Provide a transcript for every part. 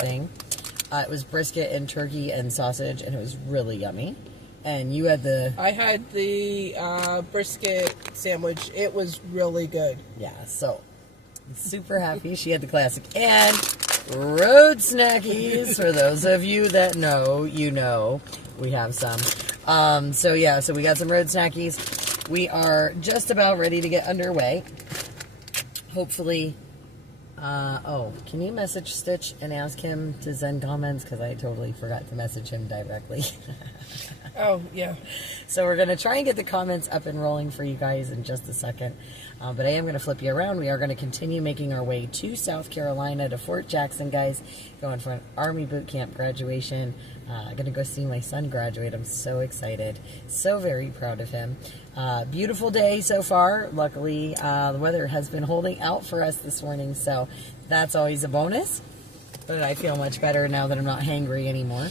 thing. It was brisket and turkey and sausage, and it was really yummy. And you had the... I had the brisket sandwich. It was really good. Yeah, so super happy. She had the classic. And road snackies. For those of you that know, you know, we have some. So yeah, so we got some road snackies. We are just about ready to get underway. Hopefully... oh, can you message Stitch and ask him to send comments? Because I totally forgot to message him directly. Oh, yeah. So we're going to try and get the comments up and rolling for you guys in just a second. But I am going to flip you around. We are going to continue making our way to South Carolina, to Fort Jackson, guys. Going for an Army boot camp graduation. Going to go see my son graduate. I'm so excited. So very proud of him. Beautiful day so far. Luckily, the weather has been holding out for us this morning, so that's always a bonus. But I feel much better now that I'm not hangry anymore.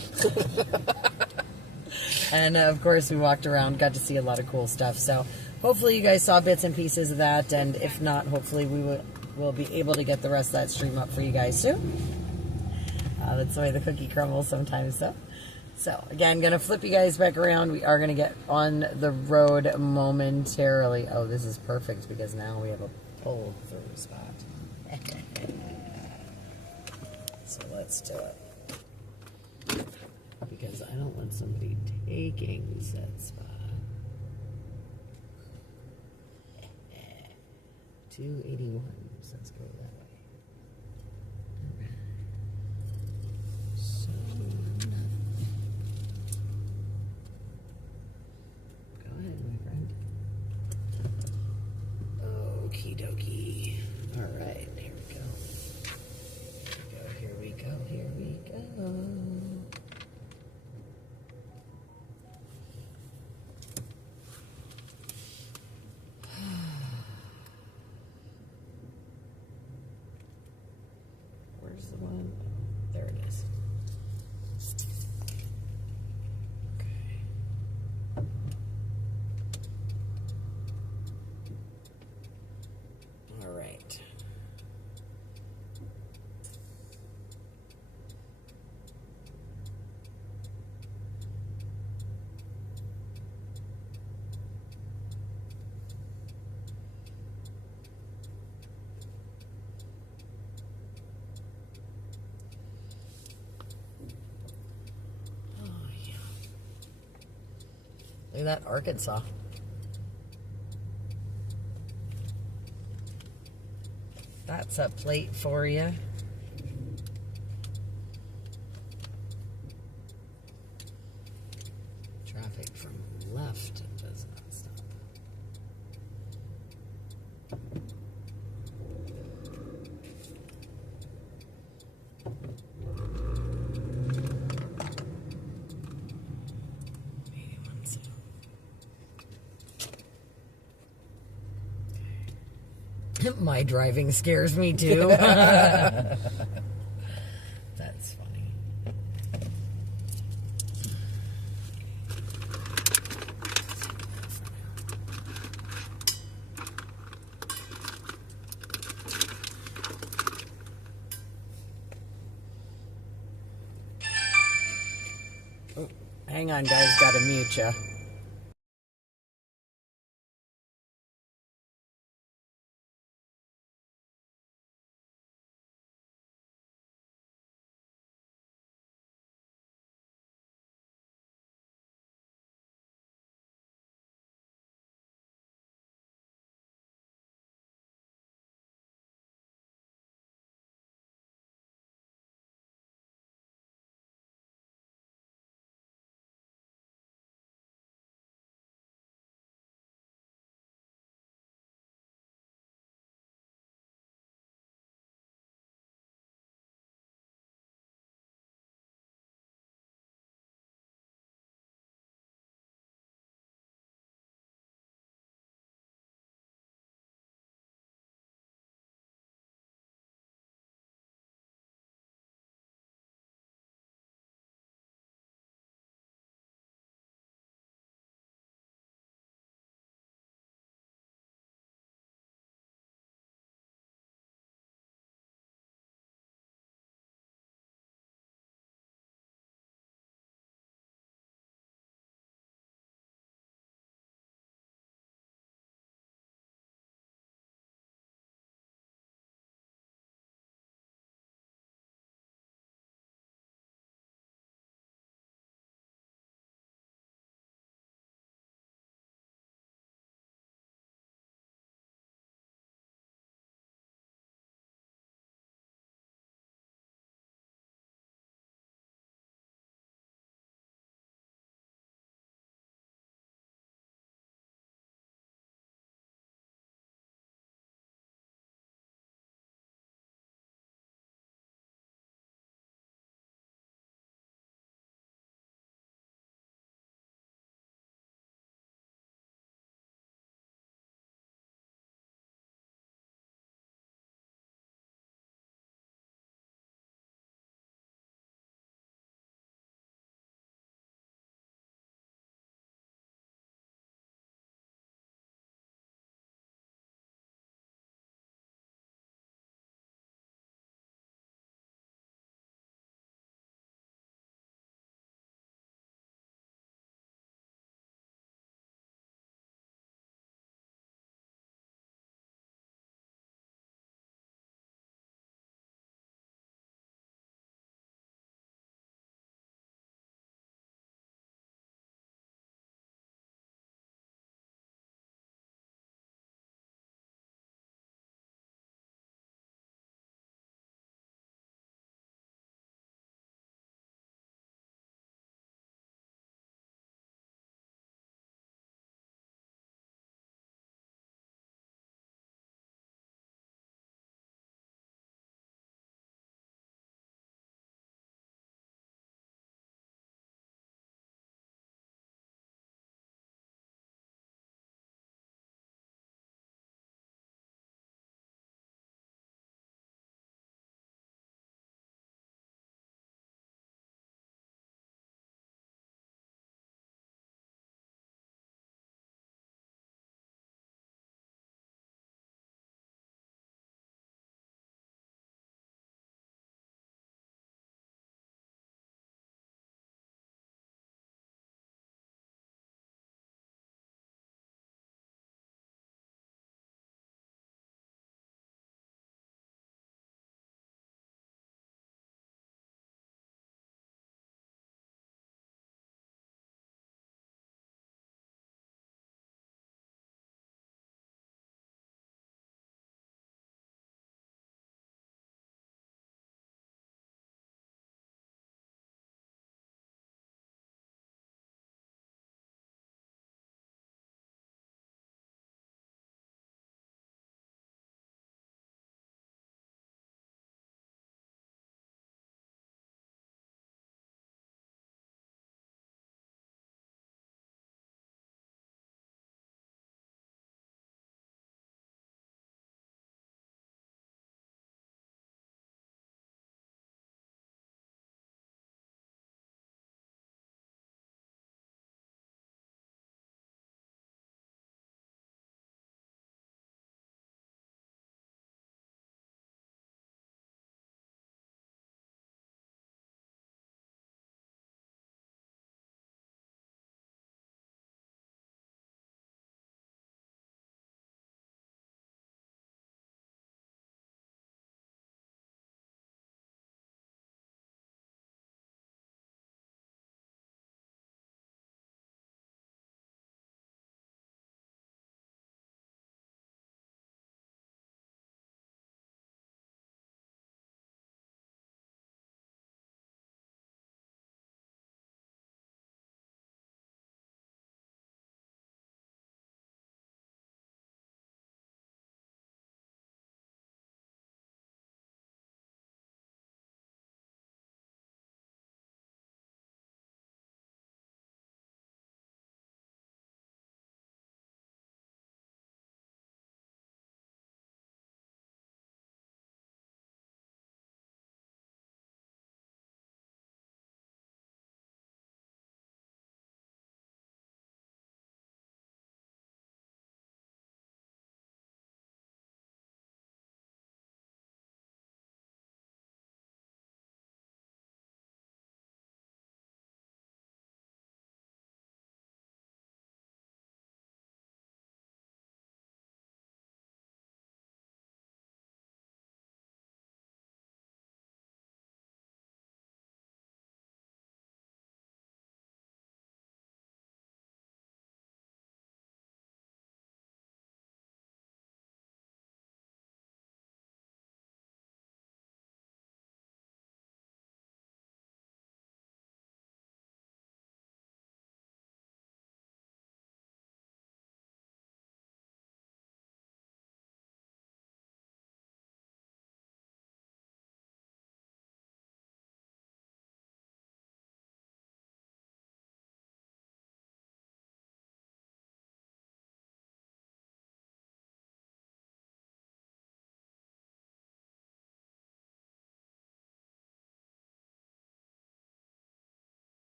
And of course, we walked around, got to see a lot of cool stuff. So hopefully you guys saw bits and pieces of that. And if not, hopefully we'll be able to get the rest of that stream up for you guys soon. That's the way the cookie crumbles sometimes, though. So, again, going to flip you guys back around. We are going to get on the road momentarily. Oh, this is perfect because now we have a pull-through spot. So, let's do it. Because I don't want somebody taking said spot. 281. So let's go that way. So, go ahead, my friend. Okie dokie. All right, here we go. Here we go. Here we go. Where's the one? There it is. Okay. All right. Look at that, Arkansas. That's a plate for you. Traffic from left does not stop. My driving scares me too. That's funny. Oh, hang on, guys, gotta mute ya.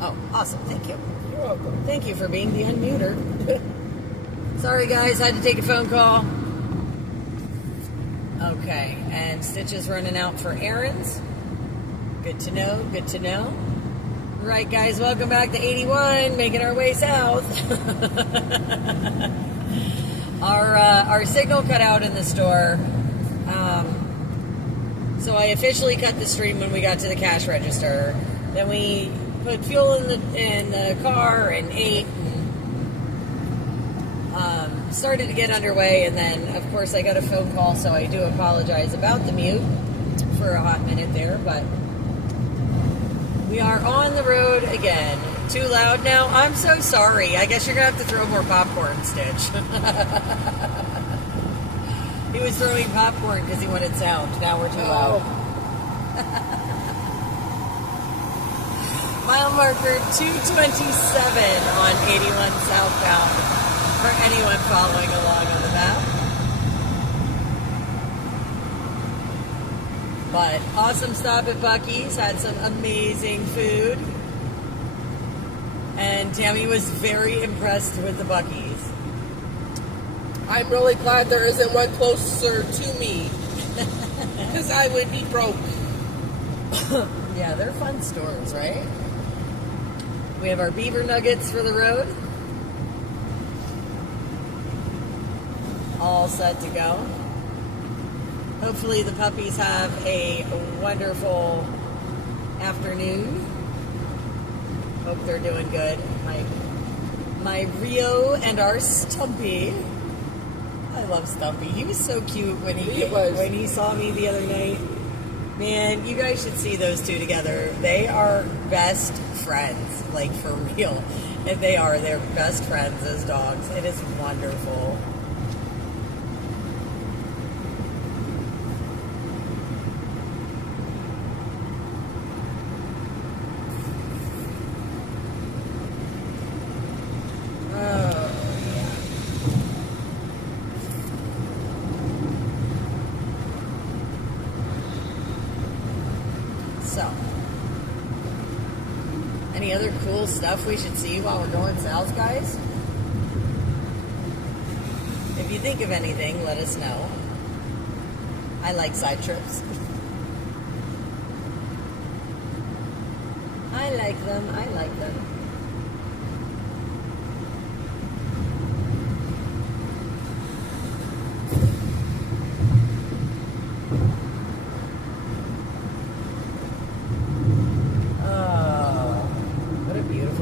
Oh, awesome. Thank you. You're welcome. Thank you for being the unmuter. Sorry, guys. I had to take a phone call. Okay. And Stitch is running out for errands. Good to know. Good to know. Right, guys. Welcome back to 81. Making our way south. Our signal cut out in the store. So I officially cut the stream when we got to the cash register. Then we put fuel in the car and ate and started to get underway. And then, of course, I got a phone call, so I do apologize about the mute for a hot minute there. But we are on the road again. Too loud now? I'm so sorry. I guess you're going to have to throw more popcorn, Stitch. He was throwing popcorn because he wanted sound. Now we're too loud. Mile marker 227 on 81 southbound for anyone following along on the map. But awesome stop at Buc-ee's. Had some amazing food. And Tammy was very impressed with the Buc-ee's. I'm really glad there isn't one closer to me. Because I would be broke. Yeah, they're fun stores, right? We have our beaver nuggets for the road. All set to go. Hopefully the puppies have a wonderful afternoon. Hope they're doing good. My Rio and our Stumpy. I love Stumpy. He was so cute when he saw me the other night. Man, you guys should see those two together. They are best friends, like for real. And they are. They're best friends as dogs. It is wonderful. Any other cool stuff we should see while we're going south, guys? If you think of anything, let us know. I like side trips. I like them. I like them.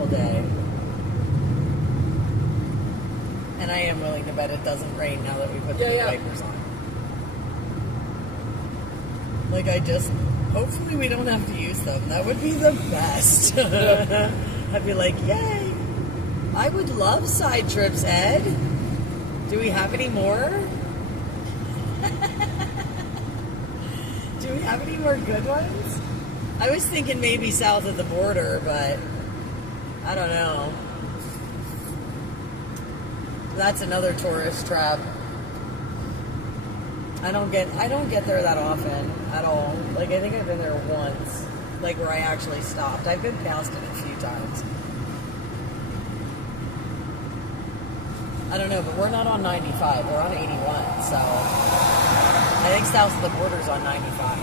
Day. And I am willing to bet it doesn't rain now that we put the wipers on. Like hopefully we don't have to use them. That would be the best. I'd be like, yay. I would love side trips, Ed. Do we have any more? Do we have any more good ones? I was thinking maybe south of the border, but I don't know. That's another tourist trap. I don't get there that often at all. Like I think I've been there once, like where I actually stopped. I've been past it a few times. I don't know, but we're not on 95. We're on 81, so I think south of the border's on 95.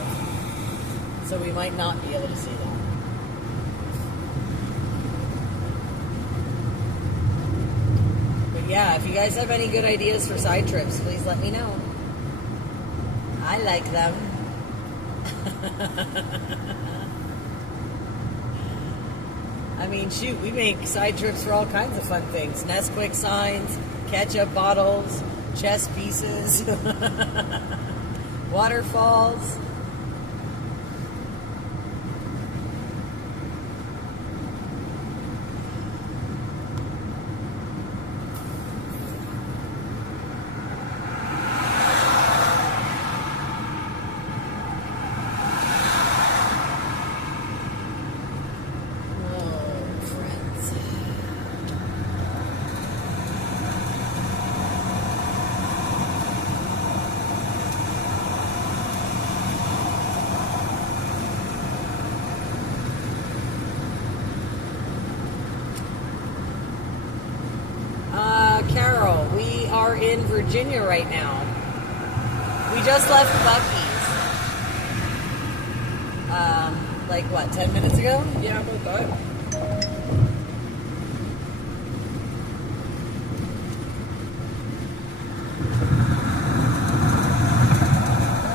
So we might not be able to see that. Yeah, if you guys have any good ideas for side trips, please let me know. I like them. I mean, shoot, we make side trips for all kinds of fun things. Nesquik signs, ketchup bottles, chess pieces, waterfalls. in Virginia right now. We just left Buc-ee's. Like what, 10 minutes ago? Yeah, about that. I'm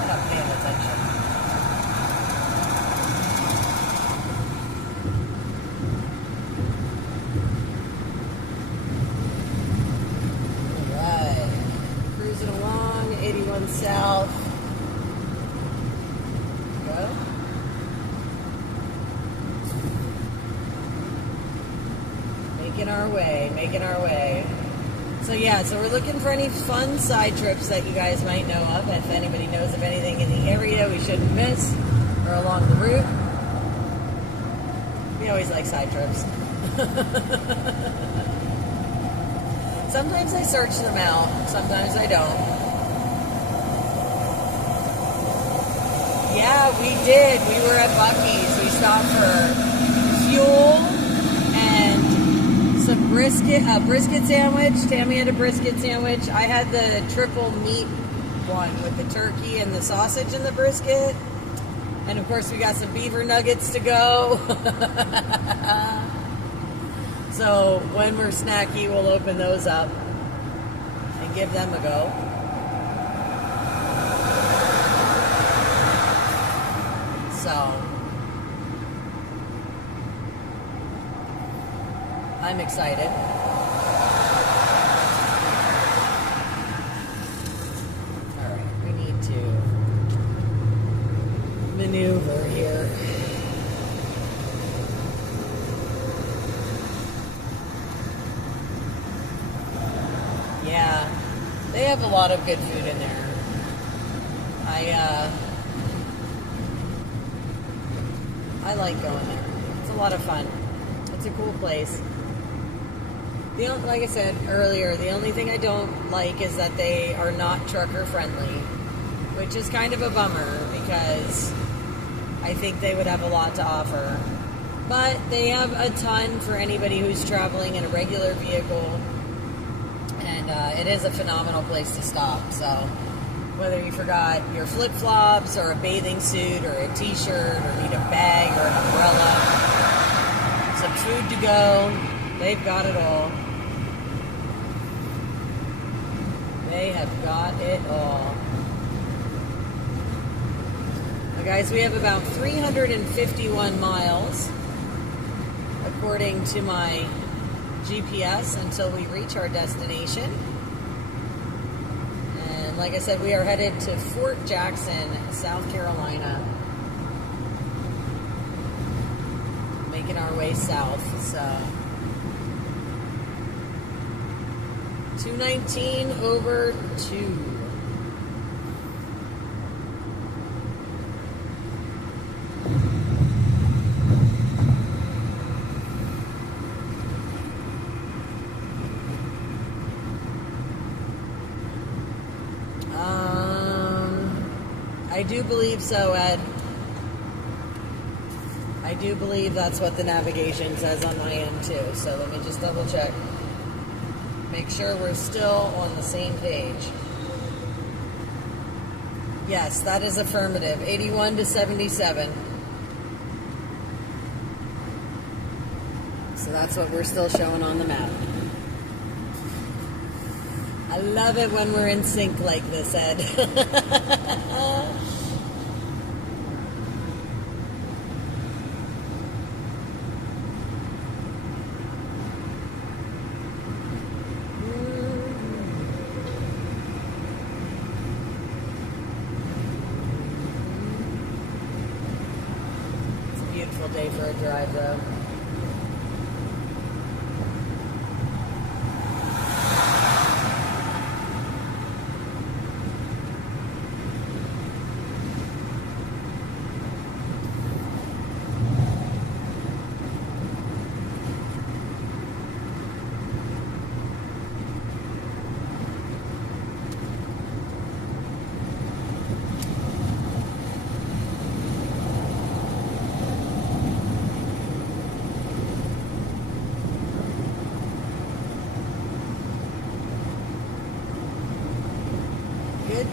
not paying attention. Alright. Cruising along, 81 south. Go. Making our way. So yeah, so we're looking for any fun side trips that you guys might know of. If anybody knows of anything in the area we shouldn't miss, or along the route. We always like side trips. Sometimes I search them out, sometimes I don't. Yeah, we did. We were at Buc-ee's. We stopped for fuel and some brisket sandwich. Tammy had a brisket sandwich. I had the triple meat one with the turkey and the sausage and the brisket. And of course we got some beaver nuggets to go. So when we're snacky, we'll open those up and give them a go. So I'm excited. All right, we need to maneuver here. Yeah, they have a lot of good food in there. I like going there. It's a lot of fun. It's a cool place. Like I said earlier, the only thing I don't like is that they are not trucker friendly, which is kind of a bummer because I think they would have a lot to offer. But they have a ton for anybody who's traveling in a regular vehicle, and it is a phenomenal place to stop. So whether you forgot your flip-flops or a bathing suit or a t-shirt or need a bag or an umbrella, some food to go, they've got it all. They have got it all. Well, guys, we have about 351 miles, according to my GPS, until we reach our destination. And like I said, we are headed to Fort Jackson, South Carolina. Making our way south, so 219 over 2. I do believe so, Ed. I do believe that's what the navigation says on my end too. So let me just double check. Make sure we're still on the same page. Yes, that is affirmative. 81 to 77. So that's what we're still showing on the map. I love it when we're in sync like this, Ed. Day for a drive, though.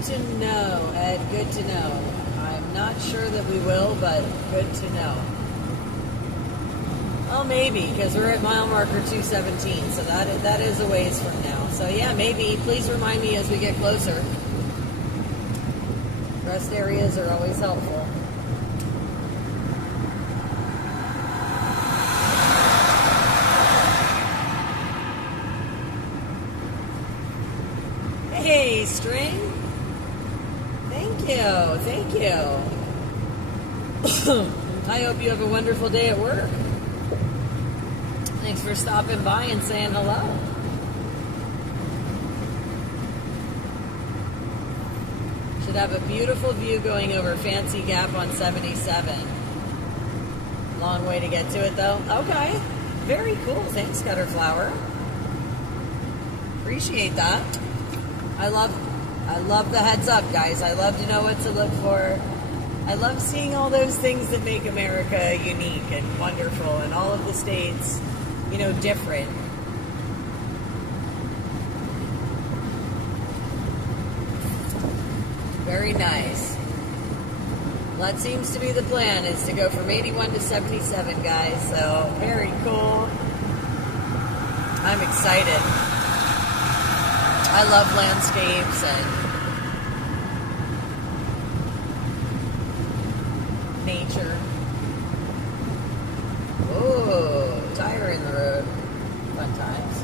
to know, Ed. Good to know. I'm not sure that we will, but good to know. Well, maybe, because we're at mile marker 217, so that is a ways from now. So yeah, maybe. Please remind me as we get closer. Rest areas are always helpful. Hey, String. Thank you. Thank you. I hope you have a wonderful day at work. Thanks for stopping by and saying hello. Should have a beautiful view going over Fancy Gap on 77. Long way to get to it though. Okay. Very cool. Thanks, Gutterflower. Appreciate that. I love the heads up, guys. I love to know what to look for. I love seeing all those things that make America unique and wonderful, and all of the states, you know, different. Very nice. Well, that seems to be the plan, is to go from 81 to 77, guys. So, very cool. I'm excited. I love landscapes and nature. Oh, tire in the road. Fun times.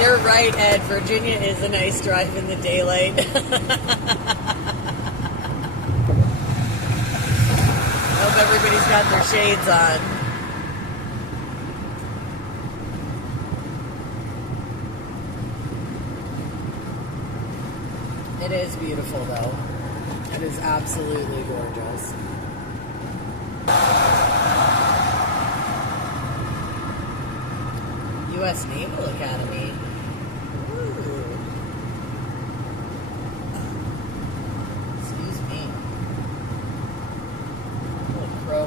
You're right, Ed. Virginia is a nice drive in the daylight. Hope everybody's got their shades on. It is beautiful, though. It is absolutely gorgeous. U.S. Naval Academy. Ooh. Excuse me. Oh, crow.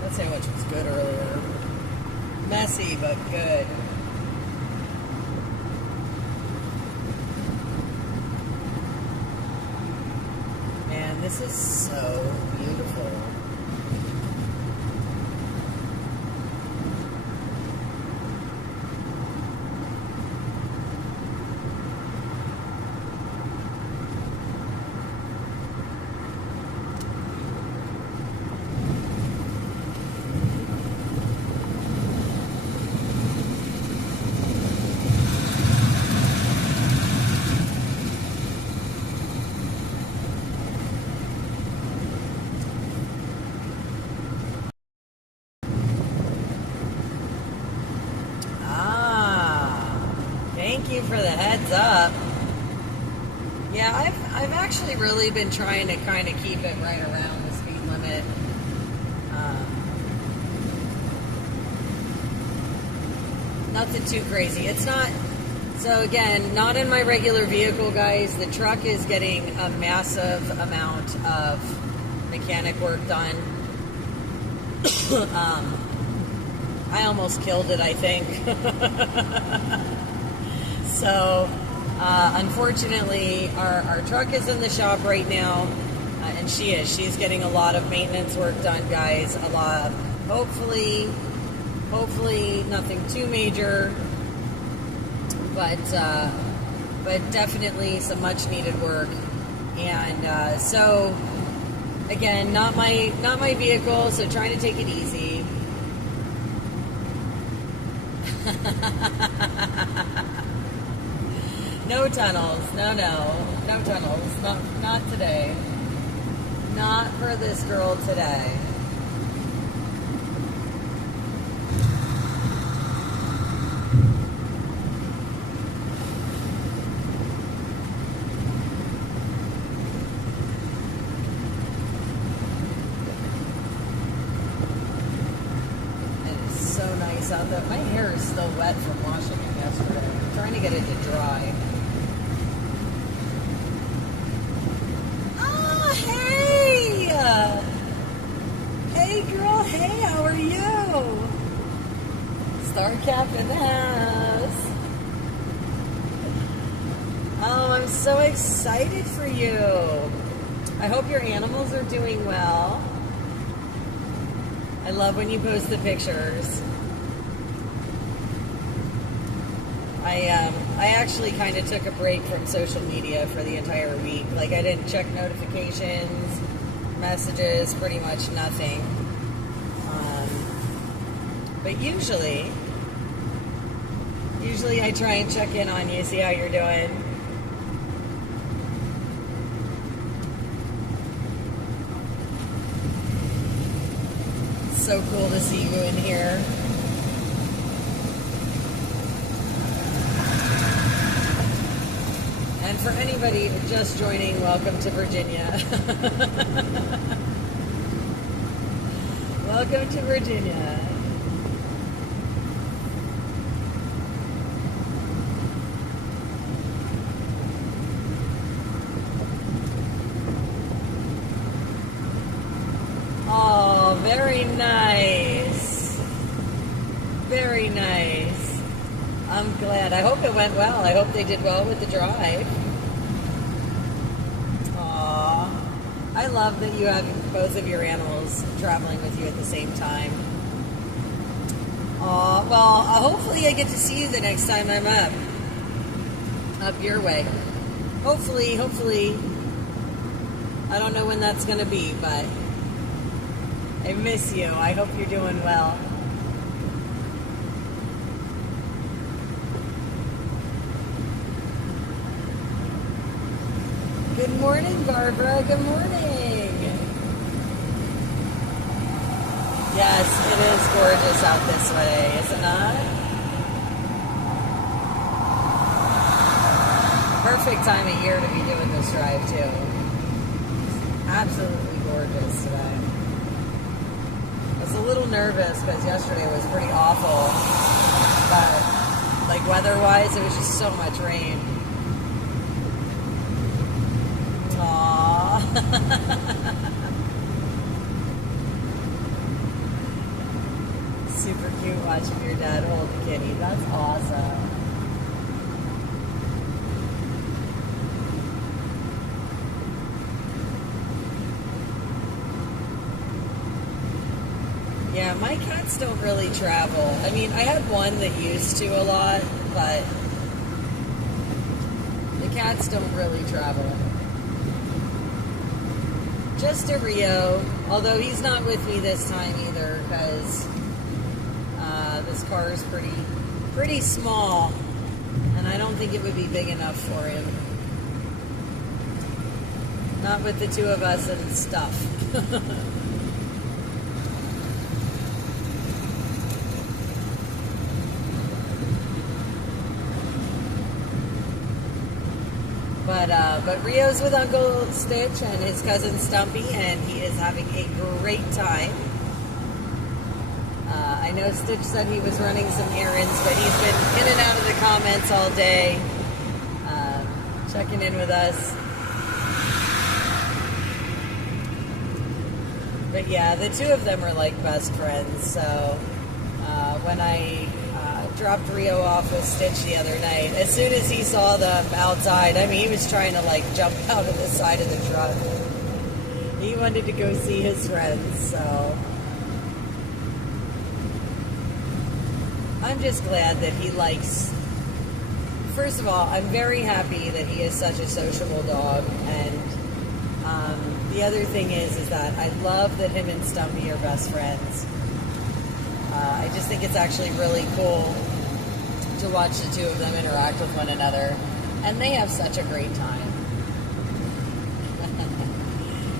That sandwich was good earlier. Messy, but good. Man, this is so beautiful. Thank you for the heads up. Yeah, I've actually really been trying to kind of keep it right around the speed limit. Nothing too crazy. It's not, so again, not in my regular vehicle, guys. The truck is getting a massive amount of mechanic work done. I almost killed it, I think. So, unfortunately, our truck is in the shop right now, and she's getting a lot of maintenance work done, guys. A lot, hopefully nothing too major, but definitely some much needed work. And so, again, not my vehicle, so trying to take it easy. No tunnels. No tunnels. Not today. Not for this girl today. It is so nice out there. My hair is still wet from washing it yesterday. I'm trying to get it to dry. Oh, hey! Hey, girl, hey, how are you? Star Cap in the house. Oh, I'm so excited for you. I hope your animals are doing well. I love when you post the pictures. I actually kind of took a break from social media for the entire week. Like, I didn't check notifications, messages, pretty much nothing. But usually I try and check in on you, see how you're doing. It's so cool to see you in here. And for anybody just joining, welcome to Virginia. Welcome to Virginia. Oh, very nice. Very nice. I'm glad. I hope it went well. I hope they did well with the drive. Aw. I love that you have both of your animals traveling with you at the same time. Aw. Well, hopefully I get to see you the next time I'm up your way. Hopefully. I don't know when that's going to be, but I miss you. I hope you're doing well. Good morning, Barbara. Good morning. Yes, it is gorgeous out this way, is it not? Perfect time of year to be doing this drive, too. Absolutely gorgeous today. I was a little nervous because yesterday was pretty awful, but like weather-wise, it was just so much rain. Aww. Super cute watching your dad hold the kitty. That's awesome. Yeah, my cats don't really travel. I mean, I had one that used to a lot, but the cats don't really travel. Just a Rio, although he's not with me this time either, because this car is pretty small, and I don't think it would be big enough for him. Not with the two of us and stuff. But Rio's with Uncle Stitch and his cousin Stumpy, and he is having a great time. I know Stitch said he was running some errands, but he's been in and out of the comments all day, checking in with us. But yeah, the two of them are like best friends, so when I dropped Rio off with Stitch the other night, as soon as he saw them outside, I mean, he was trying to like jump out of the side of the truck. He wanted to go see his friends, so I'm just glad that he likes. First of all, I'm very happy that he is such a sociable dog, and the other thing is that I love that him and Stumpy are best friends. I just think it's actually really cool to watch the two of them interact with one another, and they have such a great time.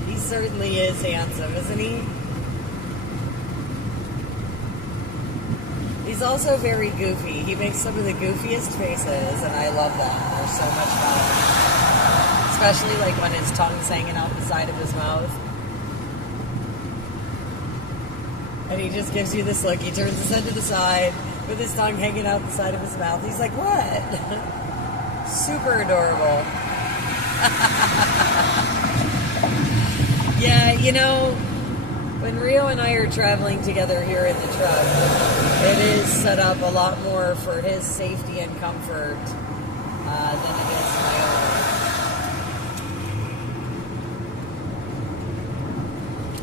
He certainly is handsome, isn't he? He's also very goofy. He makes some of the goofiest faces, and I love them. They're so much fun. Especially like when his tongue's hanging out the side of his mouth. And he just gives you this look. He turns his head to the side, with his tongue hanging out the side of his mouth. He's like, what? Super adorable. Yeah, you know, when Rio and I are traveling together here in the truck, it is set up a lot more for his safety and comfort than it is my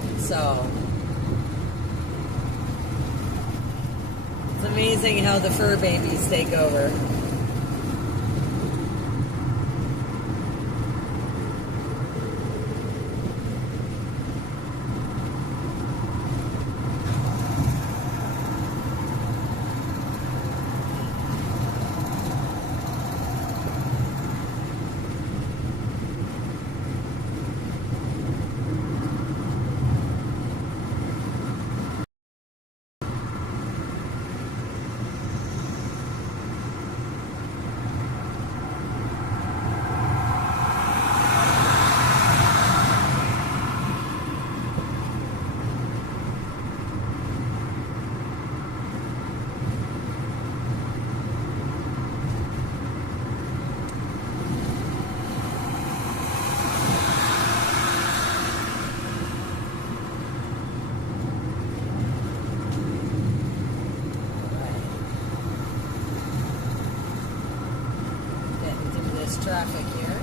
own. So, it's amazing how the fur babies take over. Traffic here.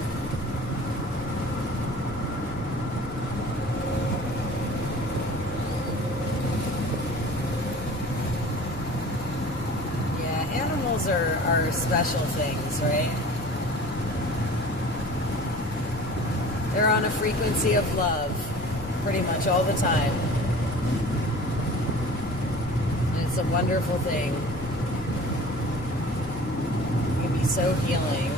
Yeah, animals are special things, right? They're on a frequency of love pretty much all the time. And it's a wonderful thing. It can be so healing.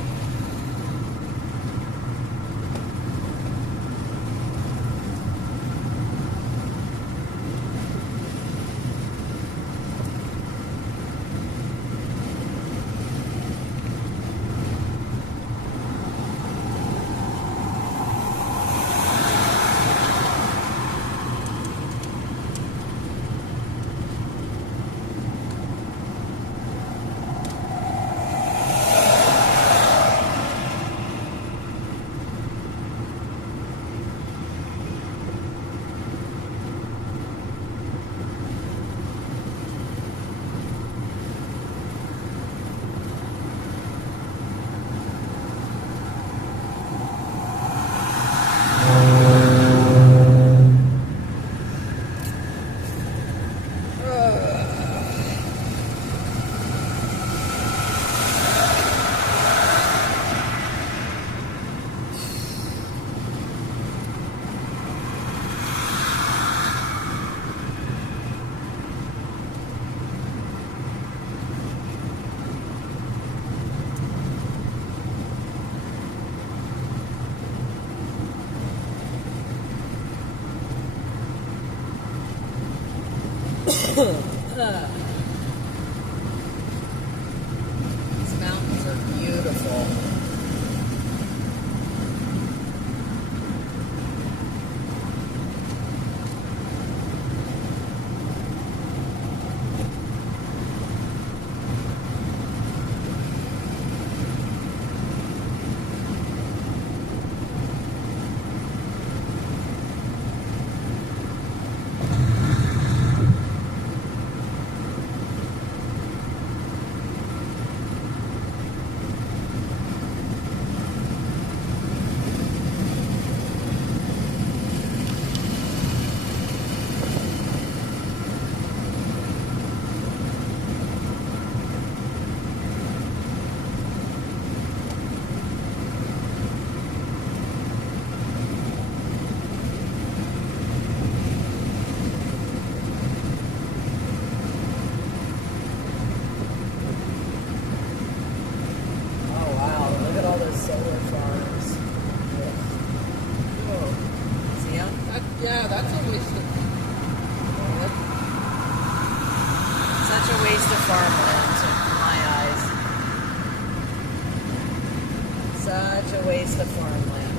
These mountains are beautiful. Yeah, that's a waste of... Such a waste of farmland in my eyes. Such a waste of farmland.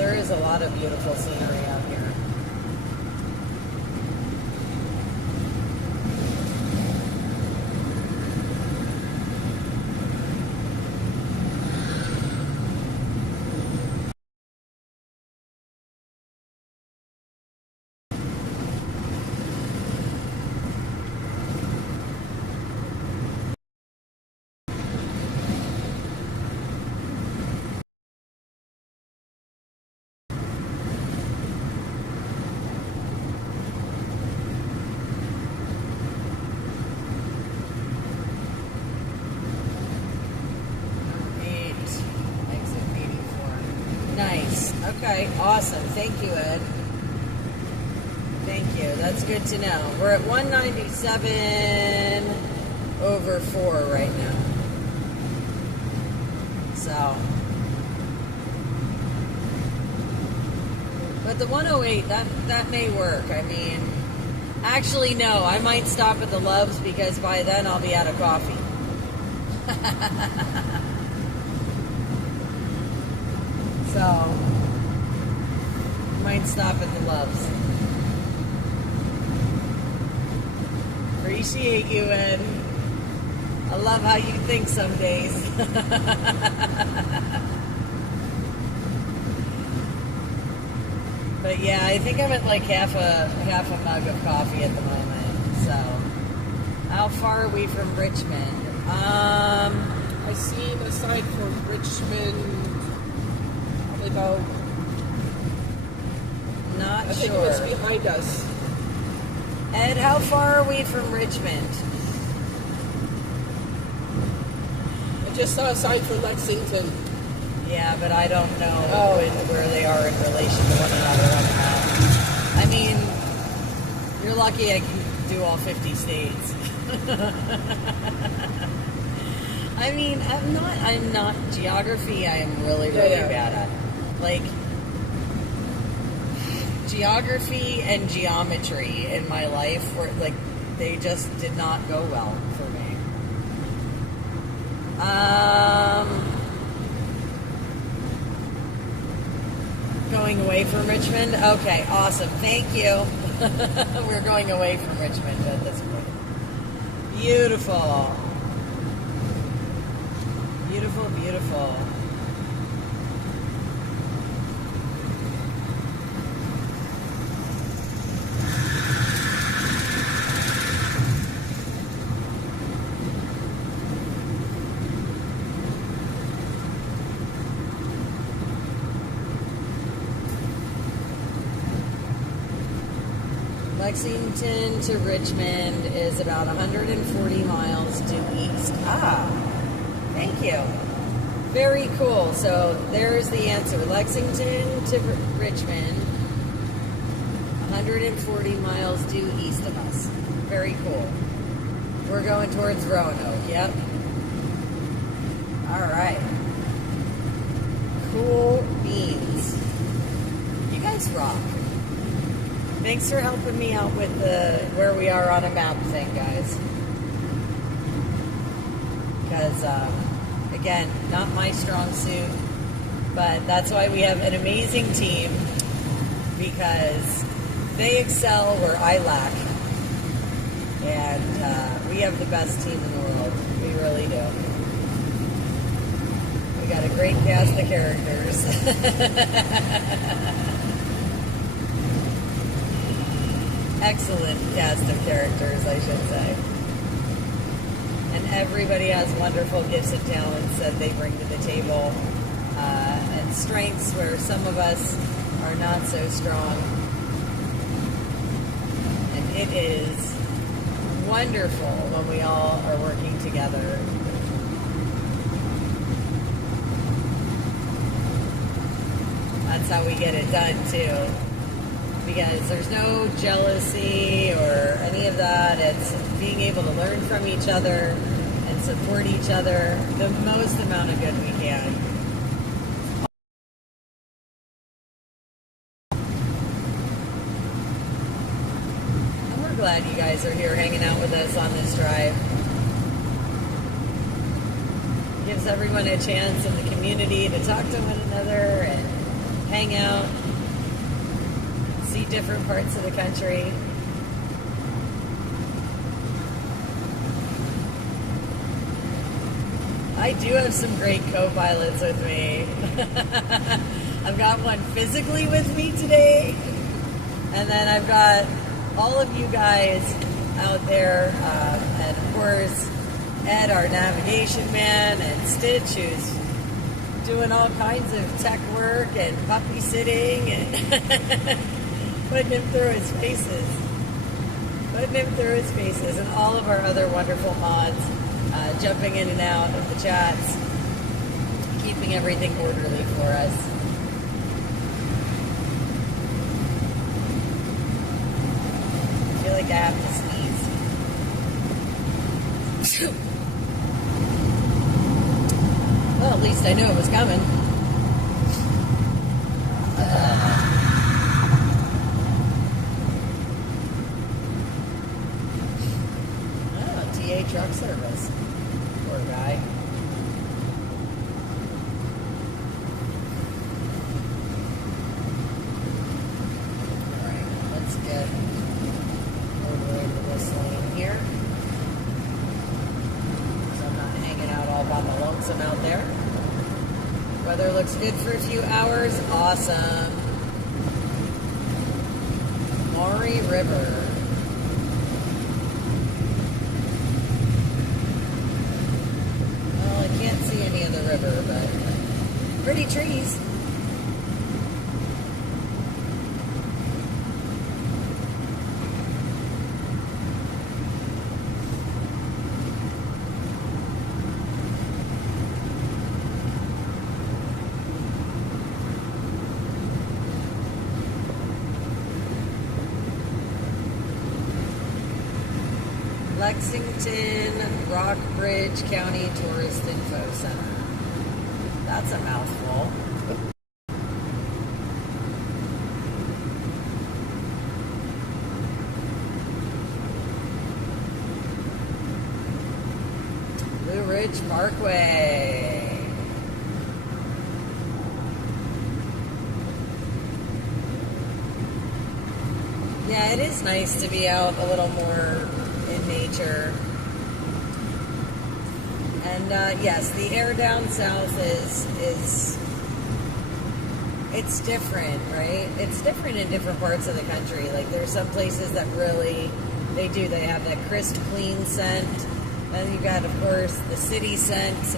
there is a lot of beautiful scenery out here. Nice. Okay, awesome. Thank you, Ed. Thank you. That's good to know. We're at 197 over 4 right now. So. But the 108, that may work. I mean, actually, no. I might stop at the Loves because by then I'll be out of coffee. So, might stop at the Loves. Appreciate you, Ed. I love how you think some days. But yeah, I think I'm at like half a mug of coffee at the moment. So, how far are we from Richmond? I seen a sign from Richmond. About, not I think sure. it's behind us. Ed, how far are we from Richmond? I just saw a sign for Lexington. Yeah, but I don't know where they are in relation to one another on the map. I mean, you're lucky I can do all 50 states. I mean, I'm not geography. I am really bad at. Like, geography and geometry in my life were like, they just did not go well for me. Going away from Richmond? Okay, awesome. Thank you. We're going away from Richmond at this point. Beautiful. Beautiful, beautiful. Lexington to Richmond is about 140 miles due east. Ah, thank you. Very cool. So there's the answer. Lexington to Richmond, 140 miles due east of us. Very cool. We're going towards Roanoke. Yep. All right. Cool beans. You guys rock. Thanks for helping me out with the where we are on a map thing, guys. Because, again, not my strong suit, but that's why we have an amazing team, because they excel where I lack. And we have the best team in the world. We really do. We got a great cast of characters. Excellent cast of characters, I should say. And everybody has wonderful gifts and talents that they bring to the table, and strengths where some of us are not so strong. And it is wonderful when we all are working together. That's how we get it done, too. Because there's no jealousy or any of that. It's being able to learn from each other and support each other the most amount of good we can. And we're glad you guys are here hanging out with us on this drive. Gives everyone a chance in the community to talk to one another and hang out, see different parts of the country. I do have some great co-pilots with me. I've got one physically with me today, and then I've got all of you guys out there, and of course Ed, our navigation man, and Stitch, who's doing all kinds of tech work and puppy sitting and putting him through his paces, and all of our other wonderful mods jumping in and out of the chats, keeping everything orderly for us. I feel like I have to sneeze. Well, at least I knew it was coming. TA truck service. Poor guy. Alright, let's get over into this lane here. So I'm not hanging out all by the lonesome out there. Weather looks good for a few hours. Awesome. Maury River. Well, I can't see any of the river, but pretty trees. Lexington Rockbridge County Tourist Info Center. That's a mouthful. Blue Ridge Parkway. Yeah, it is nice to be out a little more in nature. And yes, the air down south is it's different, right? It's different in different parts of the country. Like there's some places that really they have that crisp, clean scent. Then you got, of course, the city scent.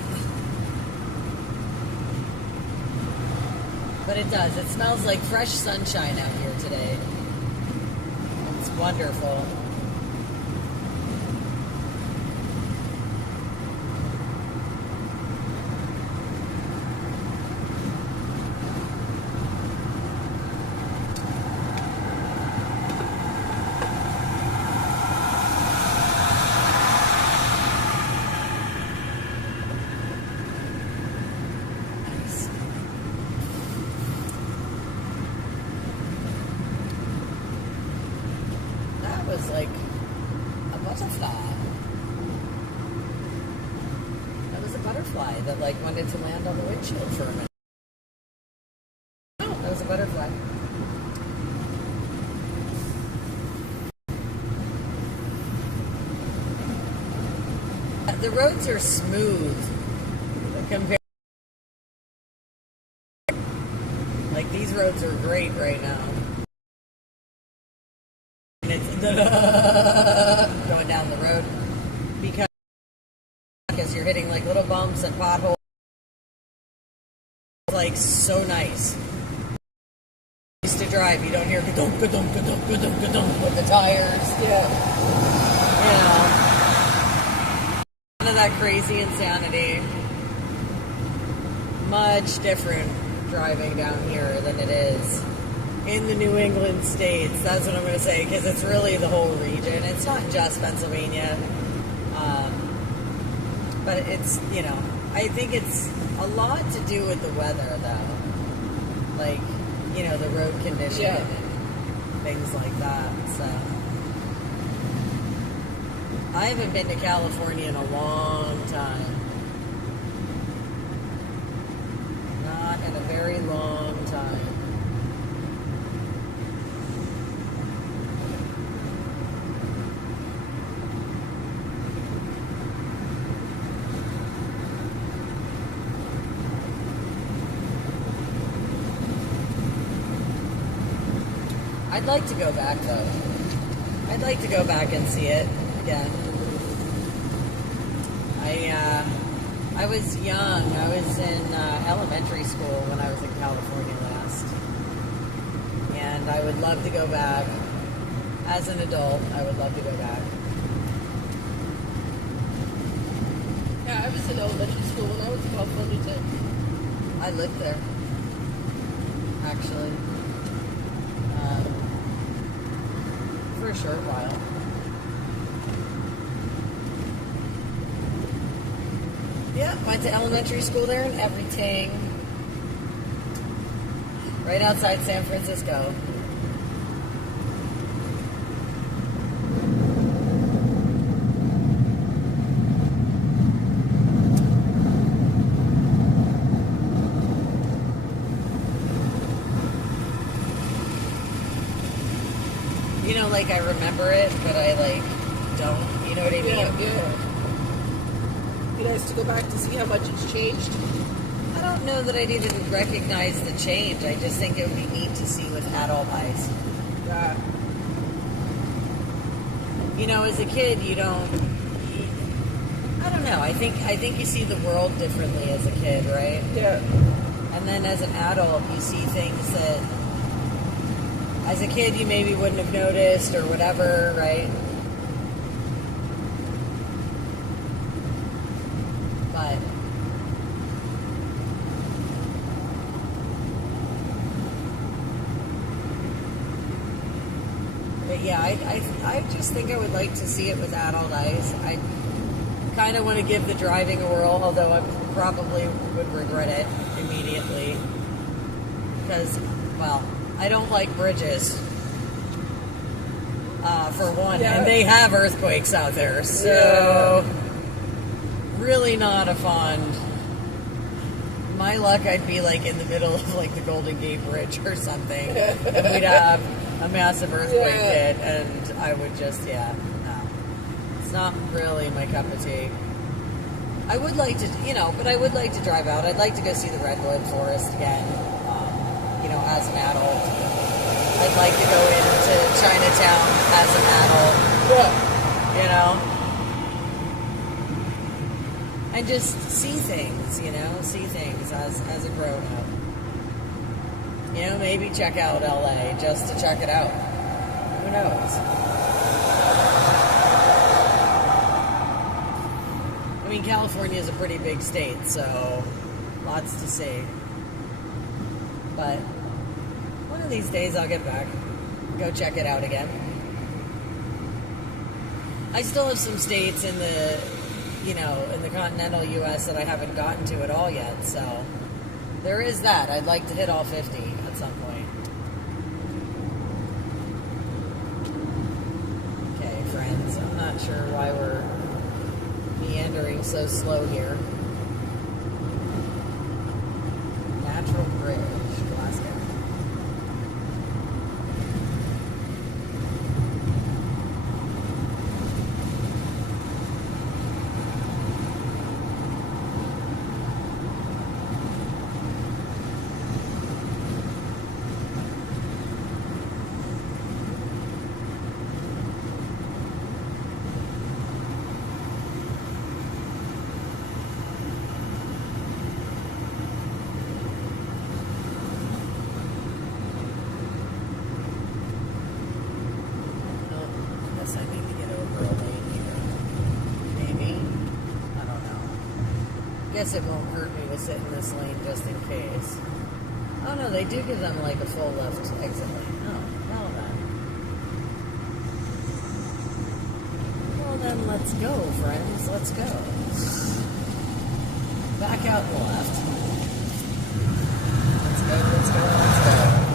But it does. It smells like fresh sunshine out here today. It's wonderful. Was like a butterfly. That was a butterfly that like wanted to land on the windshield for a minute. No, that was a butterfly. The roads are smooth compared. Like these roads are great right now. Going down the road because you're hitting like little bumps and potholes. It's like so nice. Used to drive, you don't hear ga-dunk, ga-dunk, ga-dunk, ga-dunk, ga-dunk with the tires. Yeah. You know. None of that crazy insanity. Much different driving down here than it is in the New England states. That's what I'm going to say, because it's really the whole region. It's not just Pennsylvania. But it's, you know, I think it's a lot to do with the weather, though. Like, you know, the road condition and things like that. So, I haven't been to California in a long time. Not in a very long time. I'd like to go back though. I'd like to go back and see it again. I was young. I was in elementary school when I was in California last, and I would love to go back. As an adult, I would love to go back. Yeah, I was in elementary school when I was in California too. I lived there, actually, for a short while. Yeah, went to elementary school there and everything. Right outside San Francisco. You know, like I remember it, but I like don't. You know what I mean? Yeah. You nice to go back to see how much it's changed. I don't know that I'd even recognize the change. I just think it would be neat to see with adult eyes. Yeah. You know, as a kid, you don't. I don't know. I think you see the world differently as a kid, right? Yeah. And then as an adult, you see things that, as a kid, you maybe wouldn't have noticed or whatever, right? But yeah, I just think I would like to see it with adult eyes. I kind of want to give the driving a whirl, although I probably would regret it immediately. Because, well, I don't like bridges, for one, and they have earthquakes out there, so really not a fond. My luck, I'd be like in the middle of like the Golden Gate Bridge or something, and we'd have a massive earthquake hit, and I would just, no. It's not really my cup of tea. I would like to, but I would like to drive out. I'd like to go see the Redwood Forest again, as an adult. I'd like to go into Chinatown as an adult, and just see things, as a grown-up. Maybe check out LA just to check it out. Who knows? I mean, California is a pretty big state, so lots to see. But one of these days I'll get back, go check it out again. I still have some states in the, in the continental U.S. that I haven't gotten to at all yet, so there is that. I'd like to hit all 50 at some point. Okay, friends, I'm not sure why we're meandering so slow here. Natural Bridge, Glasgow. Guess it won't hurt me to sit in this lane just in case. Oh no, they do give them like a full left exit lane. Oh, well then let's go, friends. Let's go. Back out the left. Let's go, let's go, let's go.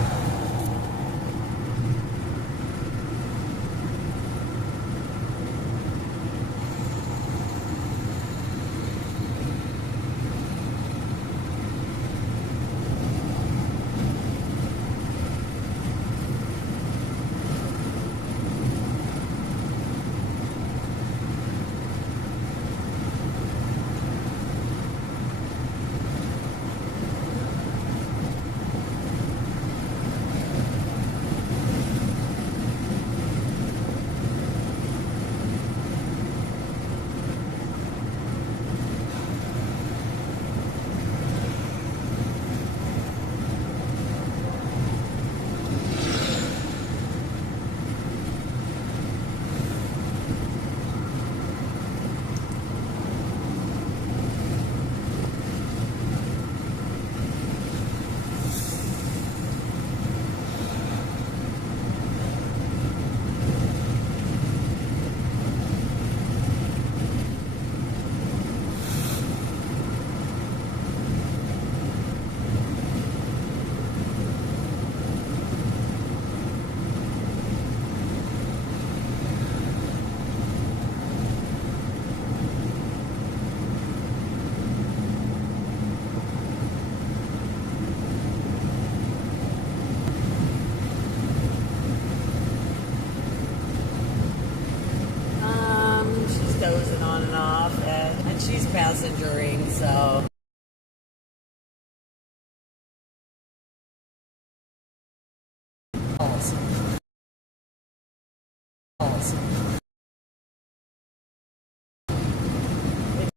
So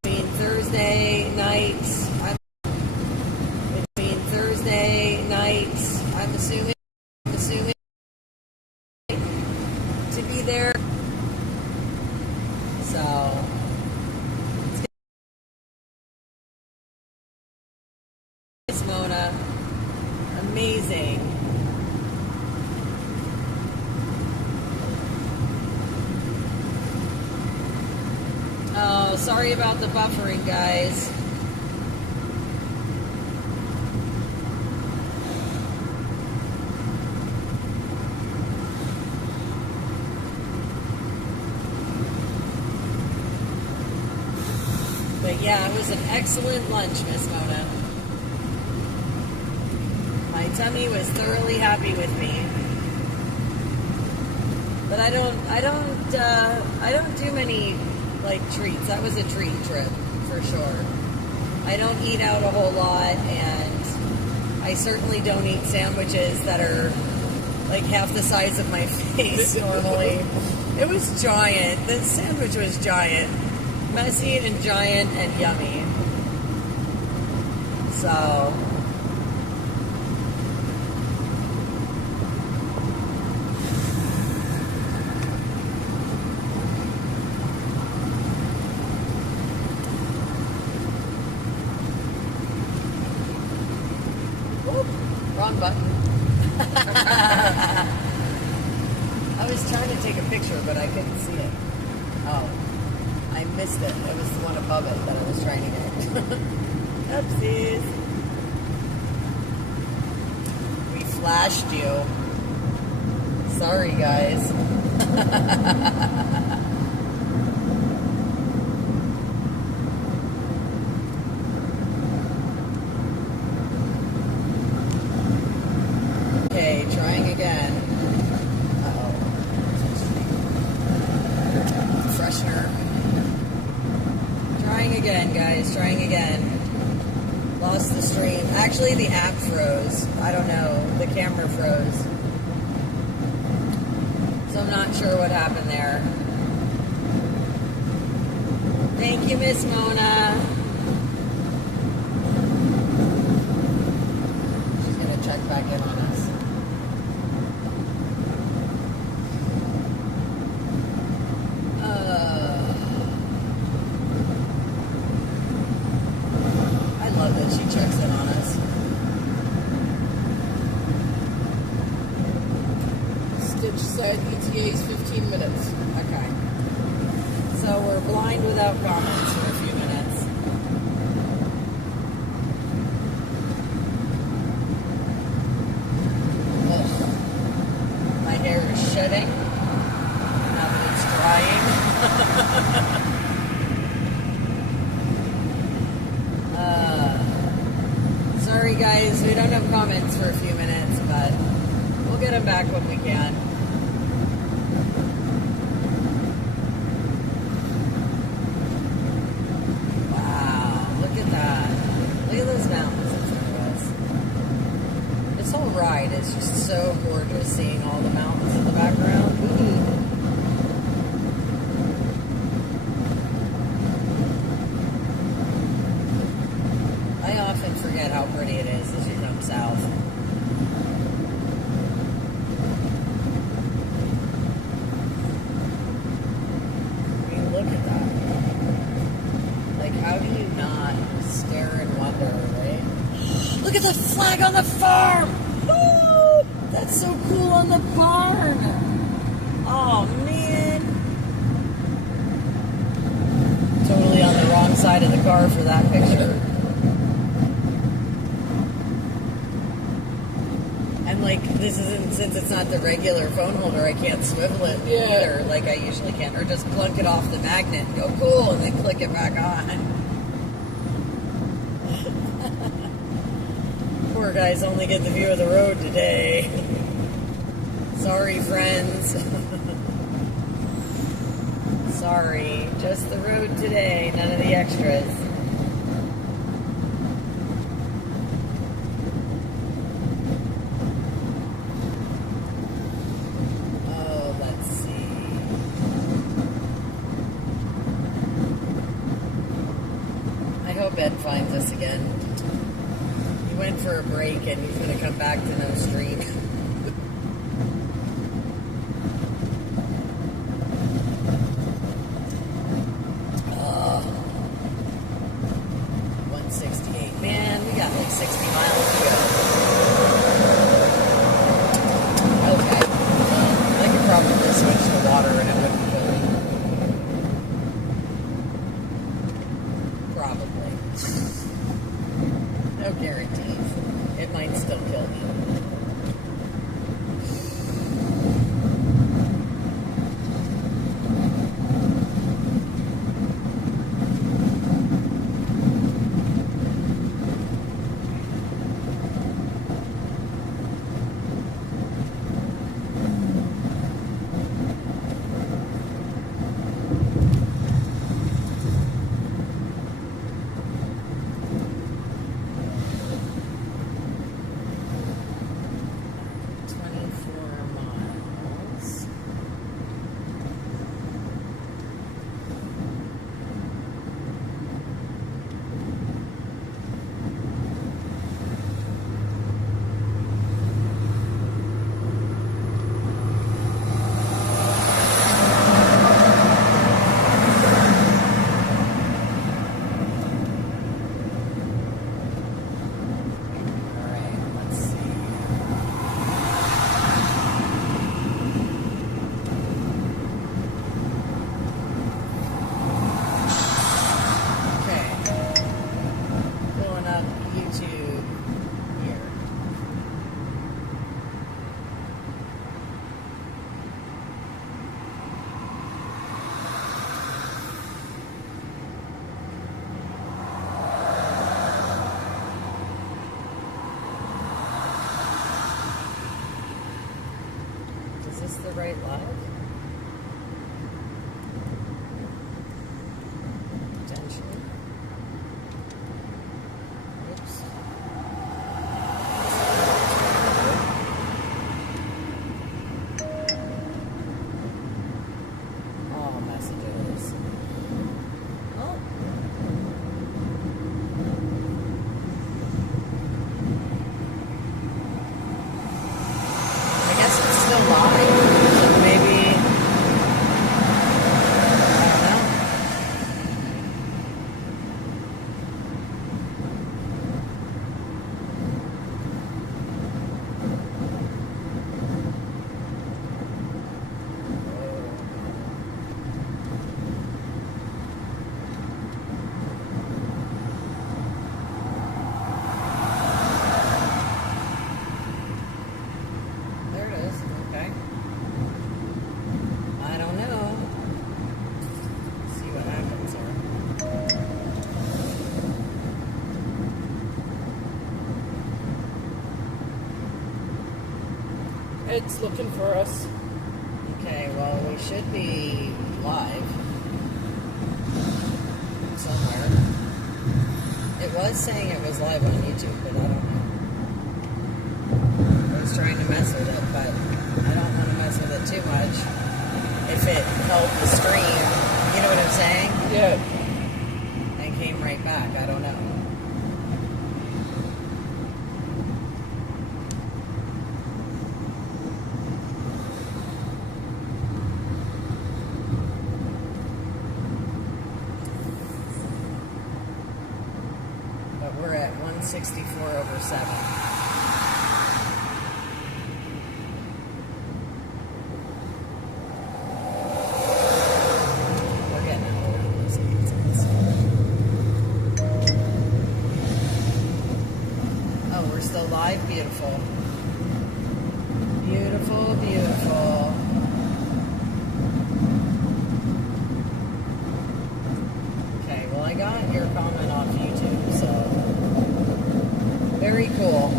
between Thursday nights, I'm assuming to be there. So it's Mona, amazing. Oh, sorry about the buffering, guys. But yeah, it was an excellent lunch, Miss Mona. My tummy was thoroughly happy with me. But I don't do many like treats. That was a treat trip for sure. I don't eat out a whole lot, and I certainly don't eat sandwiches that are like half the size of my face normally. It was giant. The sandwich was giant. Messy and giant and yummy. So Oop, wrong button. I was trying to take a picture, but I couldn't see it. Oh, I missed it. It was the one above it that I was trying to get. Oopsies. We flashed you. Sorry, guys. Okay, trying again. Uh-oh. Freshener. Trying again, guys. Trying again. Lost the stream. Actually, the app froze. I don't know. The camera froze. So I'm not sure what happened there. Thank you, Miss Mona. She's going to check back in on us. I love that she checks in on us. Stitch said ETA is 15 minutes. Okay. So we're blind without comments for a few minutes. Ugh. My hair is shedding. Now that it's drying. Sorry guys, we don't have comments for a few minutes, but we'll get them back when we can. Wow, look at that. Look at those mountains in front of us. This whole ride is just so gorgeous, seeing all the mountains in the background. I often forget how pretty it is as you come south. I mean, look at that. Like, how do you not stare and wonder, right? Look at the flag on the farm! Woo! That's so cool on the barn! Oh, man. Totally on the wrong side of the car for that picture. And like, this isn't, since it's not the regular phone holder, I can't swivel it either like I usually can, or just plunk it off the magnet and go cool and then click it back on. Poor guys only get the view of the road today. Sorry, friends. Sorry, just the road today, none of the extras. Ben finds us again. He went for a break and he's going to come back to no stream. Oh, 168. Man, we got like 60 miles to go. Okay. I could probably switch to water and it wouldn't kill me. Probably. No guarantees. It might still kill me. Is this the right live? Potentially. Oops. All messages. Oh. I guess it's still live. So maybe, I don't know. There it is. Okay. I don't know. See what happens here. It's looking for us. Okay, well, we should be live somewhere. It was saying it was live on YouTube, but I don't know. I was trying to mess with it, but I don't want to mess with it too much. If it held the stream, you know what I'm saying? Yeah. And came right back. I don't know. But we're at 164/7. We're getting out around those nonsense. Oh, we're still live? Beautiful. Beautiful, beautiful. Okay, well, I got your comment off YouTube, so very cool.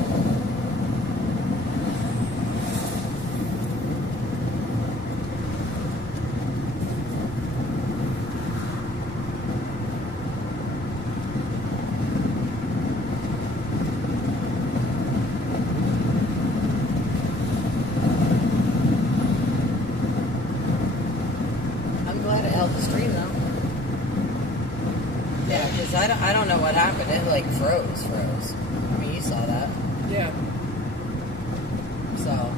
I'm glad it held the stream though. Yeah, because Because I don't know what happened. It like froze. I mean, you saw that. Yeah. So.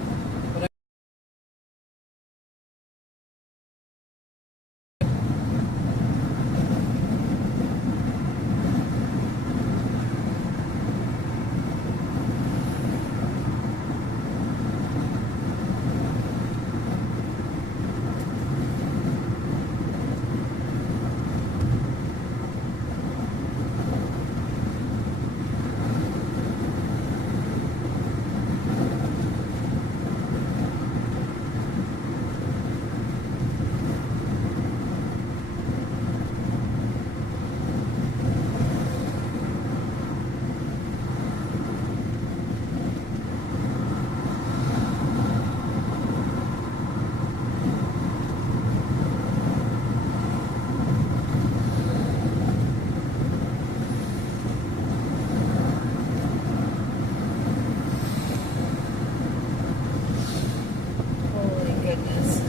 Holy goodness.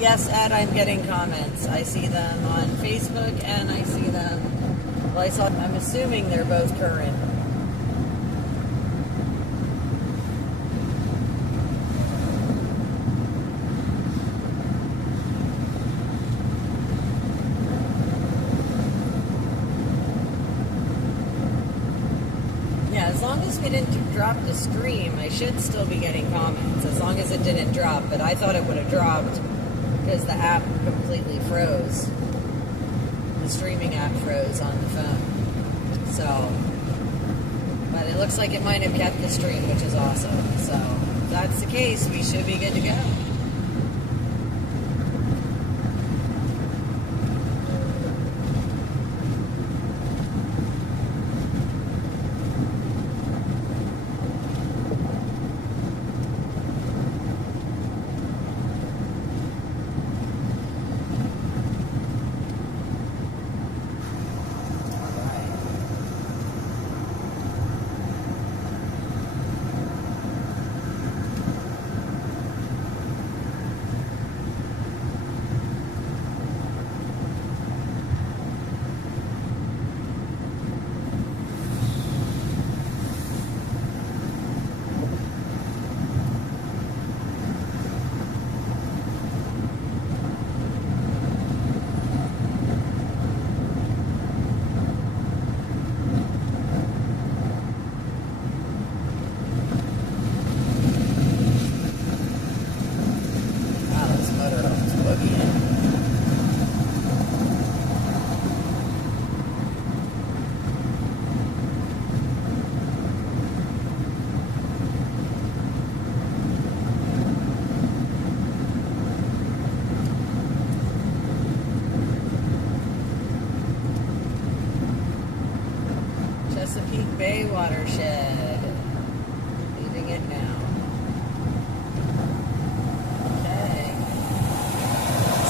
Yes, Ed, I'm getting comments. I see them on Facebook and I see them. Well, I'm assuming they're both current. Yeah, as long as we didn't drop the stream, I should still be getting comments, as long as it didn't drop. But I thought it would have dropped because the app completely froze. The streaming app froze on the phone. So, but it looks like it might have kept the stream, which is awesome. So, if that's the case, we should be good to go. Chesapeake Bay watershed. Leaving it now. Okay.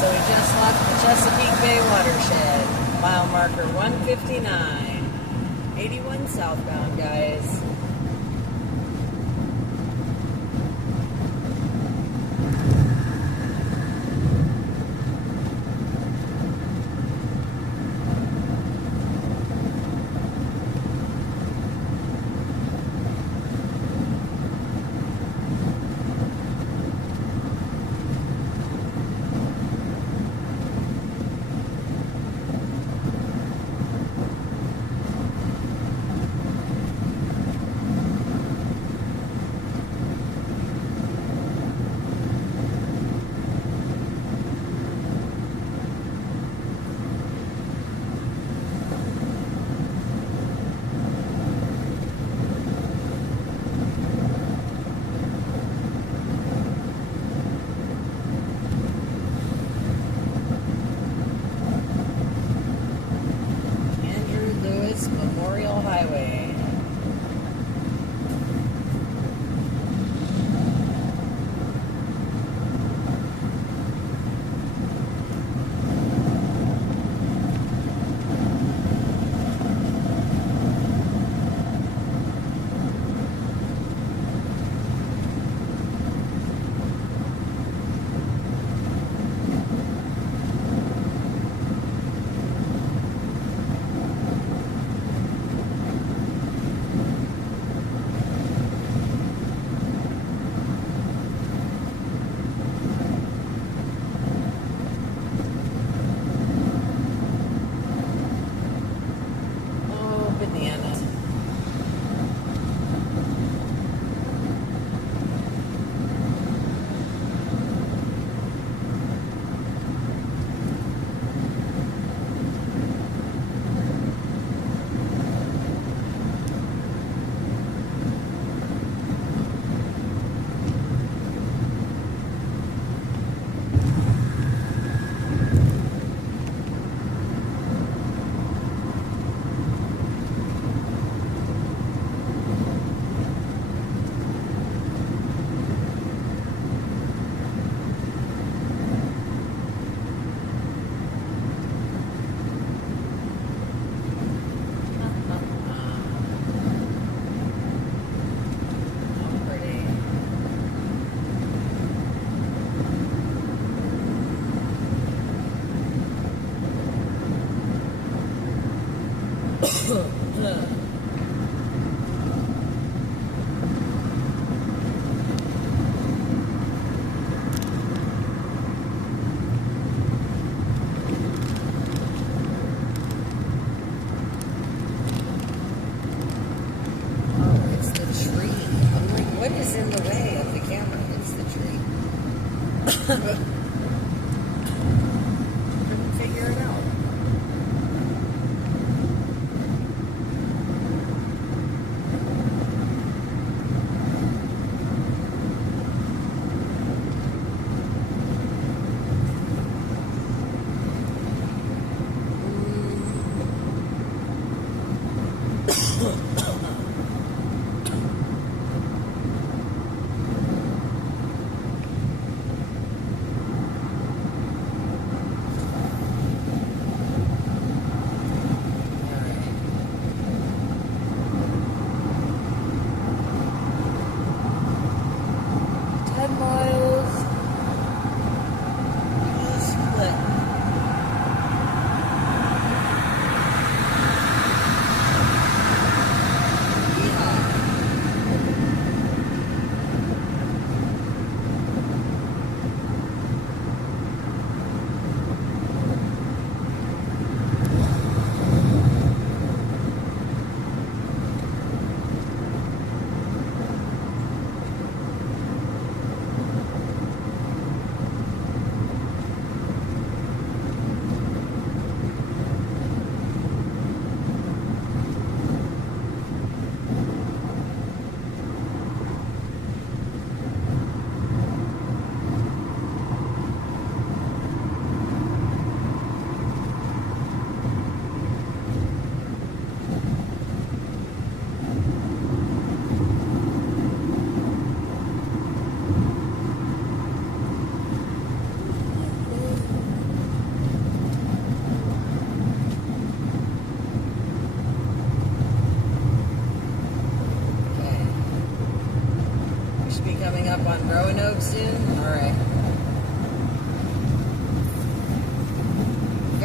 So we just left the Chesapeake Bay watershed. Mile marker 159. 81 southbound, guys.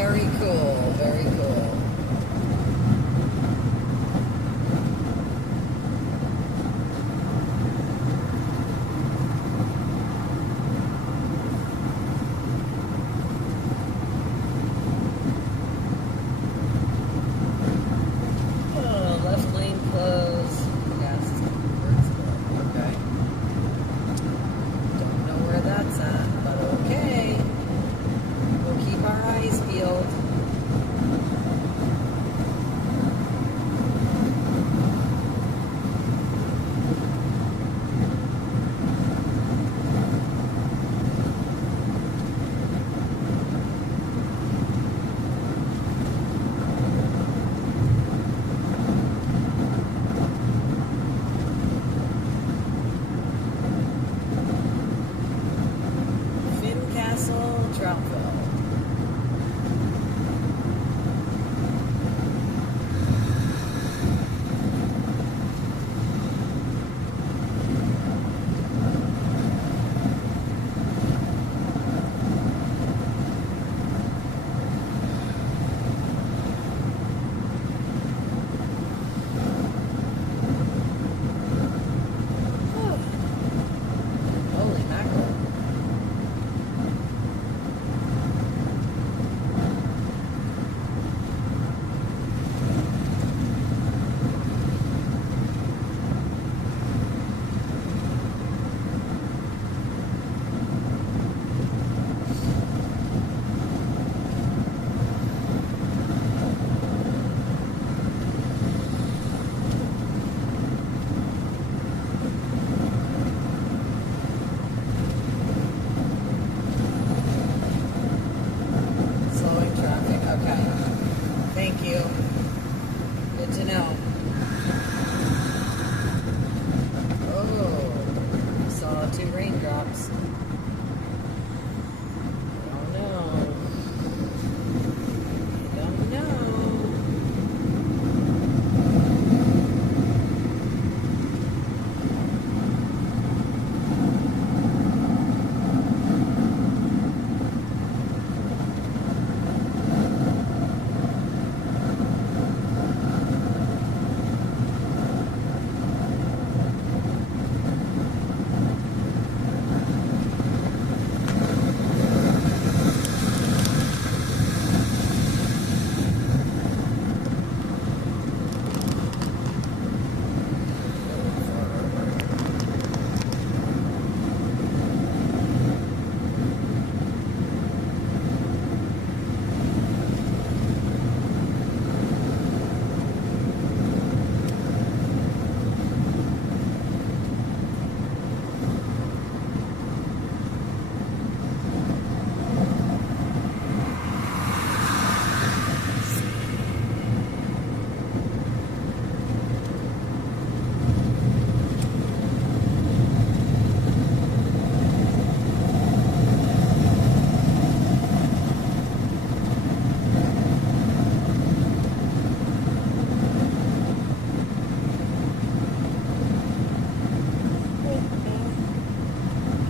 Very cool, very cool. Oh, left lane closed. Yes, okay. Don't know where that's at, but okay. We'll keep our eyes peeled. Castle, Troutville. Holy mackerel. Slowing traffic. Okay. Thank you. Good to know. Oh, I saw 2 raindrops. Don't know. Don't know.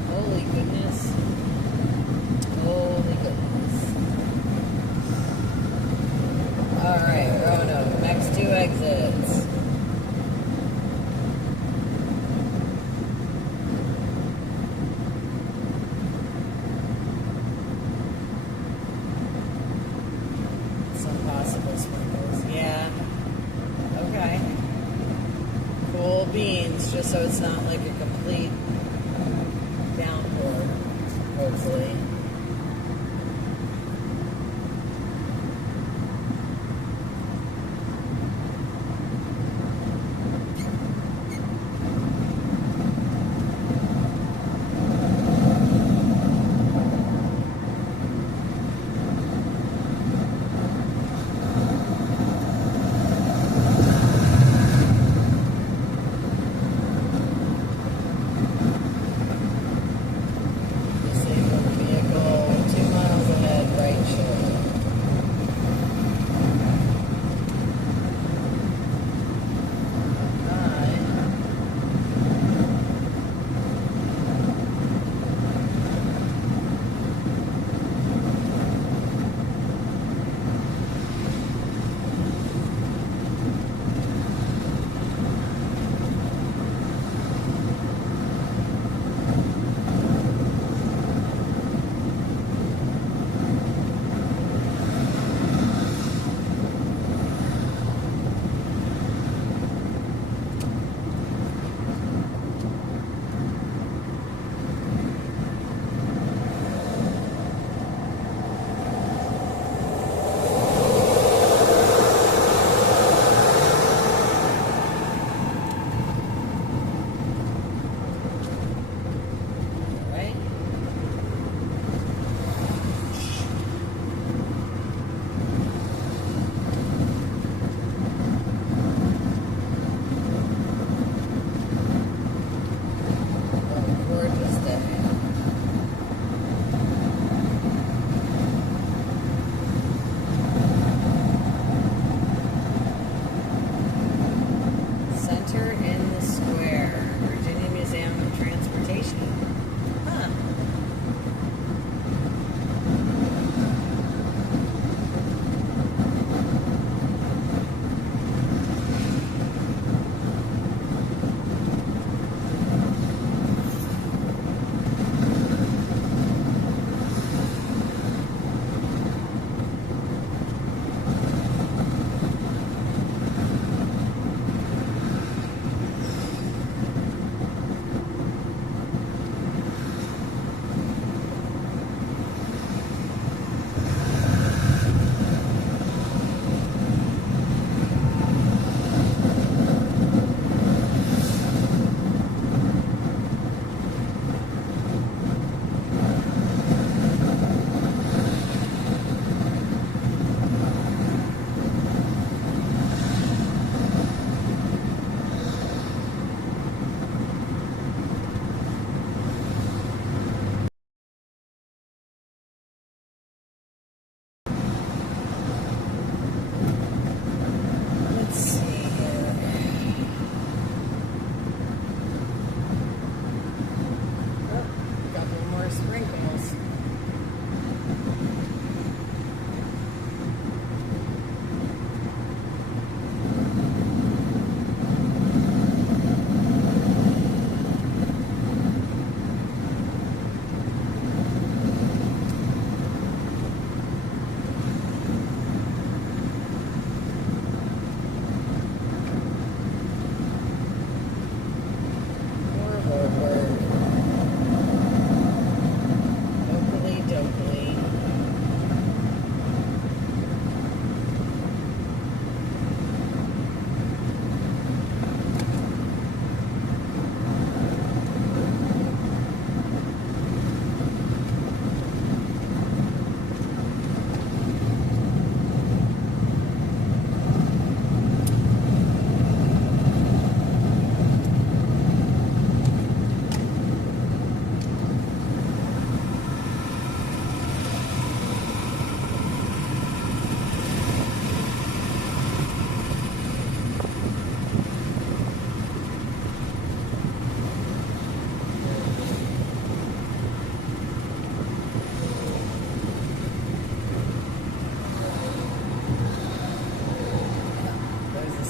Holy goodness. Holy goodness. Alright, Roanoke. Next 2 exits. Some possible sprinkles. Yeah. Okay. Cool beans, just so it's not like a complete downpour, hopefully. Disable the vehicle.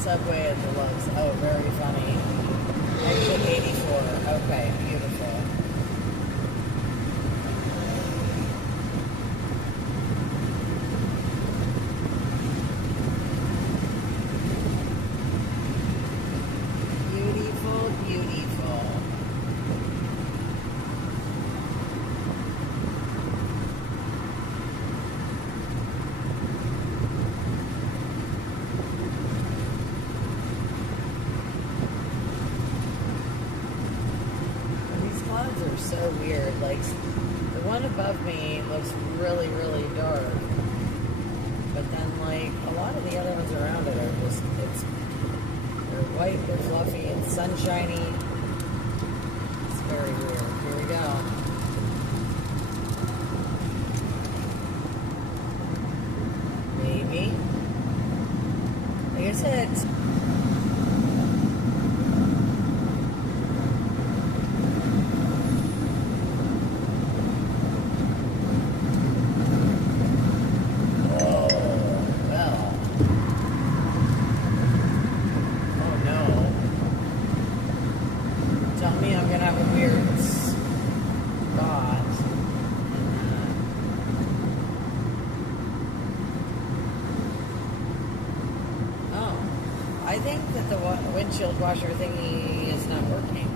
subway at the Loves. Oh, very funny. Exit 84. Okay, beautiful. Beautiful, beautiful. These clouds are so weird. Like, the one above me looks really, really dark. But then, like, a lot of the other ones around it are just, they're white, they're fluffy, it's sunshiny. It's very weird. Here we go. Maybe. Like I said, tell me I'm gonna have a weird spot. Oh, I think that the windshield washer thingy is not working.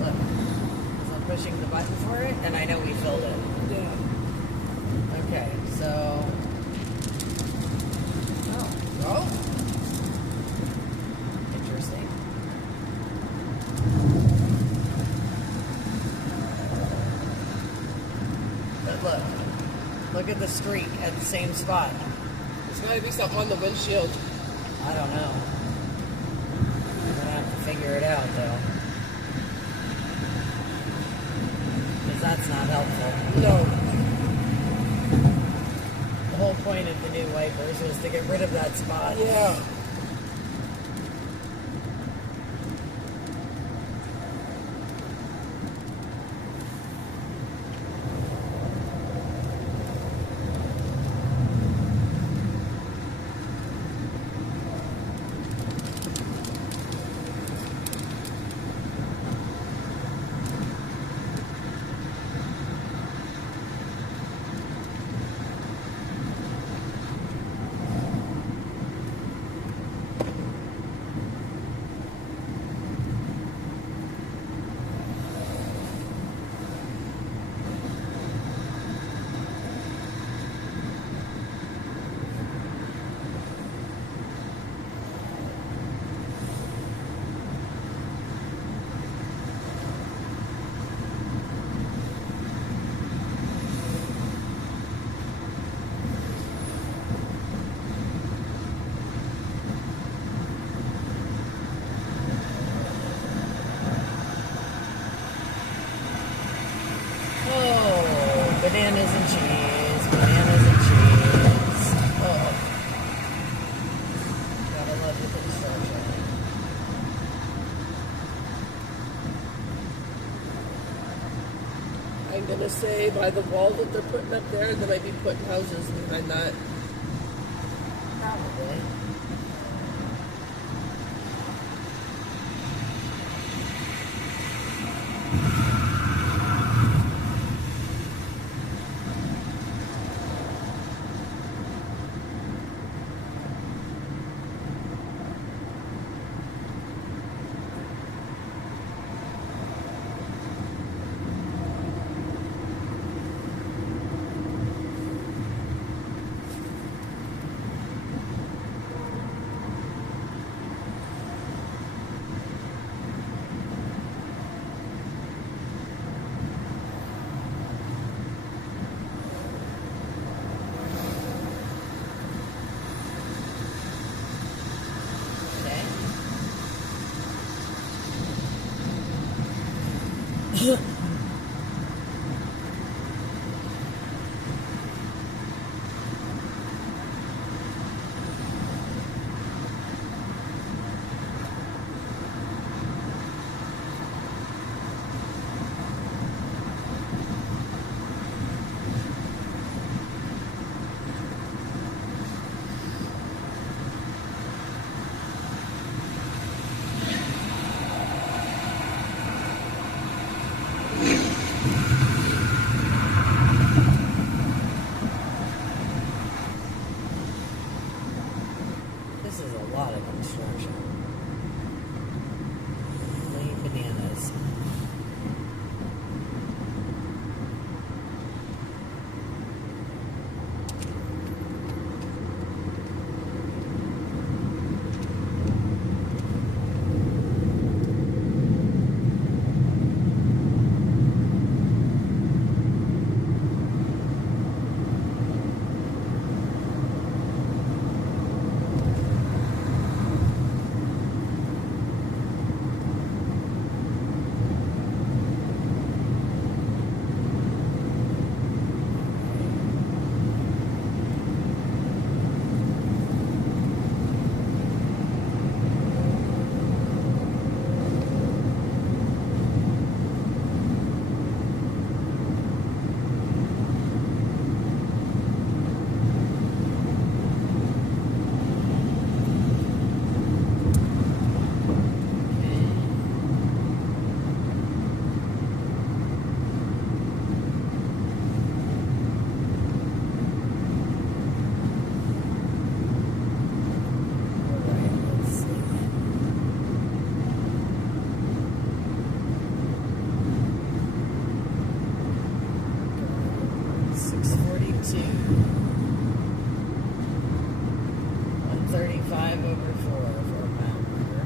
Look, 'cause I'm pushing the button for it, and I know we filled it. Yeah. Okay, so. Oh. Interesting. But look at the streak at the same spot. There's got to be something on the windshield. I don't know. I'm gonna have to figure it out though. Because that's not helpful. No. The whole point of the new wipers was to get rid of that spot. Yeah. Bananas and cheese, bananas and cheese. Oh. Gotta love the construction. I'm going to say by the wall that they're putting up there, they might be putting houses behind that. Probably. construction. Holy bananas. Let's see. 642. 135 over 4 for a mile marker.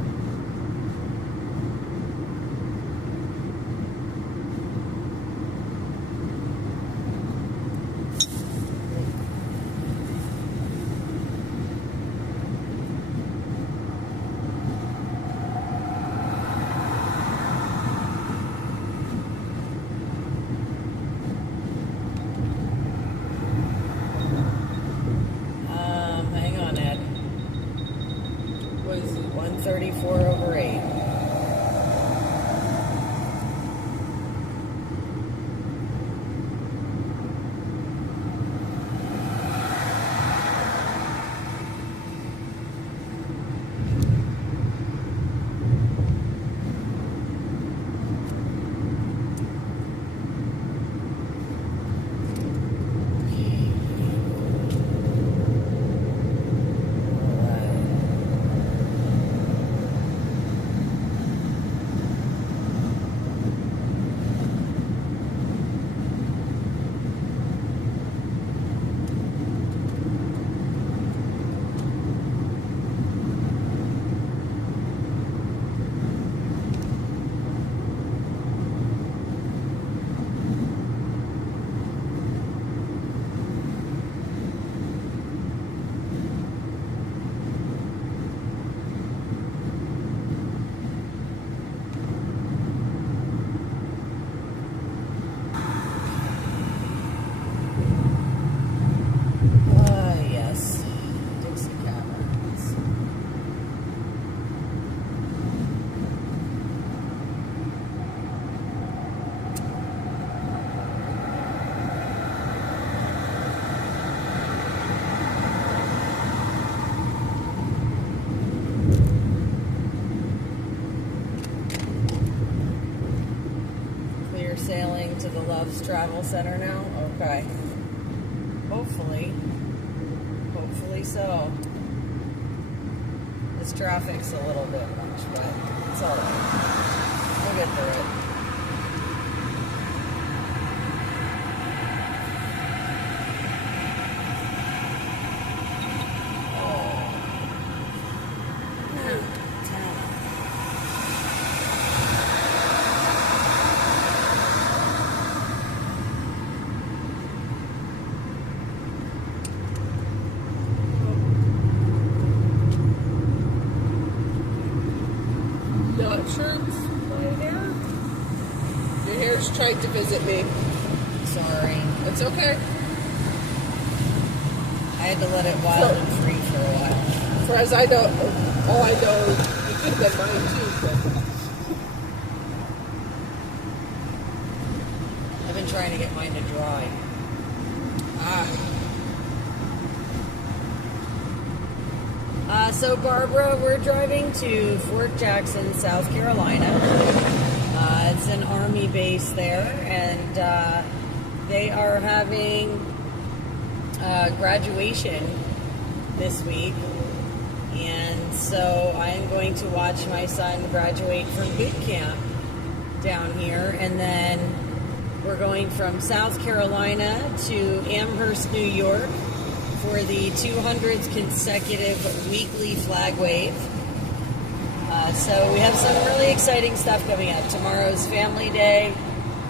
Hang on, Ed. What is it? 134 over 8. Yes. Dixie Caverns. Clear sailing to the Love's Travel Center now? Okay. Hopefully. Hopefully so. This traffic's a little bit much, but it's alright. We'll get through it. Not sure my hair. Your hair's tried to visit me. Sorry. It's okay. I had to let it wild and free for a while. For as I know, all I know, it could have been mine too. But I've been trying to get mine to dry. So Barbara, we're driving to Fort Jackson, South Carolina. It's an Army base there, and they are having graduation this week. And so I'm going to watch my son graduate from boot camp down here, and then we're going from South Carolina to Amherst, New York for the 200th consecutive weekly flag wave. So we have some really exciting stuff coming up. Tomorrow's family day,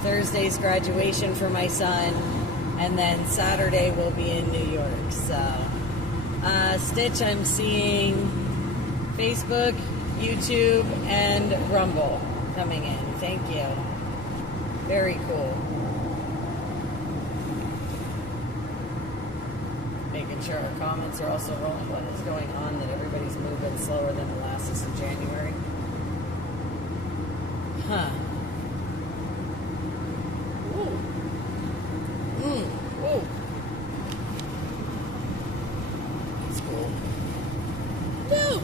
Thursday's graduation for my son, and then Saturday we'll be in New York. So, Stitch, I'm seeing Facebook, YouTube, and Rumble coming in. Thank you. Very cool. Making sure our comments are also rolling. What is going on that everybody's moving slower than molasses in January? Huh. Ooh. Ooh. That's cool. Woo!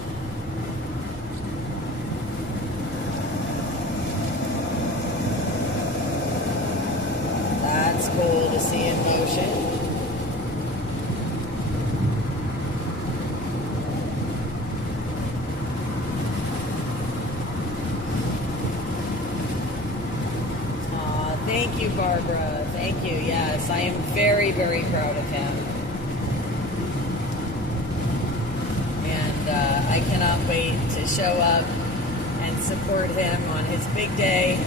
That's cool to see in motion. Thank you, Barbara. Thank you. Yes, I am very, very proud of him. And I cannot wait to show up and support him on his big day.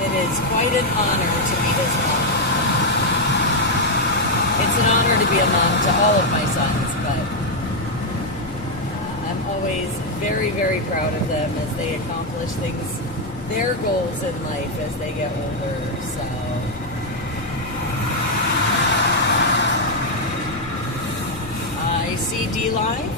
It is quite an honor to be his mom. It's an honor to be a mom to all of my sons, but I'm always very, very proud of them as they accomplish things, their goals in life as they get older. So I see D Live.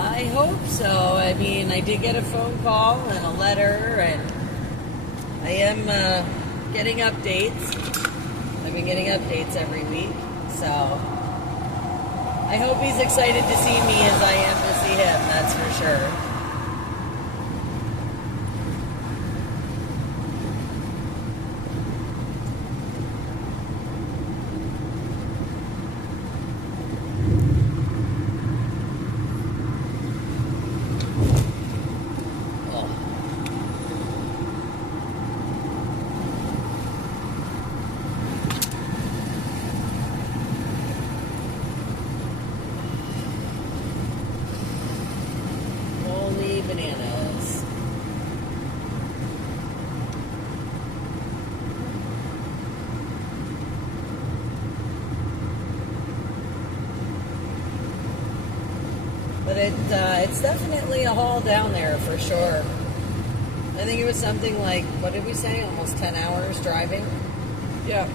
I hope so. I mean, I did get a phone call and a letter, and I am getting updates. I've been getting updates every week, so I hope he's excited to see me as I am to see him, that's for sure. Bananas. But it's definitely a haul down there for sure. I think it was something like, what did we say? Almost 10 hours driving? Yeah.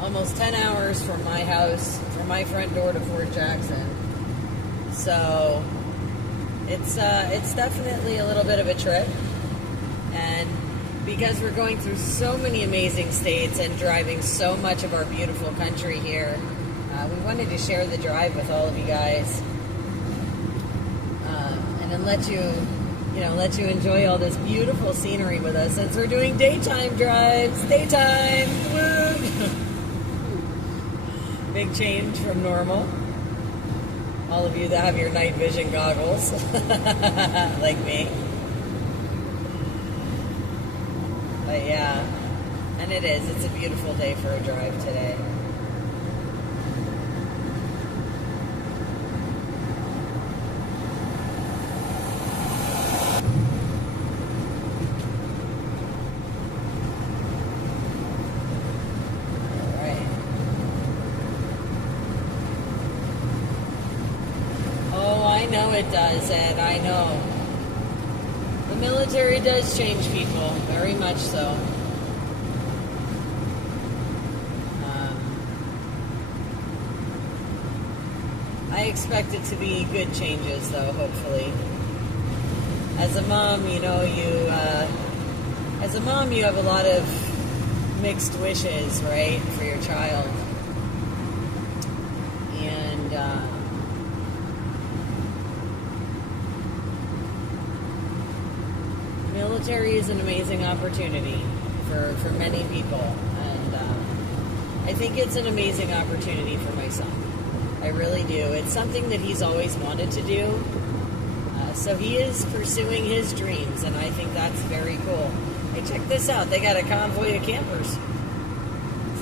Almost 10 hours from my house, from my front door to Fort Jackson. So it's definitely a little bit of a trip, and because we're going through so many amazing states and driving so much of our beautiful country here, we wanted to share the drive with all of you guys, and then let you enjoy all this beautiful scenery with us, since we're doing daytime drives. Daytime, woo! Big change from normal. All of you that have your night vision goggles, like me. But yeah, and it's a beautiful day for a drive today. I know it does, Ed. I know. The military does change people, very much so. I expect it to be good changes, though, hopefully. as a mom, as a mom, you have a lot of mixed wishes, right, for your child. And military is an amazing opportunity for many people. And I think it's an amazing opportunity for my son. I really do. It's something that he's always wanted to do. So he is pursuing his dreams, and I think that's very cool. Hey, check this out. They got a convoy of campers.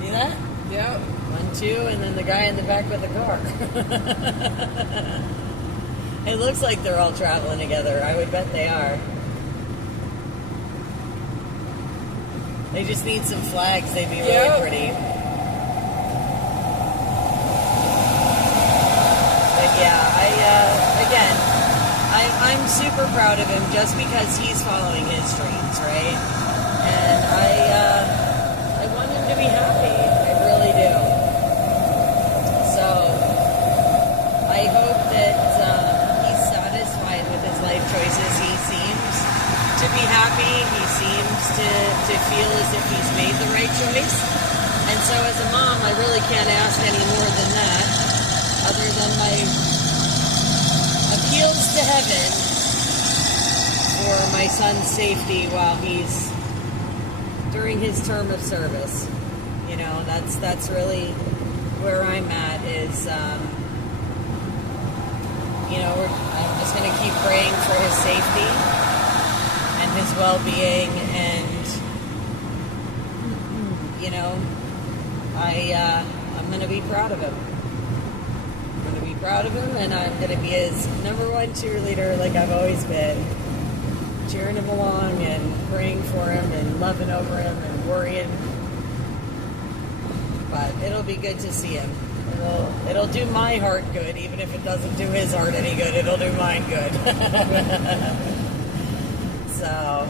See that? Yeah. 1, 2, and then the guy in the back with the car. It looks like they're all traveling together. I would bet they are. They just need some flags. They'd be really pretty. But yeah, again, I'm super proud of him just because he's following his dreams, right? And I want him to be happy. I really do. So I hope that he's satisfied with his life choices. He seems to be happy. He seems to feel as if he's made the right choice. And so as a mom, I really can't ask any more than that, other than my appeals to heaven for my son's safety while he's during his term of service. You know, that's really where I'm at. Is I'm just going to keep praying for his safety and his well-being, and I'm going to be proud of him. Proud of him, and I'm going to be his number one cheerleader like I've always been, cheering him along and praying for him and loving over him and worrying. But it'll be good to see him. It'll do my heart good, even if it doesn't do his heart any good. It'll do mine good. So,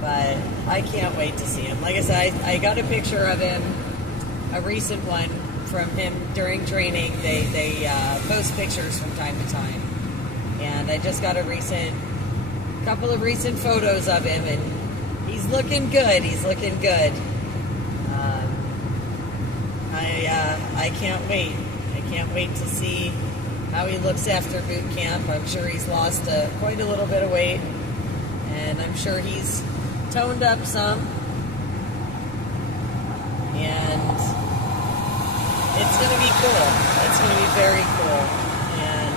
but I can't wait to see him. Like I said, I got a picture of him, a recent one from him during training. They post pictures from time to time, and I just got a couple of recent photos of him, and he's looking good. I can't wait. I can't wait to see how he looks after boot camp. I'm sure he's lost quite a little bit of weight, and I'm sure he's toned up some, and it's going to be cool. It's going to be very cool. And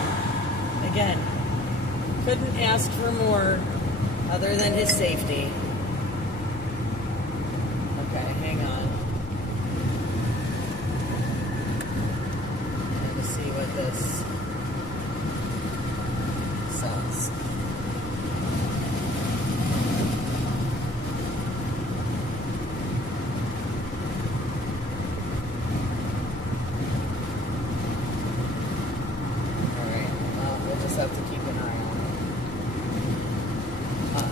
again, couldn't ask for more other than his safety. Okay, hang on. Let's see what this says. Have to keep an eye on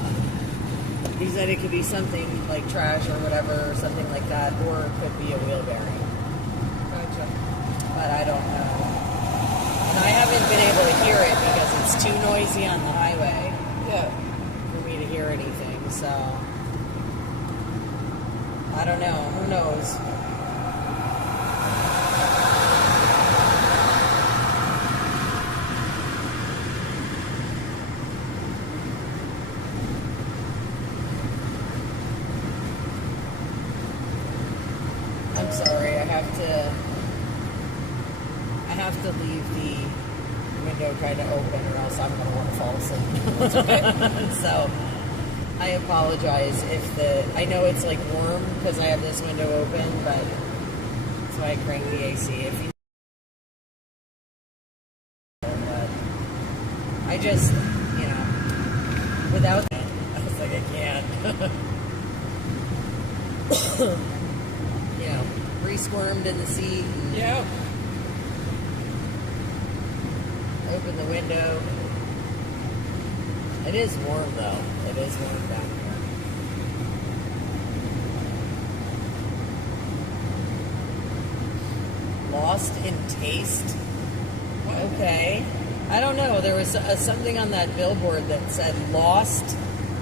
it. He said it could be something like trash or whatever, or something like that, or it could be a wheel bearing. Gotcha. But I don't know. And I haven't been able to hear it because it's too noisy on the highway. Yeah. For me to hear anything, so I don't know. Who knows? I'm sorry, I have to leave the window kind of open, or else I'm going to want to fall asleep. It's okay. So I apologize if I know it's like warm because I have this window open, but that's why I crank the AC. If you but I just, without that, I was like, I can't. Re-squirmed in the seat. Yeah. Open the window. It is warm though. It is warm down here. Lost in taste? Okay. I don't know. know. There was something on that billboard that said "Lost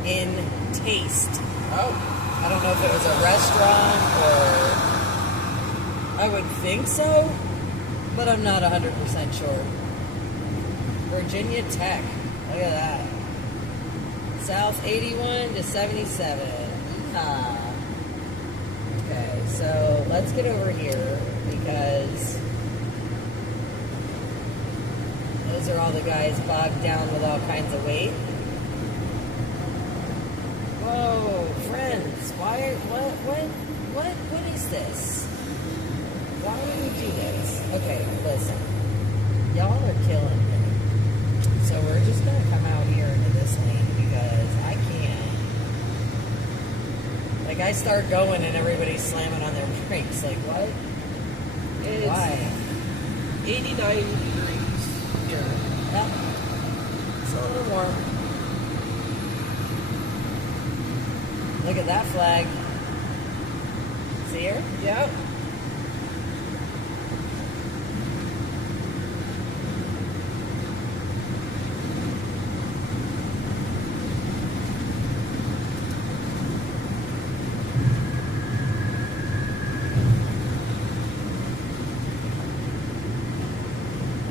in Taste." Oh. I don't know if it was a restaurant or... I would think so, but I'm not 100% sure. Virginia Tech. Look at that. South 81 to 77. Okay, so let's get over here because those are all the guys bogged down with all kinds of weight. Whoa, friends, what is this? Why would we do this? Okay, listen. Y'all are killing me. So we're just gonna come out here into this lane because I can't. Like, I start going and everybody's slamming on their brakes. Like, what? It's Why? 89 degrees here. Yep. It's a little warm. Look at that flag. See her? Yep.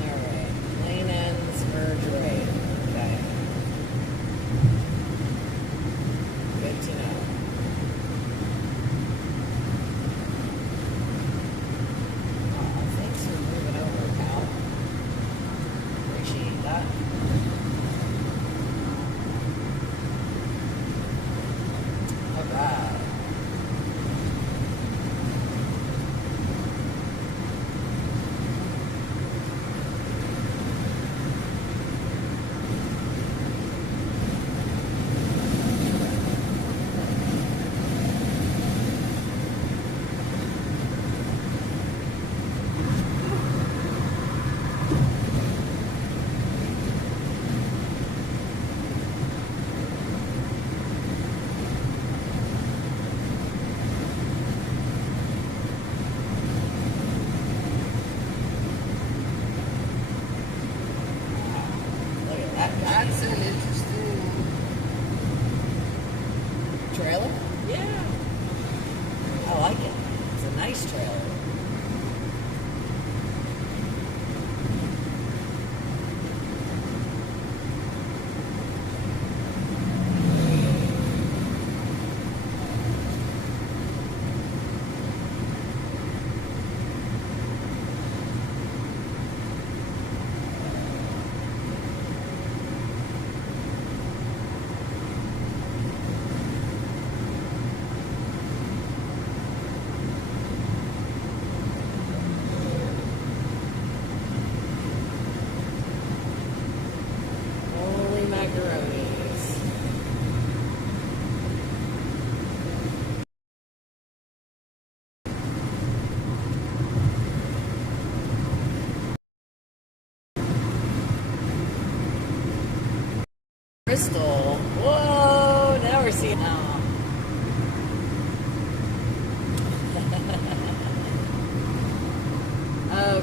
Alright. Lane ends, merge right. Okay. Good to know. Thanks for moving over, pal. Appreciate that. Alright. Look at that. That's an interesting. Trailer? Yeah. I like it. It's a nice trailer. Holy macaronis. Crystal. Whoa, now we're seeing. Oh.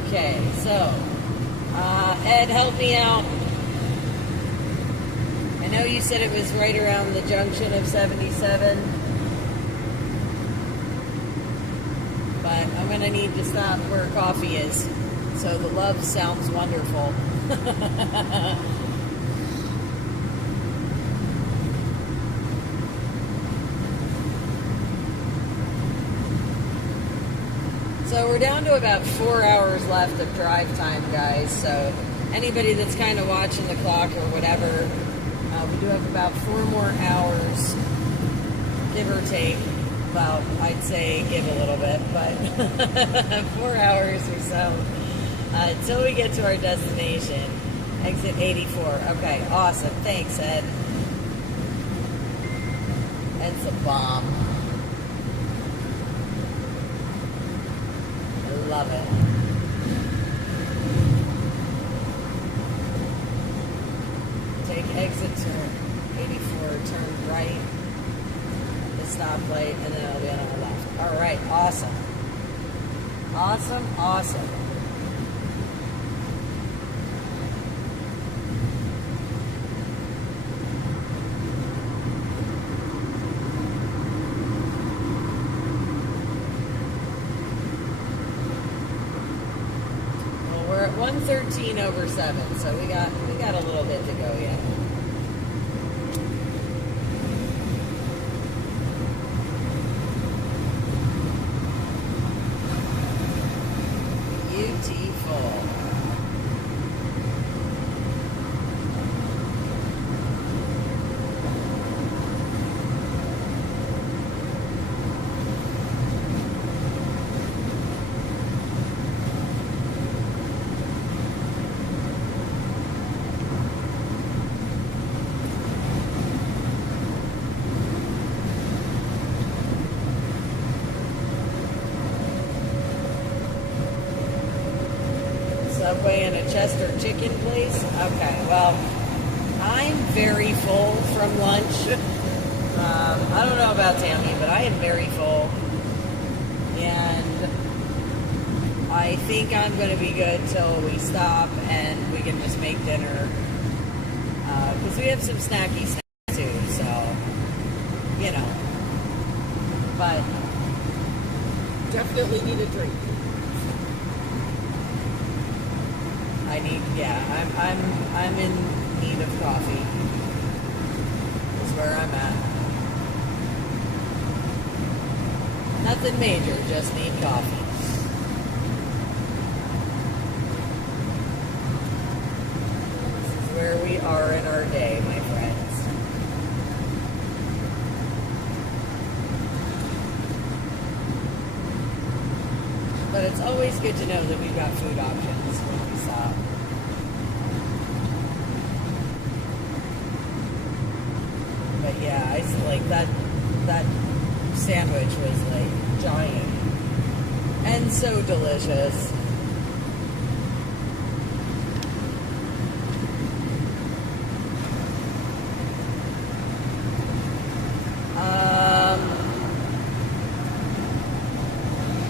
Okay, so Ed, help me out. I know you said it was right around the junction of 77, but I'm gonna need to stop where coffee is. So the love sounds wonderful. So we're down to about 4 hours left of drive time, guys. So anybody that's kind of watching the clock or whatever, we do have about 4 more hours, give or take. Well, I'd say give a little bit, but 4 hours or so until we get to our destination. Exit 84. Okay, awesome. Thanks, Ed. Ed's a bomb. Love it. Take exit turn 84, turn right, the stoplight, and then it'll be on our left. All right, awesome. Awesome, awesome. 13 over 7, so we got a little bit to go yet. Beautiful. Subway and a Chester chicken place. Okay, well, I'm very full from lunch. I don't know about Tammy, but I am very full. And I think I'm going to be good till we stop and we can just make dinner. Because we have some snacky snacks too, so, you know. But Definitely need a drink. I'm in need of coffee. Is where I'm at. Nothing major, just need coffee. This is where we are in our day, my friends. But it's always good to know that we've got food options when we stop. But yeah, I like that sandwich was like giant and so delicious.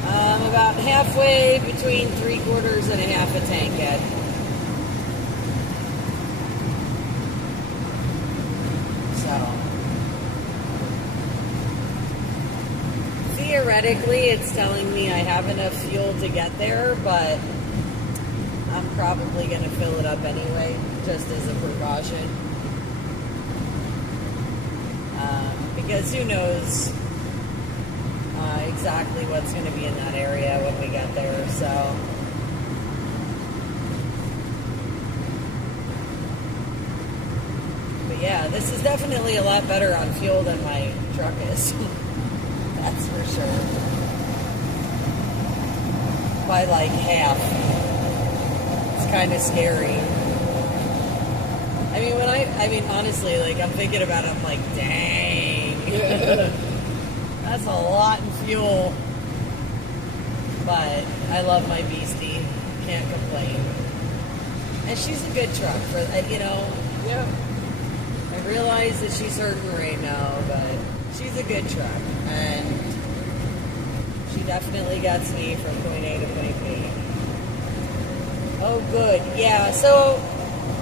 I'm about halfway between 3/4 and a half a tank yet. Theoretically, it's telling me I have enough fuel to get there, but I'm probably going to fill it up anyway, just as a precaution. Because who knows exactly what's going to be in that area when we get there, so. But yeah, this is definitely a lot better on fuel than my truck is. That's for sure. By like half. It's kind of scary. I mean, honestly, like, I'm thinking about it, I'm like, dang. Yeah. That's a lot in fuel. But I love my beastie. Can't complain. And she's a good truck for, you know. Yeah. I realize that she's hurting right now, but she's a good truck. And she definitely gets me from point A to point B. Oh, good. Yeah, so,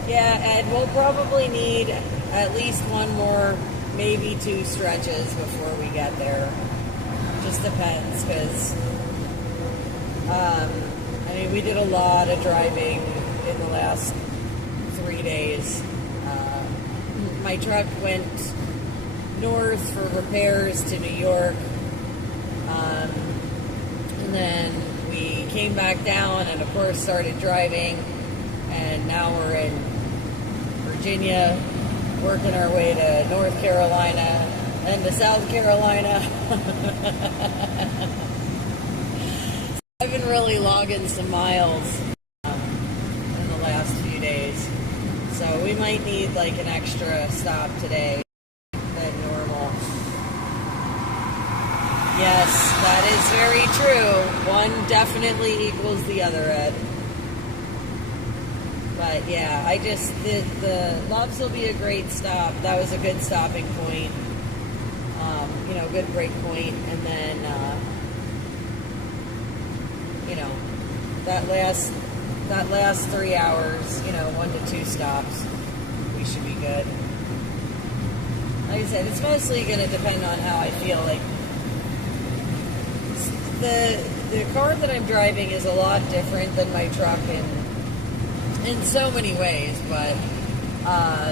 yeah, Ed, we'll probably need at least one more, maybe 2 stretches before we get there. Just depends, because, I mean, we did a lot of driving in the last 3 days. My truck went north for repairs to New York. And then we came back down and, of course, started driving. And now we're in Virginia, working our way to North Carolina and to South Carolina. I've been really logging some miles in the last few days. So we might need like an extra stop today than normal. Yes, that is very true. One definitely equals the other, Ed. But yeah, the Loves will be a great stop. That was a good stopping point. Good break point. And then, that last 3 hours, 1 to 2 stops, we should be good. Like I said, it's mostly going to depend on how I feel. Like, the car that I'm driving is a lot different than my truck, and in so many ways, but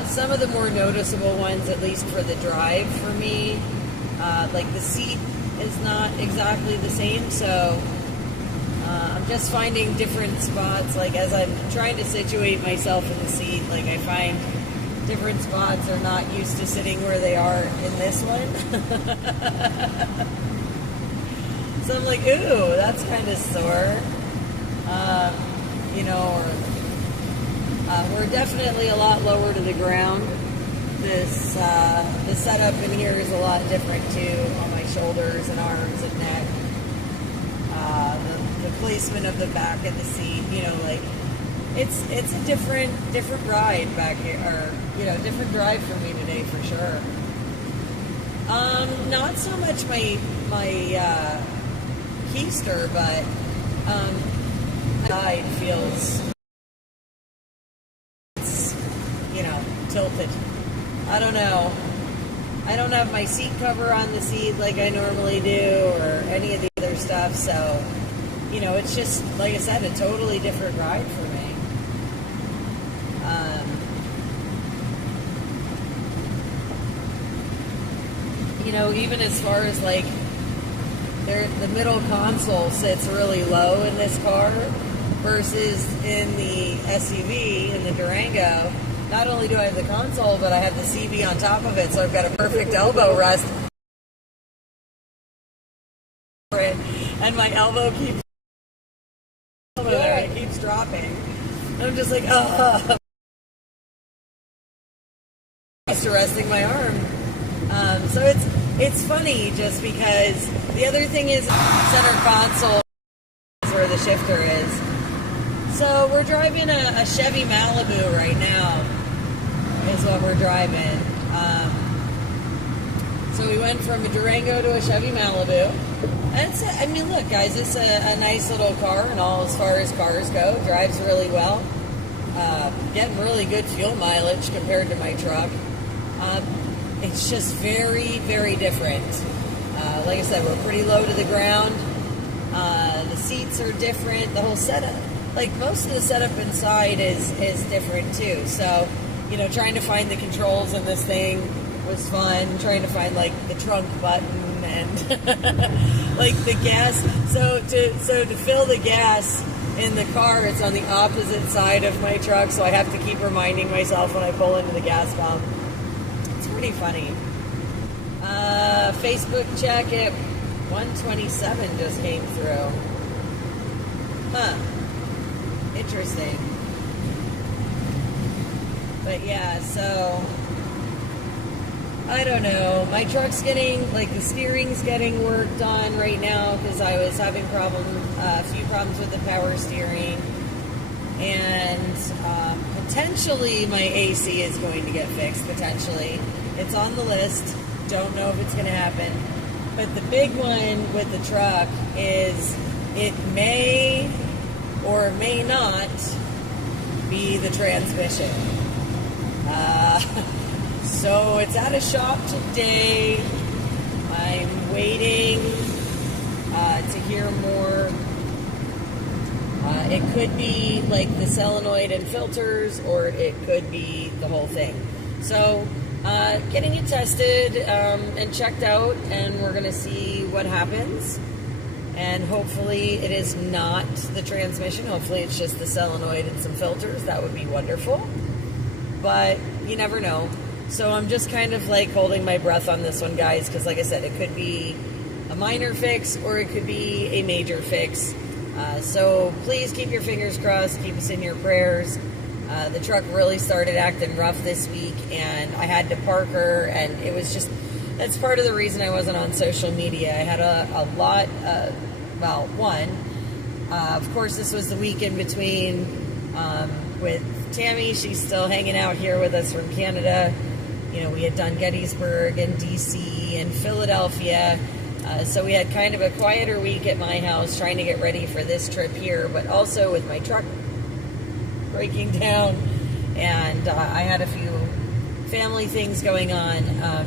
some of the more noticeable ones, at least for the drive for me, like the seat is not exactly the same, so I'm just finding different spots, like as I'm trying to situate myself in the seat, like I find different spots are not used to sitting where they are in this one. So I'm like, ooh, that's kind of sore. You know, or we're definitely a lot lower to the ground. This the setup in here is a lot different too, on my shoulders and arms and neck. The placement of the back of the seat, you know, like it's a different ride back here, or you know, different drive for me today for sure. Not so much my keister, but side feels, you know, tilted. I don't know. I don't have my seat cover on the seat like I normally do, or any of the other stuff, so you know, it's just, like I said, a totally different ride for me. You know, even as far as like, the middle console sits really low in this car versus in the SUV, in the Durango. Not only do I have the console, but I have the CV on top of it, so I've got a perfect elbow rest. And my elbow keeps it keeps dropping. I'm just like, oh. Used to resting my arm. So it's funny just because the other thing is center console is where the shifter is. So we're driving a Chevy Malibu right now, is what we're driving. So we went from a Durango to a Chevy Malibu. And I mean, look, guys, it's a nice little car and all as far as cars go. Drives really well. Getting really good fuel mileage compared to my truck. It's just very, very different. Like I said, we're pretty low to the ground. The seats are different. The whole setup, like most of the setup inside is different too. So, you know, trying to find the controls in this thing was fun. Trying to find like the trunk button and like the gas. So to fill the gas in the car, it's on the opposite side of my truck. So I have to keep reminding myself when I pull into the gas pump. Pretty funny. Facebook check at 127 just came through. Huh. Interesting. But yeah, so I don't know. My truck's getting, like, the steering's getting worked on right now because I was having a few problems with the power steering. And potentially my AC is going to get fixed, potentially. It's on the list. Don't know if it's going to happen. But the big one with the truck is it may or may not be the transmission. So it's at a shop today. I'm waiting to hear more. It could be like the solenoid and filters, or it could be the whole thing. So getting it tested and checked out, and we're going to see what happens. And hopefully it is not the transmission. Hopefully it's just the solenoid and some filters. That would be wonderful. But you never know. So I'm just kind of like holding my breath on this one, guys, because like I said, it could be a minor fix or it could be a major fix. So please keep your fingers crossed. Keep us in your prayers. The truck really started acting rough this week, and I had to park her, and it was just, that's part of the reason I wasn't on social media. I had a lot, well, one, of course, this was the week in between with Tammy. She's still hanging out here with us from Canada. You know, we had done Gettysburg and DC and Philadelphia. So we had kind of a quieter week at my house trying to get ready for this trip here, but also with my truck breaking down, and I had a few family things going on.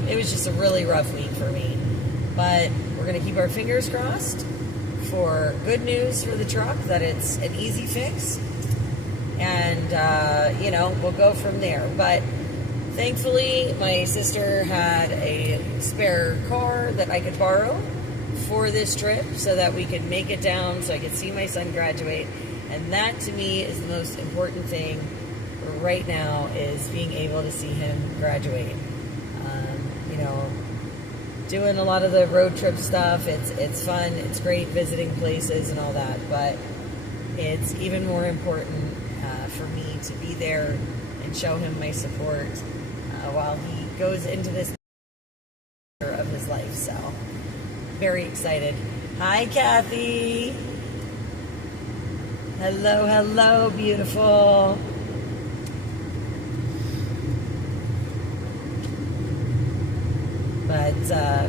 It was just a really rough week for me, but we're going to keep our fingers crossed for good news for the truck, that it's an easy fix, and we'll go from there. But thankfully, my sister had a spare car that I could borrow for this trip so that we could make it down so I could see my son graduate. And that to me is the most important thing right now, is being able to see him graduate. Doing a lot of the road trip stuff, it's fun, it's great visiting places and all that, but it's even more important for me to be there and show him my support while he goes into this of his life. So very excited. Hi, Kathy. Hello, beautiful.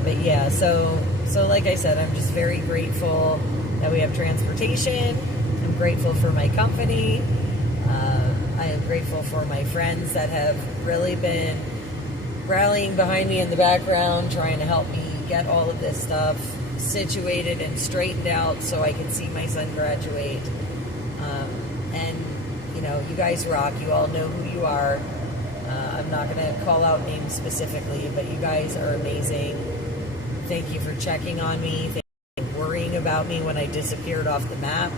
But yeah, so like I said, I'm just very grateful that we have transportation. I'm grateful for my company. I am grateful for my friends that have really been rallying behind me in the background, trying to help me get all of this stuff situated and straightened out so I can see my son graduate. And you guys rock. You all know who you are. I'm not going to call out names specifically, but you guys are amazing. Thank you for checking on me. Thank you for worrying about me when I disappeared off the map.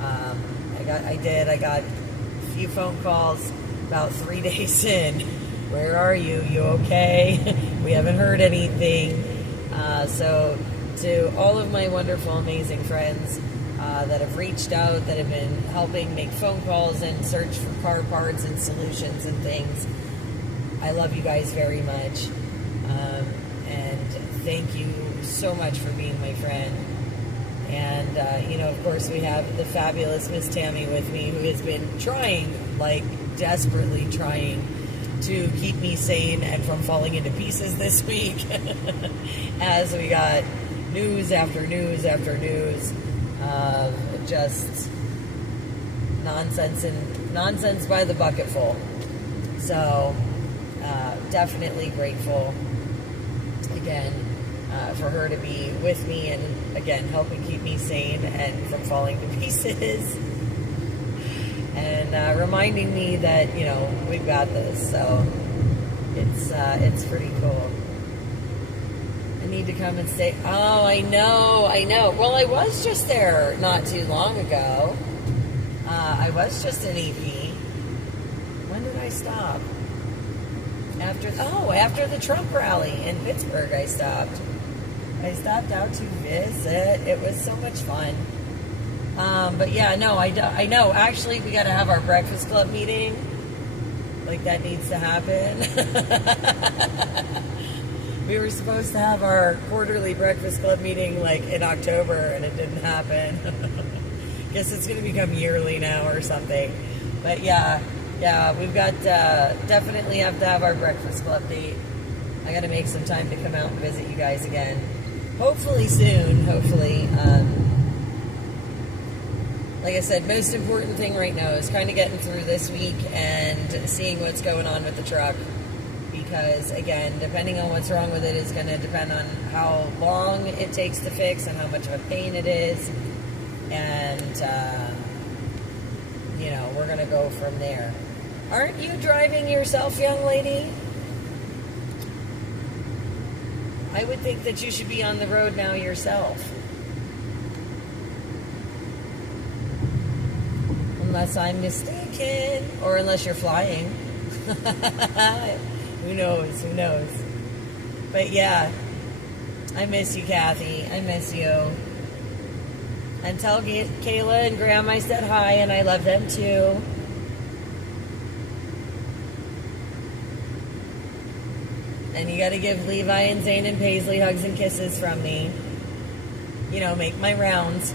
I got a few phone calls about 3 days in. Where are you? You okay? We haven't heard anything. So to all of my wonderful, amazing friends that have reached out, that have been helping make phone calls and search for car parts and solutions and things, I love you guys very much. And thank you so much for being my friend. And, of course, we have the fabulous Miss Tammy with me, who has been trying, desperately trying to keep me sane and from falling into pieces this week as we got news after news after news of just nonsense by the bucketful. So definitely grateful again for her to be with me and again helping keep me sane and from falling to pieces. And reminding me that, we've got this. So it's pretty cool. I need to come and stay. Oh, I know. Well, I was just there not too long ago. I was just in EP. When did I stop? After the Trump rally in Pittsburgh, I stopped. I stopped out to visit. It was so much fun. But yeah, no, I know. Actually, we got to have our Breakfast Club meeting. That needs to happen. We were supposed to have our quarterly Breakfast Club meeting in October, and it didn't happen. Guess it's going to become yearly now or something. But yeah, we've got definitely have to have our Breakfast Club date. I got to make some time to come out and visit you guys again. Hopefully soon. Hopefully. Like I said, most important thing right now is kind of getting through this week and seeing what's going on with the truck. Because, again, depending on what's wrong with it is going to depend on how long it takes to fix and how much of a pain it is. And, we're going to go from there. Aren't you driving yourself, young lady? I would think that you should be on the road now yourself. Unless I'm mistaken, or unless you're flying. Who knows? But yeah, I miss you, Kathy. I miss you. And tell Kayla and Grandma I said hi, and I love them too. And you got to give Levi and Zane and Paisley hugs and kisses from me. Make my rounds.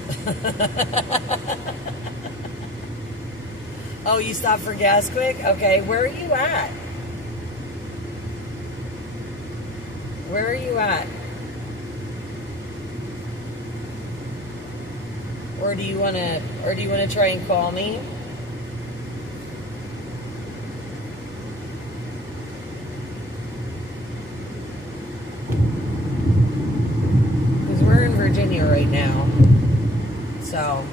Oh, you stopped for gas quick? Okay, where are you at? Where are you at? Or do you wanna try and call me? Because we're in Virginia right now. So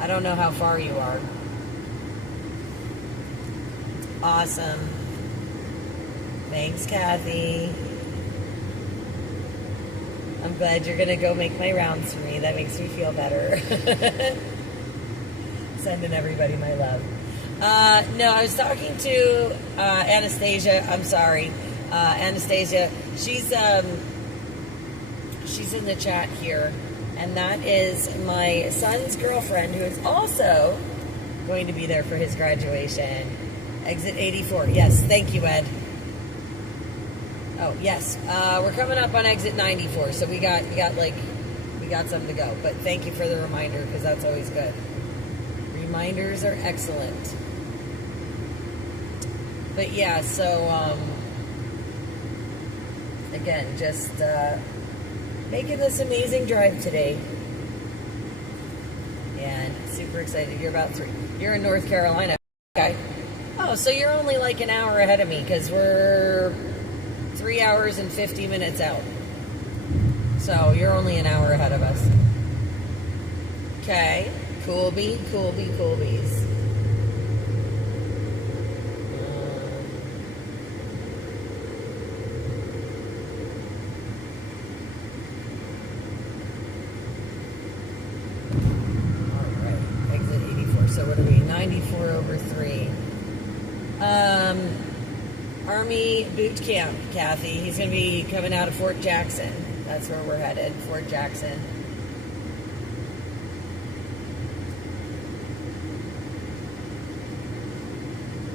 I don't know how far you are. Awesome. Thanks, Kathy. I'm glad you're going to go make my rounds for me. That makes me feel better. Sending everybody my love. No, I was talking to Anastasia. I'm sorry. Anastasia. She's in the chat here. And that is my son's girlfriend, who is also going to be there for his graduation. Exit 84. Yes, thank you, Ed. Oh, yes. We're coming up on exit 94, so we got something to go. But thank you for the reminder, because that's always good. Reminders are excellent. But yeah, so again, just making this amazing drive today. And super excited. You're in North Carolina. Okay. Oh, so you're only like an hour ahead of me, because we're 3 hours and 50 minutes out. So you're only an hour ahead of us. Okay. Coolbies. Alright. Exit 84. So what are we? 94 over 3. Army boot camp, Kathy. He's going to be coming out of Fort Jackson. That's where we're headed, Fort Jackson.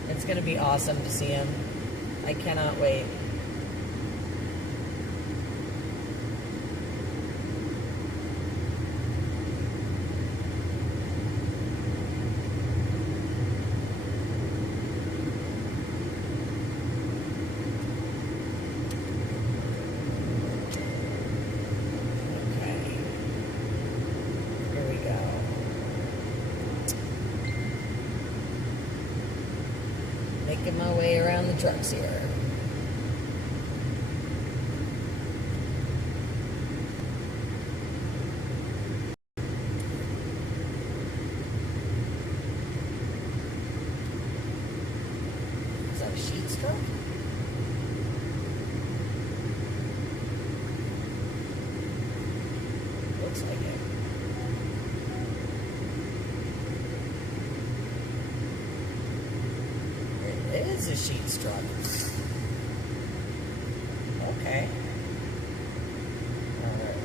It's going to be awesome to see him. I cannot wait. Making my way around the trucks here. Is that a Sheetz truck? Looks like it. It is a Sheetz truck. Okay. Alright.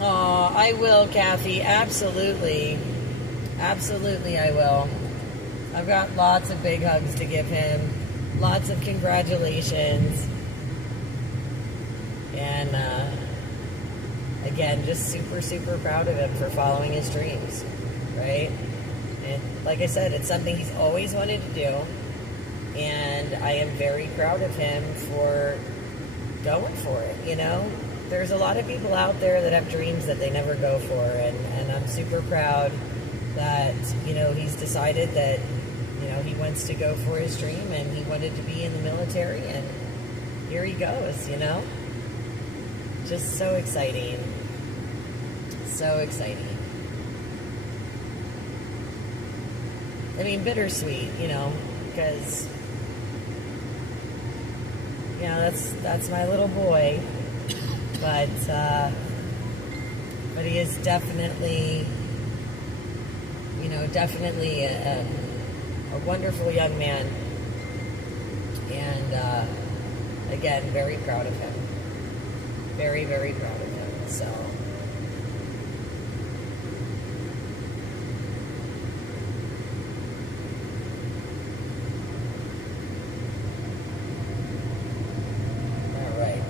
Oh, I will, Kathy. Absolutely. Absolutely, I will. I've got lots of big hugs to give him. Lots of congratulations. And, again, just super, super proud of him for following his dreams. Right? And like I said, it's something he's always wanted to do, and I am very proud of him for going for it, you know? There's a lot of people out there that have dreams that they never go for, and I'm super proud that, you know, he's decided that, you know, he wants to go for his dream, and he wanted to be in the military, and here he goes, you know? Just so exciting. So exciting. I mean, bittersweet, you know, because, you know, that's my little boy, but he is definitely, you know, definitely a wonderful young man, and again, very proud of him, very, very proud of him, so.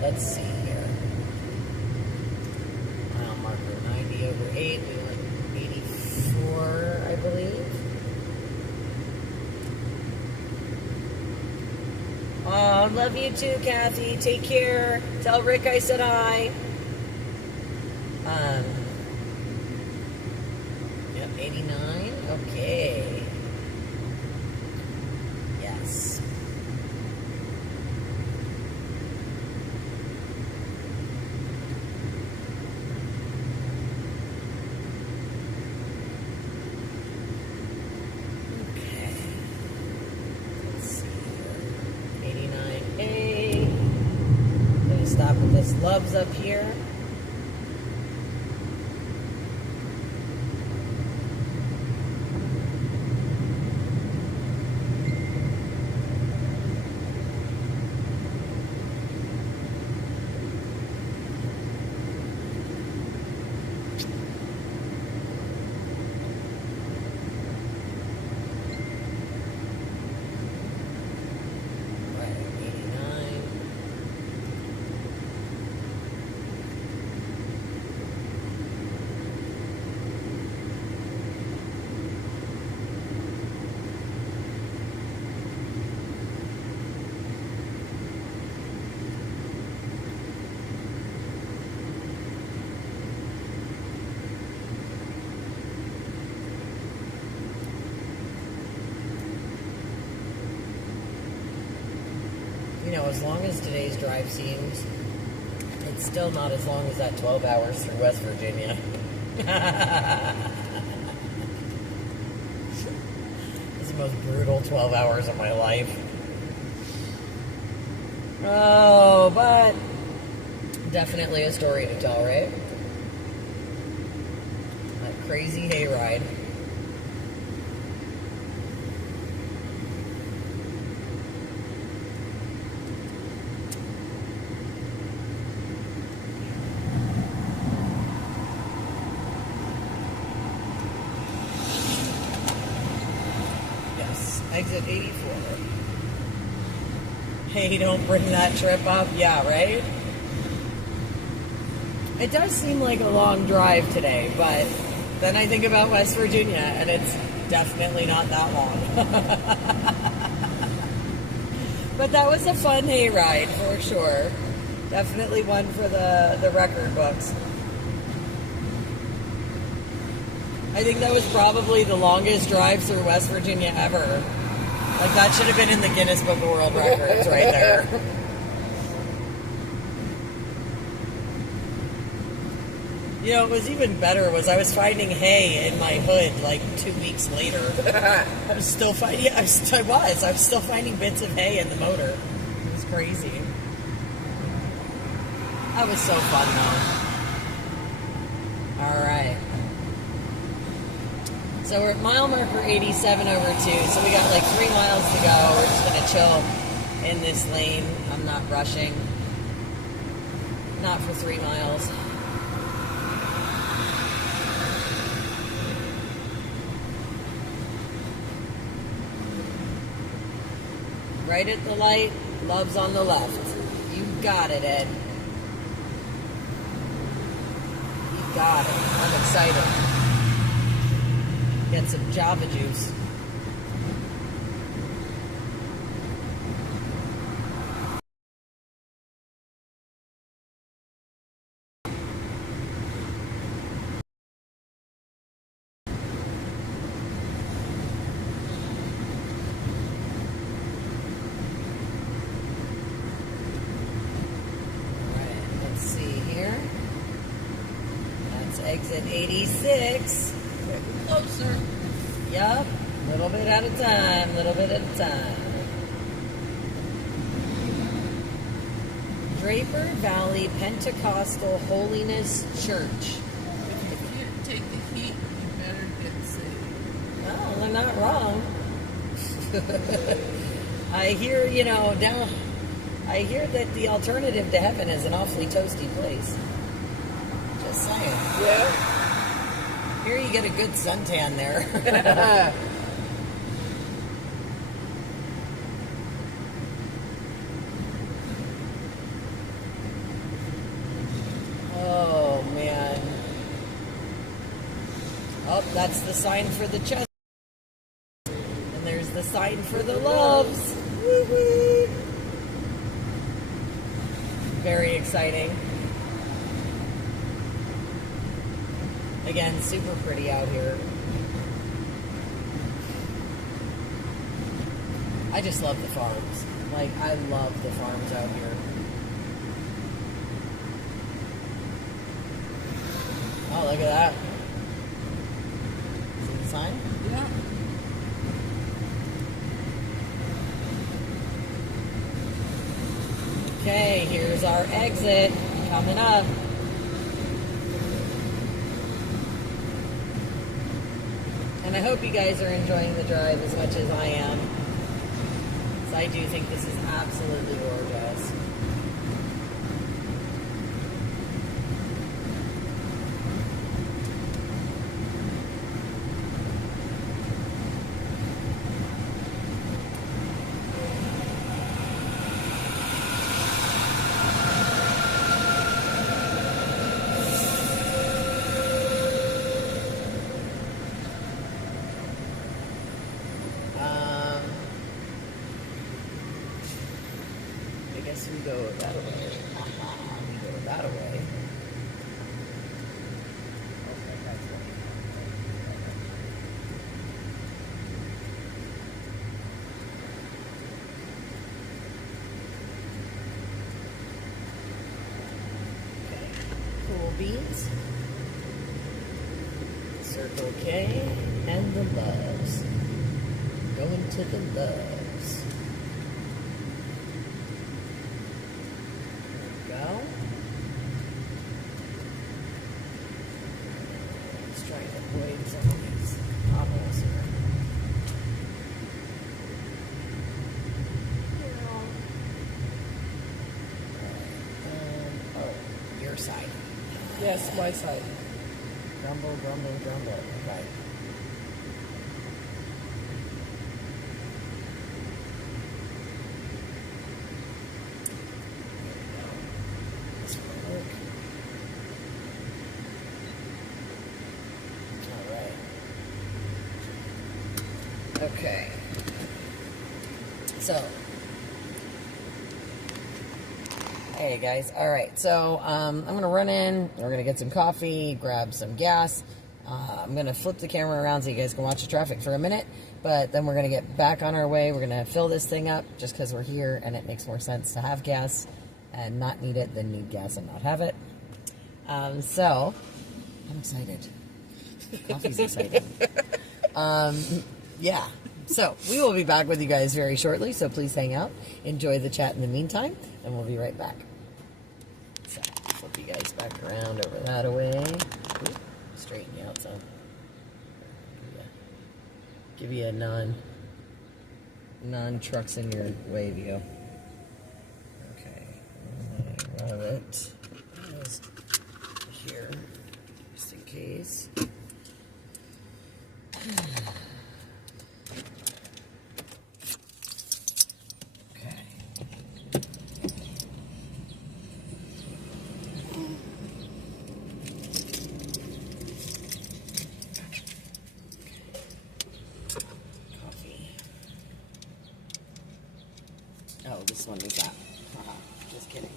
Let's see here. Mile marker 90 over 8. We went 84, I believe. Oh, love you too, Kathy. Take care. Tell Rick I said hi. Yep, 89. Okay. Yes. Okay. those loves up here. You know, as long as today's drive seems, it's still not as long as that 12 hours through West Virginia. It's the most brutal 12 hours of my life. Oh, but definitely a story to tell, right? That crazy hayride. Exit 84. Hey, don't bring that trip up. Yeah, right? It does seem like a long drive today, but then I think about West Virginia, and it's definitely not that long. But that was a fun hayride, for sure. Definitely one for the record books. I think that was probably the longest drive through West Virginia ever. Like, that should have been in the Guinness Book of World Records right there. You know, what was even better was I was finding hay in my hood like 2 weeks later. I was still finding, yeah, I was still finding bits of hay in the motor. It was crazy. That was so fun though. All right. So we're at mile marker 87 over 2, so we got like 3 miles to go. We're just going to chill in this lane. I'm not rushing. Not for 3 miles. Right at the light, love's on the left. You got it, Ed. You got it. I'm excited. Get some Java juice. Alright, let's see here. That's exit 86. Closer. Yup, little bit at a time, little bit at a time. Draper Valley Pentecostal Holiness Church. If you can't take the heat, you better get saved. Well, they're not wrong. I hear, I hear that the alternative to heaven is an awfully toasty place. Just saying. Yeah. Here you get a good suntan there. Oh, man. Oh, that's the sign for the chest. And there's the sign for the loves. Woo-hoo. Very exciting. Again, super pretty out here. I just love the farms. Like, I love the farms out here. Oh, look at that. See the sign? Yeah. Okay, here's our exit. Coming up. And I hope you guys are enjoying the drive as much as I am. Because I do think this is absolutely gorgeous. I guess we go that way. We go that way. Okay. Cool beans. Circle K and the loves. Going to the loves. Go. Let's try to avoid some of these potholes here. Oh, your side. Yes, my side. Grumble, grumble, grumble. Right. This will work. All right. Okay. So. Hey guys. All right. So I'm gonna run in. We're gonna get some coffee, grab some gas. I'm gonna flip the camera around so you guys can watch the traffic for a minute. But then we're gonna get back on our way. We're gonna fill this thing up just because we're here, and it makes more sense to have gas and not need it than need gas and not have it. So I'm excited. Coffee's exciting. Yeah. So we will be back with you guys very shortly. So please hang out, enjoy the chat in the meantime, and we'll be right back. So flip you guys back around over that way. Ooh, straighten you out, so give you a non trucks in your way view. Okay, I love it. It's here, just in case. Oh, this one is that. Just kidding.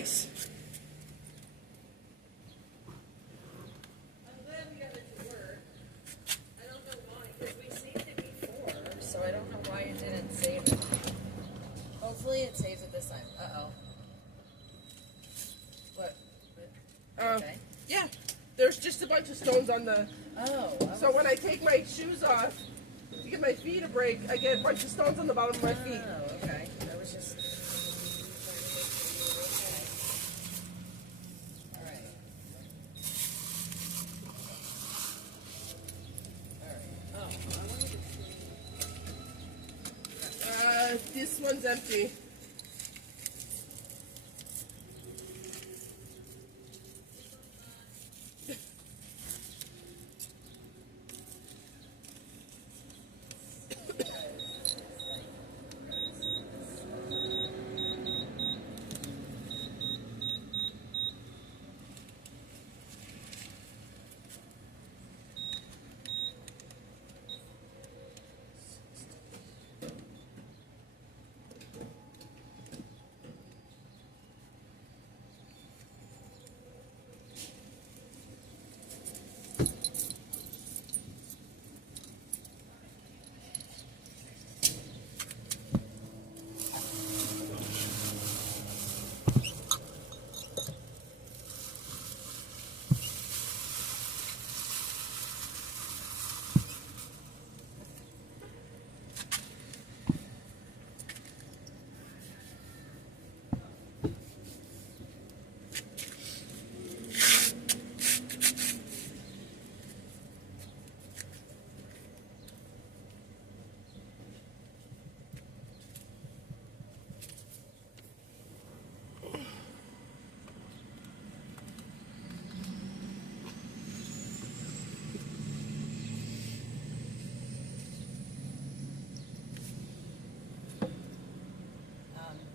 Nice. I'm glad we got it to work. I don't know why, because we saved it before, so I don't know why it didn't save it. Hopefully it saves it this time. Uh-oh. What? Okay. Yeah. There's just a bunch of stones on the... Oh. So when I take my shoes off to give my feet a break, I get a bunch of stones on the bottom of my feet. Oh, okay. That was just... All right. All right. Oh, I wanted to see... This one's empty.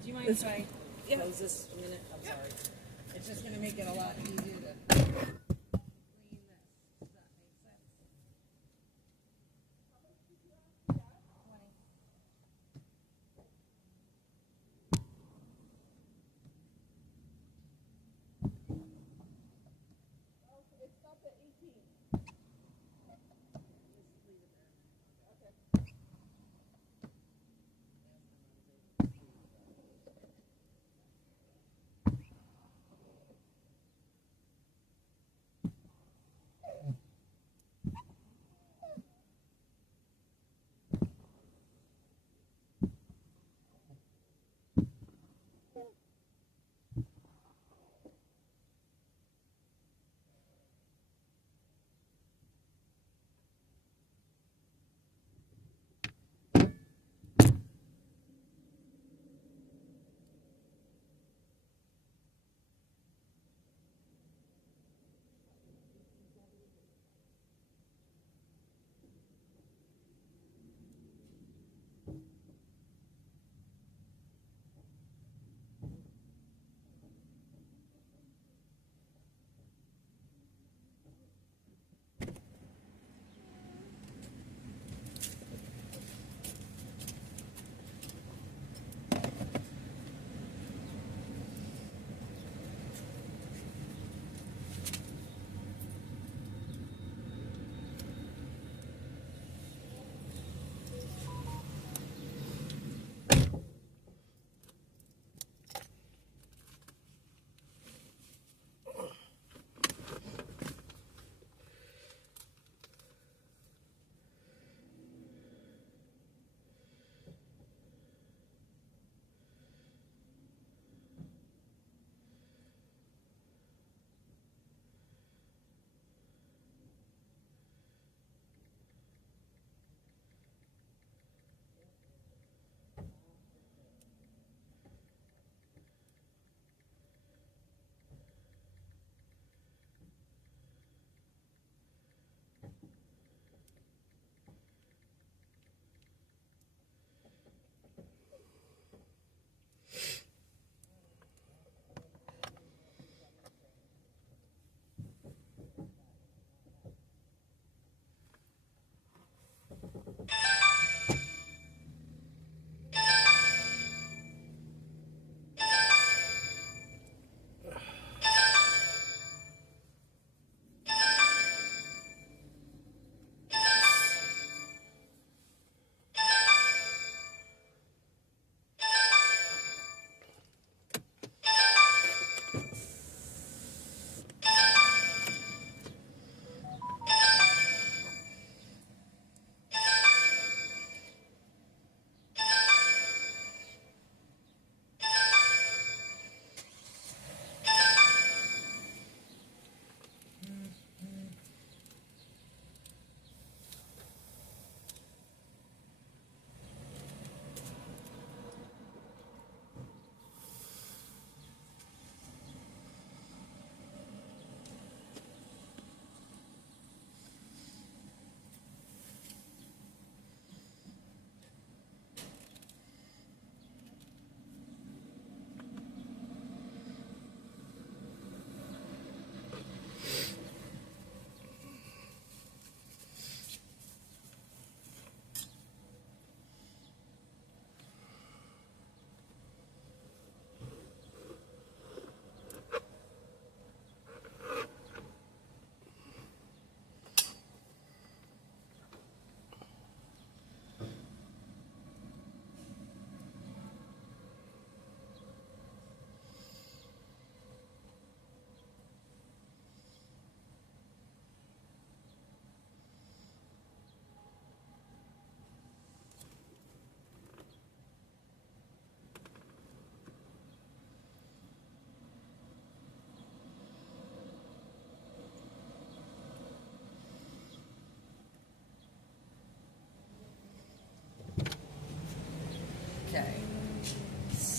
Do you mind if I close this a minute? I'm sorry. It's just going to make it a lot easier to clean this. Does that make sense? 20. It stopped at 18.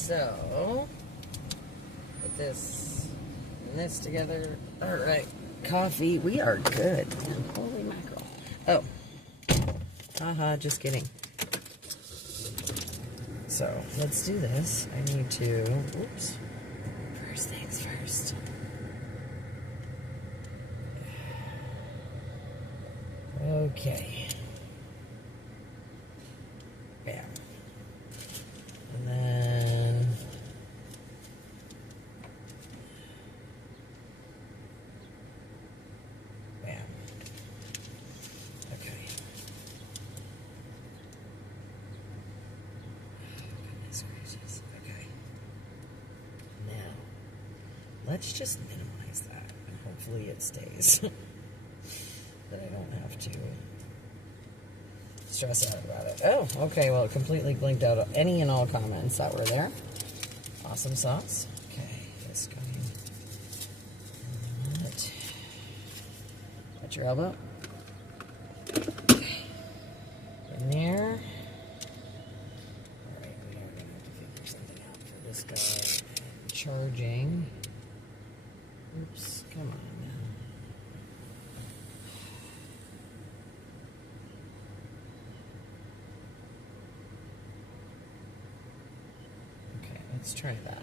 so put this and this together. All right, coffee. We are good. Holy mackerel. Oh, haha, just kidding. So let's do this. I need to, oops, first things first. Okay. Bam. And then bam. Okay. Goodness gracious. Okay. Now, let's just minimize that, and hopefully it stays. That I don't have to stress out about it. Oh, okay. Well, it completely blinked out any and all comments that were there. Awesome sauce. Okay, this going. At your elbow. Okay. In there. All right, we are going to have to figure something out for this guy. And charging. Oops, come on now. Let's try that.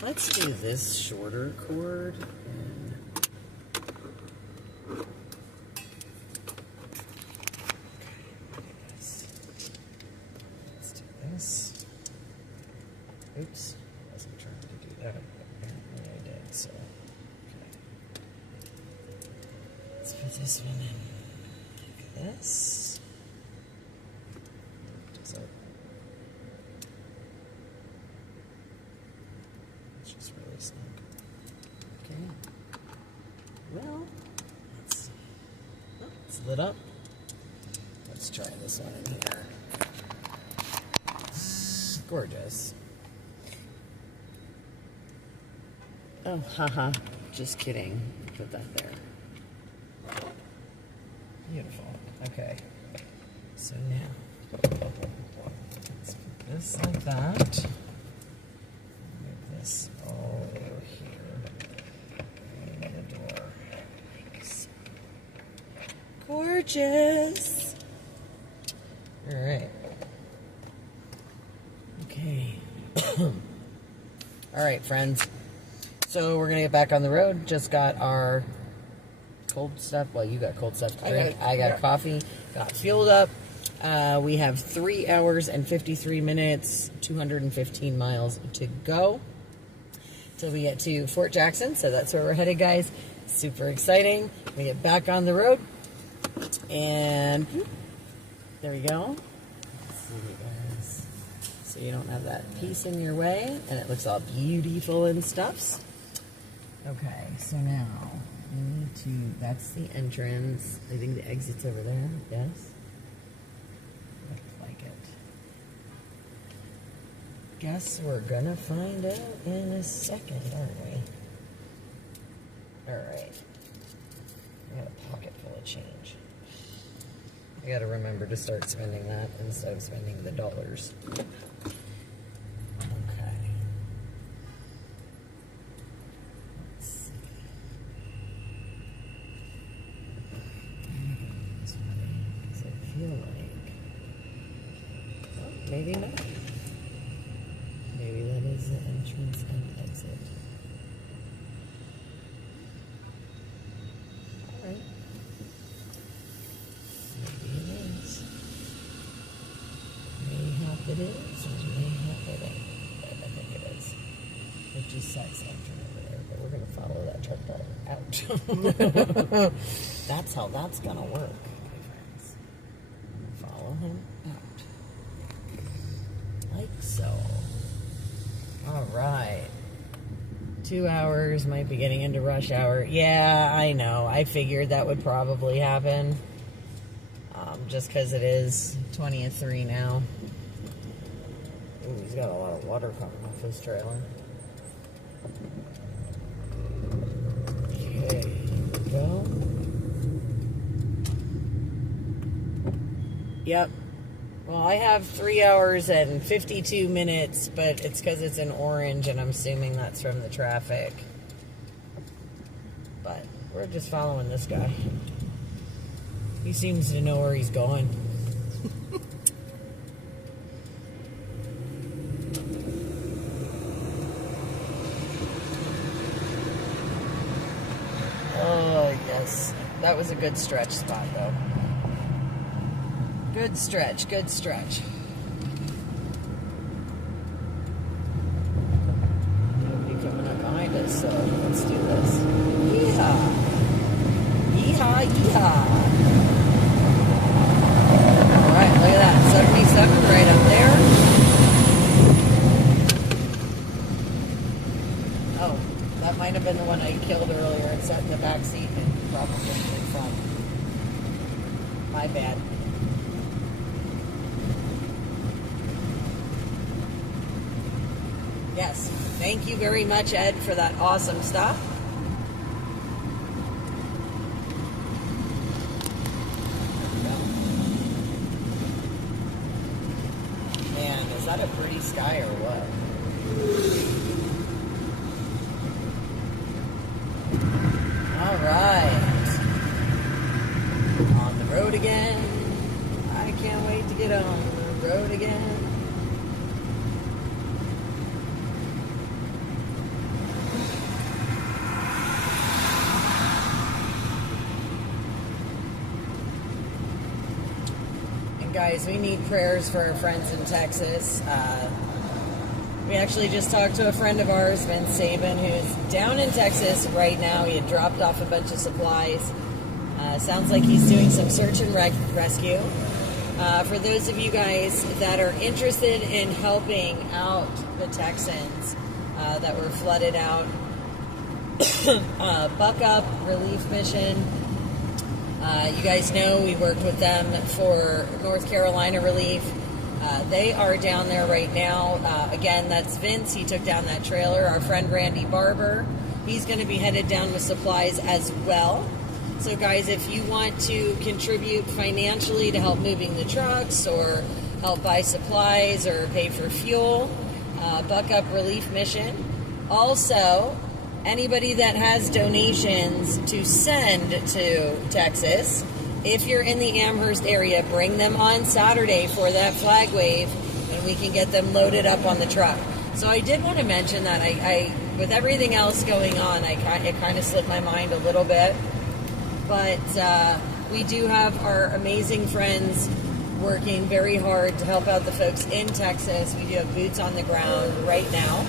Let's do this shorter cord. Let's do this. Oops, I wasn't trying to do that, but apparently I did, so. Okay. Let's put this one in like this. Does that just really snug. Okay. Well, let's see. Oh, it's lit up. Let's try this one in here. Gorgeous. Oh, haha. Just kidding. Put that there. Beautiful. Okay. So now, let's put this like that. This all over here and the door like so. Gorgeous. All right. Okay. All right, friends. So we're gonna get back on the road. Just got our cold stuff. Well, you got cold stuff to drink. I got coffee. Got fueled up. We have 3 hours and 53 minutes, 215 miles to go till we get to Fort Jackson. So that's where we're headed, guys. Super exciting. We get back on the road. And there we go. Let's see, guys. So you don't have that piece in your way. And it looks all beautiful and stuffs. Okay, so now we need to, that's the entrance. I think the exit's over there. Yes. Looks like it. Guess we're gonna find out in a second, aren't we? Alright. I got a pocket full of change. I gotta remember to start spending that instead of spending the dollars. Okay. Let's see. This way, because I feel like, well, maybe not. Maybe that is the entrance and exit. Alright. Maybe it is. Mayhap it is, or mayhap it ain't. But I think it is. It just says enter over there, but we're going to follow that truck driver out. That's how that's going to work, my friends. Follow him out. Like so. Alright. 2 hours, might be getting into rush hour. Yeah, I know. I figured that would probably happen. Just because it is 20 to 3 now. Ooh, he's got a lot of water coming off his trailer. Okay, here we go. Yep. Well, I have 3 hours and 52 minutes, but it's because it's in orange, and I'm assuming that's from the traffic. But we're just following this guy. He seems to know where he's going. Oh, yes. That was a good stretch spot, though. Good stretch, good stretch. Nobody coming up behind us, so let's do this. Yeehaw! Yeehaw, yeehaw! Alright, look at that. 77 right up there. Oh, that might have been the one I killed earlier and sat in the back seat and probably in front. My bad. Yes. Thank you very much, Ed, for that awesome stuff. Man, is that a pretty sky or what? All right. On the road again. I can't wait to get on the road again. Guys, we need prayers for our friends in Texas. We actually just talked to a friend of ours, Vince Saban, who's down in Texas right now. He had dropped off a bunch of supplies. Sounds like he's doing some search and rescue. For those of you guys that are interested in helping out the Texans that were flooded out, Buck Up Relief Mission. You guys know we worked with them for North Carolina relief. They are down there right now. Again, that's Vince. He took down that trailer. Our friend Randy Barber, he's going to be headed down with supplies as well. So guys, if you want to contribute financially to help moving the trucks or help buy supplies or pay for fuel, Buck Up Relief Mission. Also, anybody that has donations to send to Texas, if you're in the Amherst area, bring them on Saturday for that flag wave, and we can get them loaded up on the truck. So I did want to mention that I with everything else going on, it kind of slipped my mind a little bit. But we do have our amazing friends working very hard to help out the folks in Texas. We do have boots on the ground right now.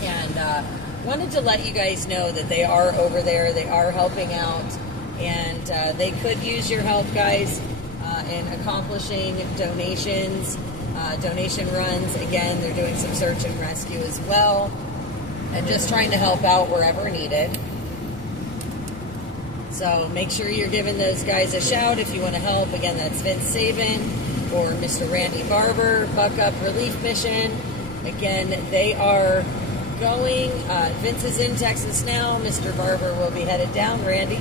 And wanted to let you guys know that they are over there. They are helping out. And they could use your help, guys, in accomplishing donations, donation runs. Again, they're doing some search and rescue as well. And just trying to help out wherever needed. So make sure you're giving those guys a shout if you want to help. Again, that's Vince Saban or Mr. Randy Barber, Buck Up Relief Mission. Again, they are going. Vince is in Texas now. Mr. Barber will be headed down, Randy,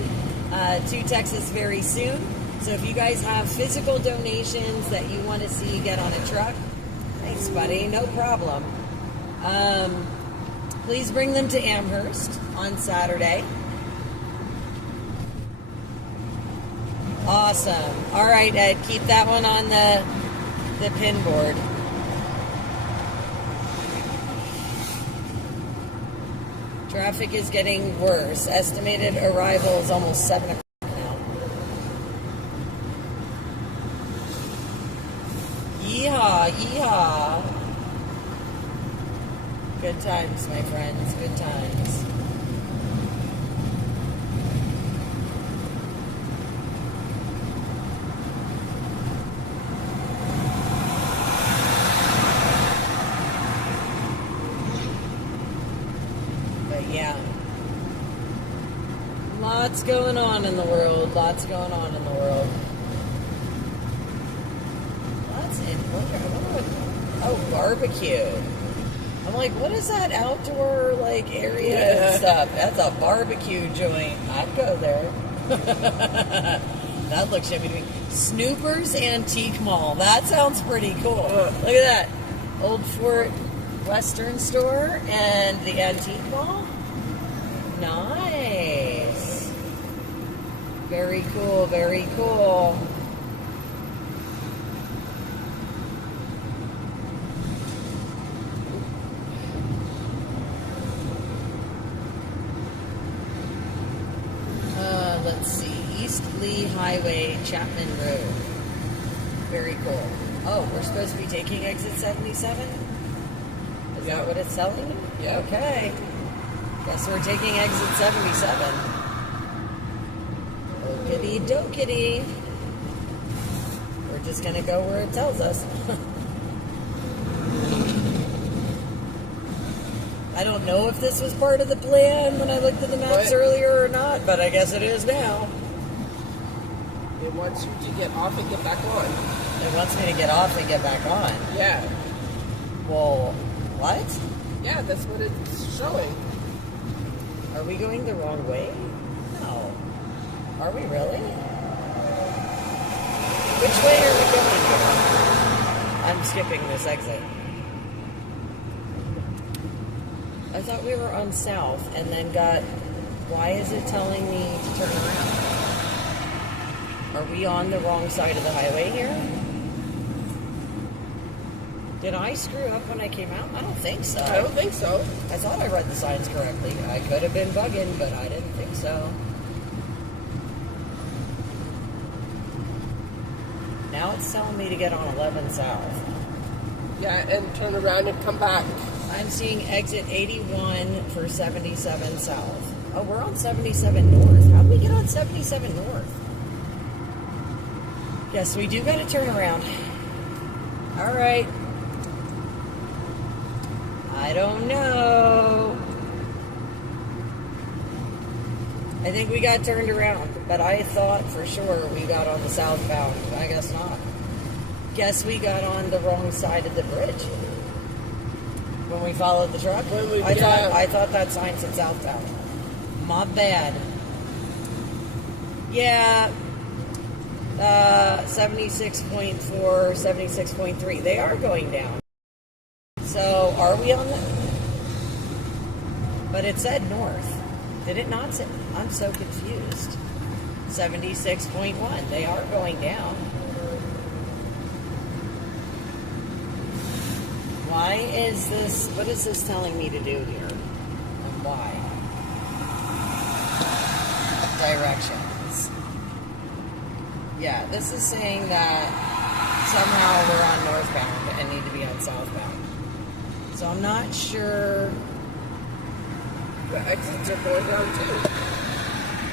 to Texas very soon. So if you guys have physical donations that you want to see get on a truck, thanks, buddy. No problem. Please bring them to Amherst on Saturday. Awesome. All right, Ed, keep that one on the pin board. Traffic is getting worse. Estimated arrival is almost 7 o'clock now. Yeehaw, yeehaw. Good times, my friends, good times. Yeah. Lots going on in the world. Lots going on in the world. Lots in barbecue. I'm like, what is that outdoor area and stuff? That's a barbecue joint. I'd go there. That looks yummy to me. Snoopers Antique Mall. That sounds pretty cool. Look at that. Old Fort Western Store and the Antique Mall. Nice. Very cool, very cool. Let's see. East Lee Highway, Chapman Road. Very cool. Oh, we're supposed to be taking exit 77? Is that what it's telling you? Yeah. Okay. Guess we're taking exit 77. Okity dokity. We're just going to go where it tells us. I don't know if this was part of the plan when I looked at the maps earlier or not, but I guess it is now. It wants you to get off and get back on. It wants me to get off and get back on. Yeah. Well, what? Yeah, that's what it's showing. Are we going the wrong way? No. Are we really? Which way are we going here? I'm skipping this exit. I thought we were on south and then got... Why is it telling me to turn around? Are we on the wrong side of the highway here? Did I screw up when I came out? I don't think so. I don't think so. I thought I read the signs correctly. I could have been bugging, but I didn't think so. Now it's telling me to get on 11 south. Yeah, and turn around and come back. I'm seeing exit 81 for 77 south. Oh, we're on 77 north. How do we get on 77 north? Yes, we do got to turn around. All right. I don't know. I think we got turned around, but I thought for sure we got on the southbound. I guess not. Guess we got on the wrong side of the bridge when we followed the truck. I thought that sign said southbound. My bad. Yeah. 76.4, 76.3. They are going down. So, are we on the... But it said north. Did it not say... I'm so confused. 76.1. They are going down. Why is this... What is this telling me to do here? And why? Directions. Yeah, this is saying that somehow we're on northbound and need to be on southbound. So I'm not sure. The exits are going down too.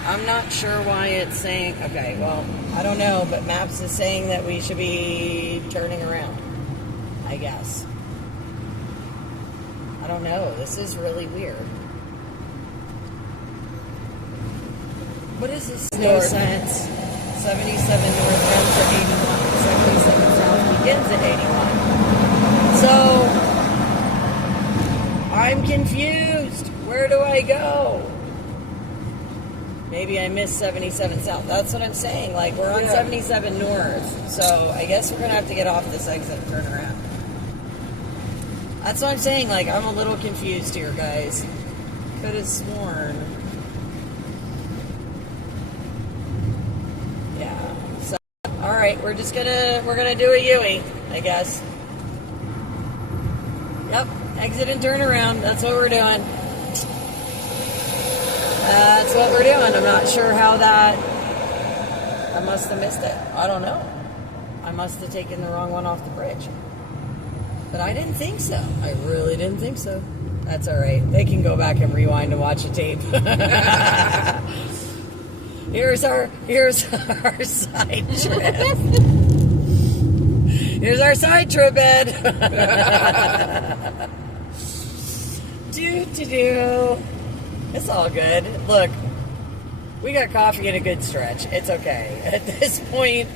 I'm not sure why it's saying. Okay, well, I don't know, but Maps is saying that we should be turning around. I guess. I don't know. This is really weird. What is this? No sense. 77 north ends at 81. 77 south begins at 81. So. I'm confused. Where do I go? Maybe I missed 77 south. That's what I'm saying. Like, we're on 77 north. So I guess we're going to have to get off this exit and turn around. That's what I'm saying. Like, I'm a little confused here, guys. Could have sworn. Yeah. So, all right. We're going to do a Yui, I guess. Yep. Exit and turn around. That's what we're doing. That's what we're doing. I'm not sure how that... I must have missed it. I don't know. I must have taken the wrong one off the bridge. But I didn't think so. I really didn't think so. That's all right. They can go back and rewind and watch the tape. Here's our side trip. Here's our side trip, Ed. Do. It's all good. Look, we got coffee and a good stretch. It's okay. At this point,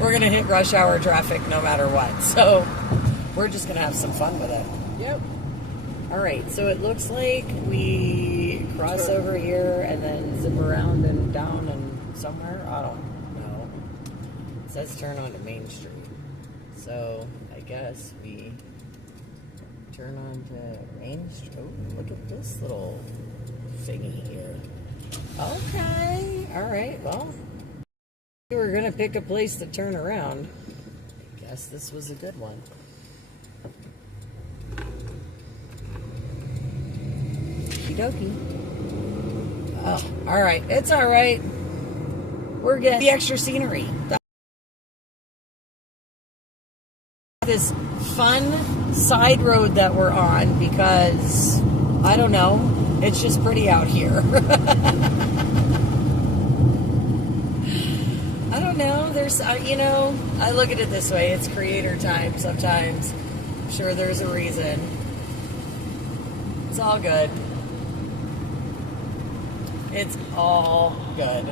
we're going to hit rush hour traffic no matter what. So, we're just going to have some fun with it. Yep. All right, so it looks like we cross over here and then zip around and down and somewhere. I don't know. It says turn onto Main Street. So, I guess we turn onto Main Street. Oh, look at this little thingy here. Okay. Alright, well. We were going to pick a place to turn around. I guess this was a good one. Okie dokie. Oh, alright. It's alright. We're getting the extra scenery. This fun side road that we're on because, I don't know, it's just pretty out here. I don't know, there's, you know, I look at it this way, it's creator time sometimes. I'm sure there's a reason. It's all good. It's all good.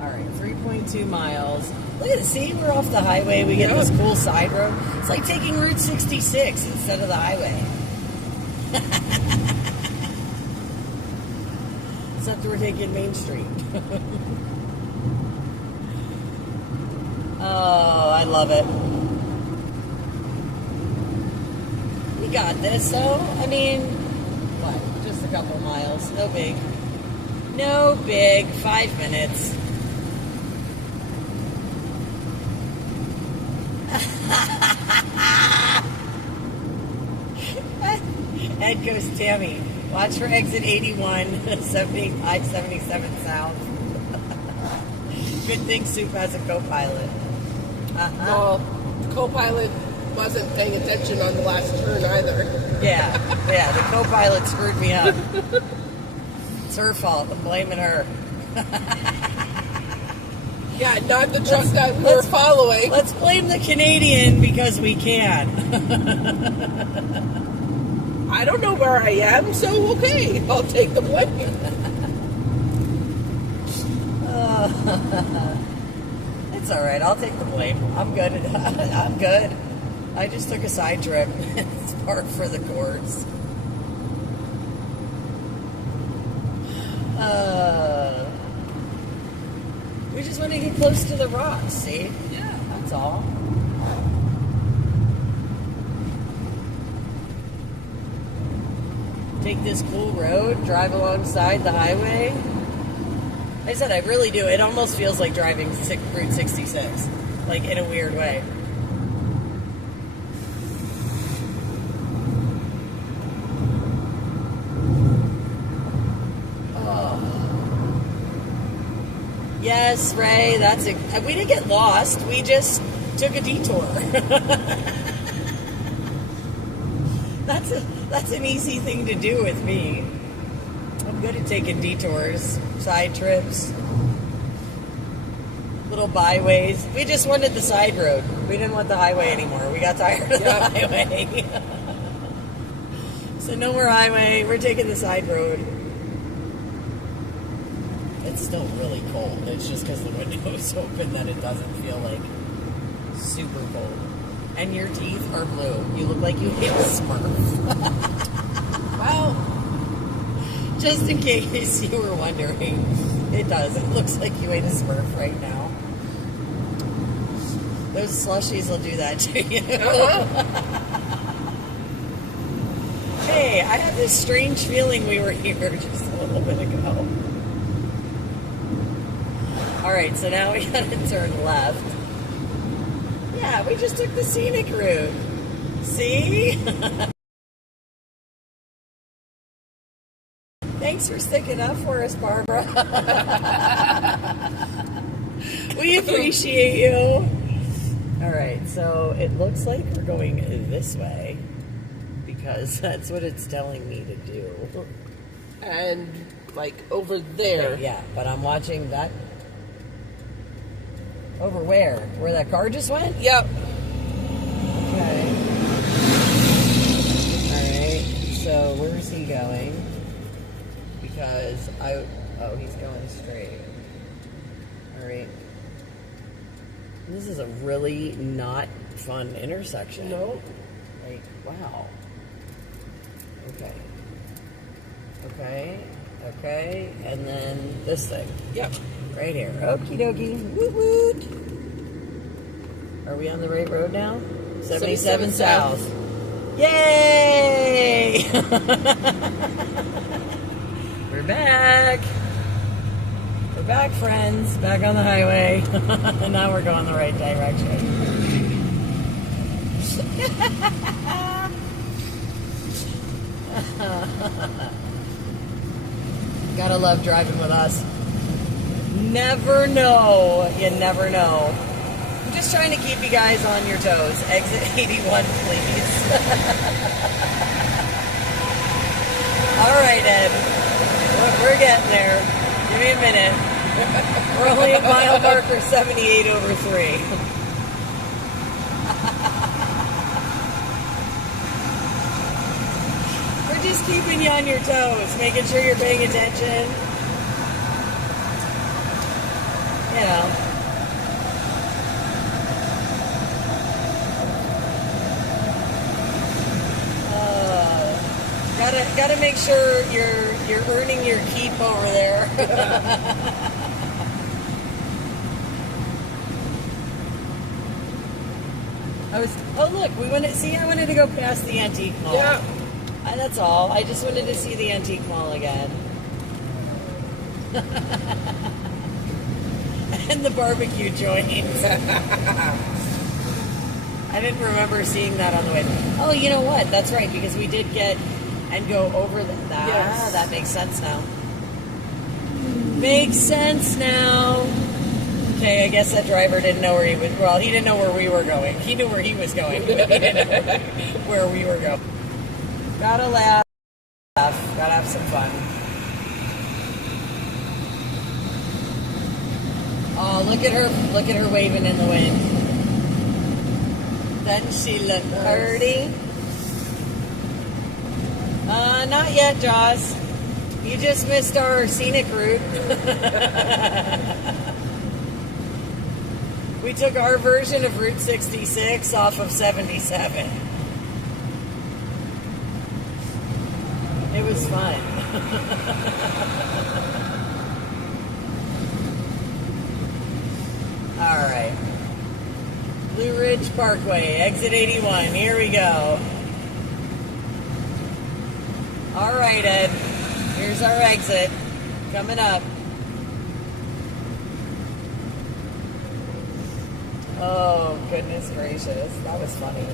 Alright, 3.2 miles. Look at it, see, we're off the highway, we get this cool side road. It's like taking Route 66 instead of the highway. Except we're taking Main Street. Oh, I love it. We got this, though. I mean, what? Just a couple miles. No big. No big. 5 minutes. Ed goes, Tammy, watch for exit 81, 75, 77 south. Good thing Soup has a co-pilot. Well, the co-pilot wasn't paying attention on the last turn either. Yeah, the co-pilot screwed me up. It's her fault. I'm blaming her. Yeah, not the truck that we're following. Let's blame the Canadian because we can. I don't know where I am, so okay, I'll take the blame. It's all right. I'll take the blame. I'm good. I'm good. I just took a side trip. It's par for the course. We just want to get close to the rocks, see? Yeah. That's all. Take this cool road, drive alongside the highway. I said I really do. It almost feels like driving Route 66, like in a weird way. Yes, Ray, we didn't get lost. We just took a detour. That's an easy thing to do with me. I'm good at taking detours, side trips, little byways. We just wanted the side road. We didn't want the highway anymore. We got tired of the highway. So no more highway. We're taking the side road. It's still really cold. It's just because the window's open that it doesn't feel like super cold. And your teeth are blue. You look like you ate a Smurf. Well, just in case you were wondering, it does. It looks like you ate a Smurf right now. Those slushies will do that to you. Hey, I had this strange feeling we were here just a little bit ago. Alright, so now we gotta turn left. Yeah, we just took the scenic route. See? Thanks for sticking up for us, Barbara. We appreciate you. Alright, so it looks like we're going this way because that's what it's telling me to do. And, like, over there. Yeah, but I'm watching that. Over where? Where that car just went? Yep. Okay. Alright, so where's he going? Because oh, he's going straight. Alright. This is a really not fun intersection. No. Like, wow. Okay. Okay. Okay. And then this thing. Yep. Right here. Okie dokie. Woot woot. Are we on the right road now? 77 South. Yay! We're back. We're back, friends. Back on the highway. And now we're going the right direction. Gotta love driving with us. Never know. You never know. I'm just trying to keep you guys on your toes. Exit 81, please. All right, Ed. We're getting there. Give me a minute. We're only at mile marker 78 over 3. We're just keeping you on your toes, making sure you're paying attention. You know. Gotta make sure you're earning your keep over there. Oh look, I wanted to go past the antique mall. Yeah. That's all. I just wanted to see the antique mall again. And the barbecue joints. I didn't remember seeing that on the way. Oh, you know what? That's right, because we did get and go over that. Yes. That makes sense now. Makes sense now. Okay, I guess that driver didn't know where he was. Well, he didn't know where we were going. He knew where he was going, but he didn't know where we were going. Gotta laugh. Gotta have some fun. Oh, look at her waving in the wind. Doesn't she look pretty? Not yet, Jaws. You just missed our scenic route. We took our version of Route 66 off of 77. It was fun. All right. Blue Ridge Parkway, exit 81. Here we go. All right, Ed. Here's our exit. Coming up. Oh, goodness gracious. That was funny.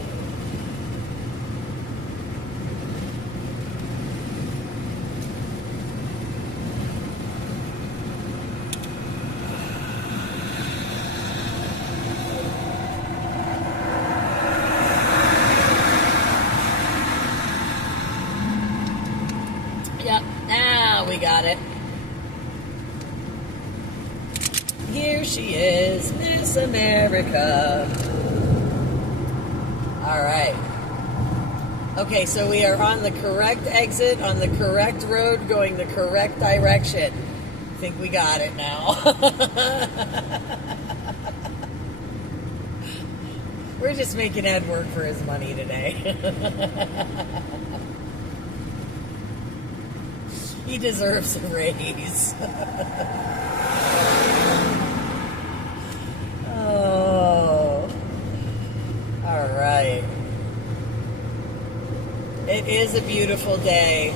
Yep, now we got it. Here she is, Miss America. All right. Okay, so we are on the correct exit, on the correct road, going the correct direction. I think we got it now. We're just making Ed work for his money today. He deserves a raise. Oh. All right. It is a beautiful day.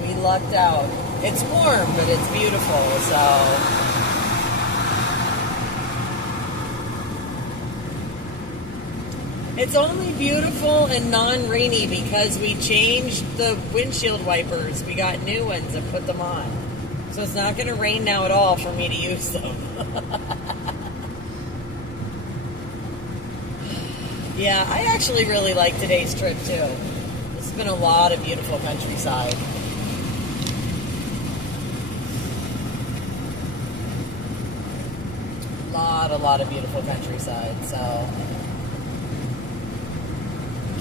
We lucked out. It's warm, but it's beautiful, so. It's only beautiful and non-rainy because we changed the windshield wipers. We got new ones and put them on. So it's not going to rain now at all for me to use them. Yeah, I actually really like today's trip too. There's been a lot of beautiful countryside. A lot of beautiful countryside, so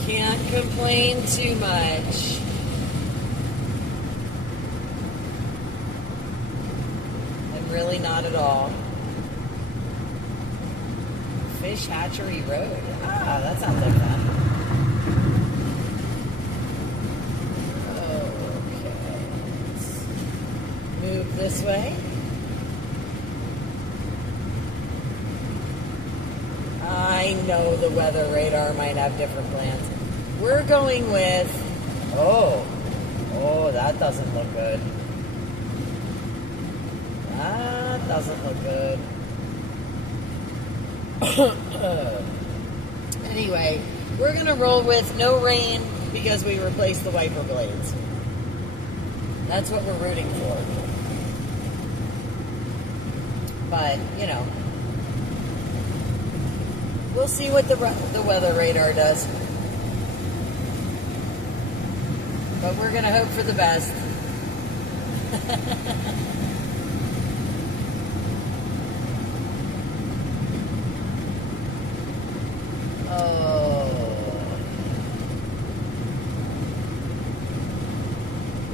can't complain too much. I'm really not at all. Fish Hatchery Road. Ah, that sounds like fun. Okay. Let's move this way. I saying no, the weather radar might have different plans. We're going with, oh, that doesn't look good. That doesn't look good. Anyway, we're going to roll with no rain because we replaced the wiper blades. That's what we're rooting for. But, you know, we'll see what the weather radar does. But we're going to hope for the best.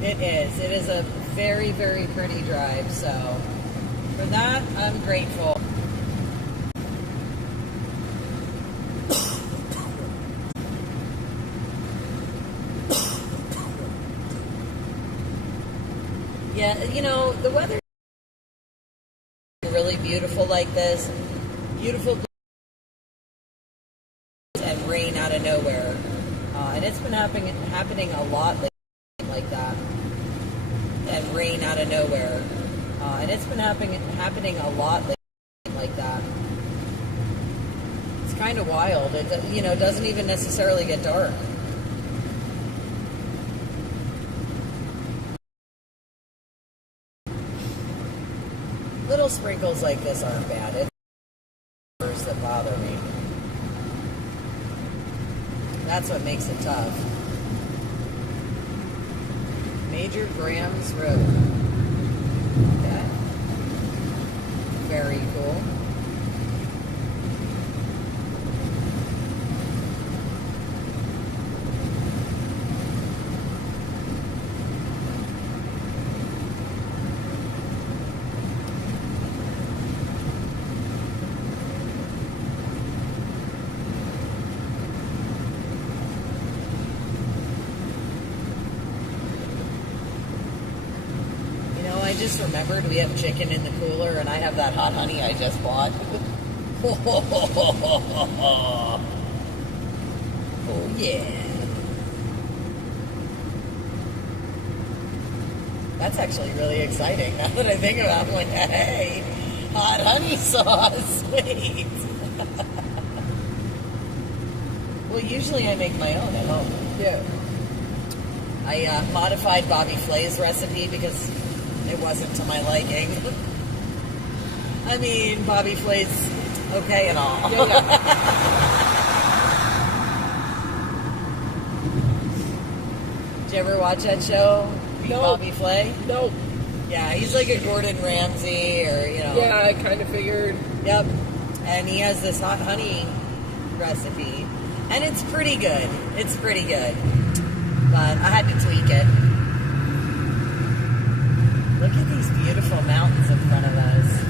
It is. It is a very, very pretty drive. So for that, I'm grateful. Yeah, you know, the weather is really beautiful like this. Beautiful and rain out of nowhere. And it's been happening a lot lately like that. And rain out of nowhere. And it's been happening a lot lately like that. It's kind of wild. It, you know, doesn't even necessarily get dark. Little sprinkles like this aren't bad. It's the worst that bother me. That's what makes it tough. Major Grams Road. Okay. Very cool. I just remembered we have chicken in the cooler, and I have that hot honey I just bought. Oh, yeah. That's actually really exciting. Now that I think about it, I'm like, hey, hot honey sauce. Sweet. Well, usually I make my own at home. Yeah. I modified Bobby Flay's recipe because it wasn't to my liking. I mean, Bobby Flay's okay and all. Yeah, yeah. Did you ever watch that show? No. Bobby Flay? No. Yeah, he's like a Gordon Ramsay or, you know. Yeah, I kind of figured. Yep. And he has this hot honey recipe. And it's pretty good. It's pretty good. But I had to tweak it. Look at these beautiful mountains in front of us.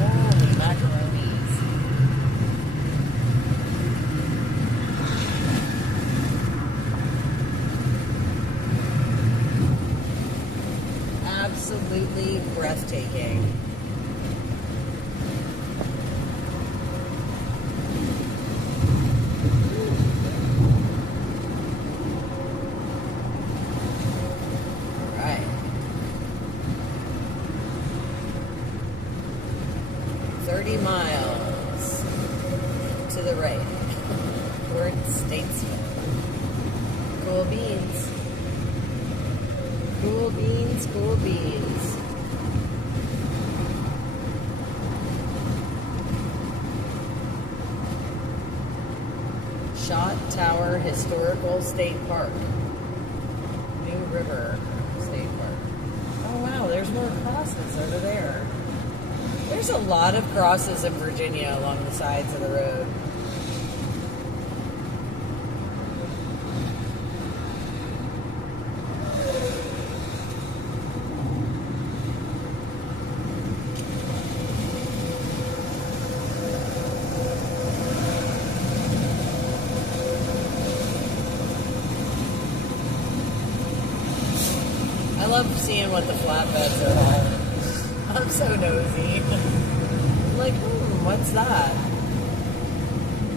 Holy macaronis. Absolutely breathtaking. All right. 30 miles to the right toward Statesville. Cool beans. Cool beans, cool beans. Shot Tower Historical State Park. New River State Park. Oh wow, there's more crosses over there. There's a lot of crosses in Virginia along the sides of the road. I love seeing what the flatbeds are hauling. I'm so nosy. I'm like, what's that?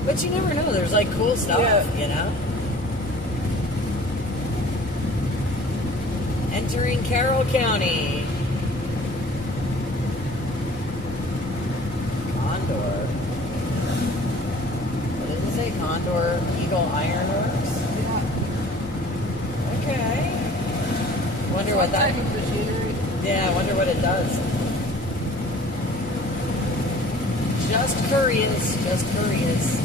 But you never know. There's like cool stuff, you know? Entering Carroll County. Condor. What does it say? Condor Eagle Ironworks? Yeah. Okay. Wonder what that... type of machinery. Yeah, I wonder what it does. Just curious. Just curious.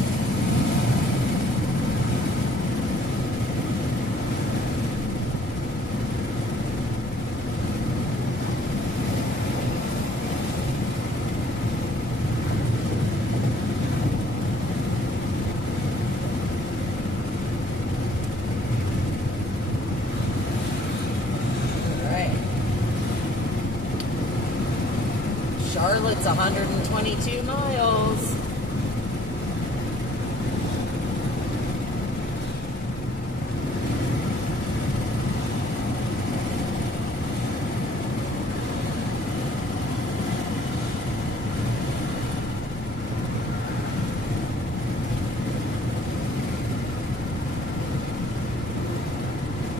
Charlotte's 122 miles.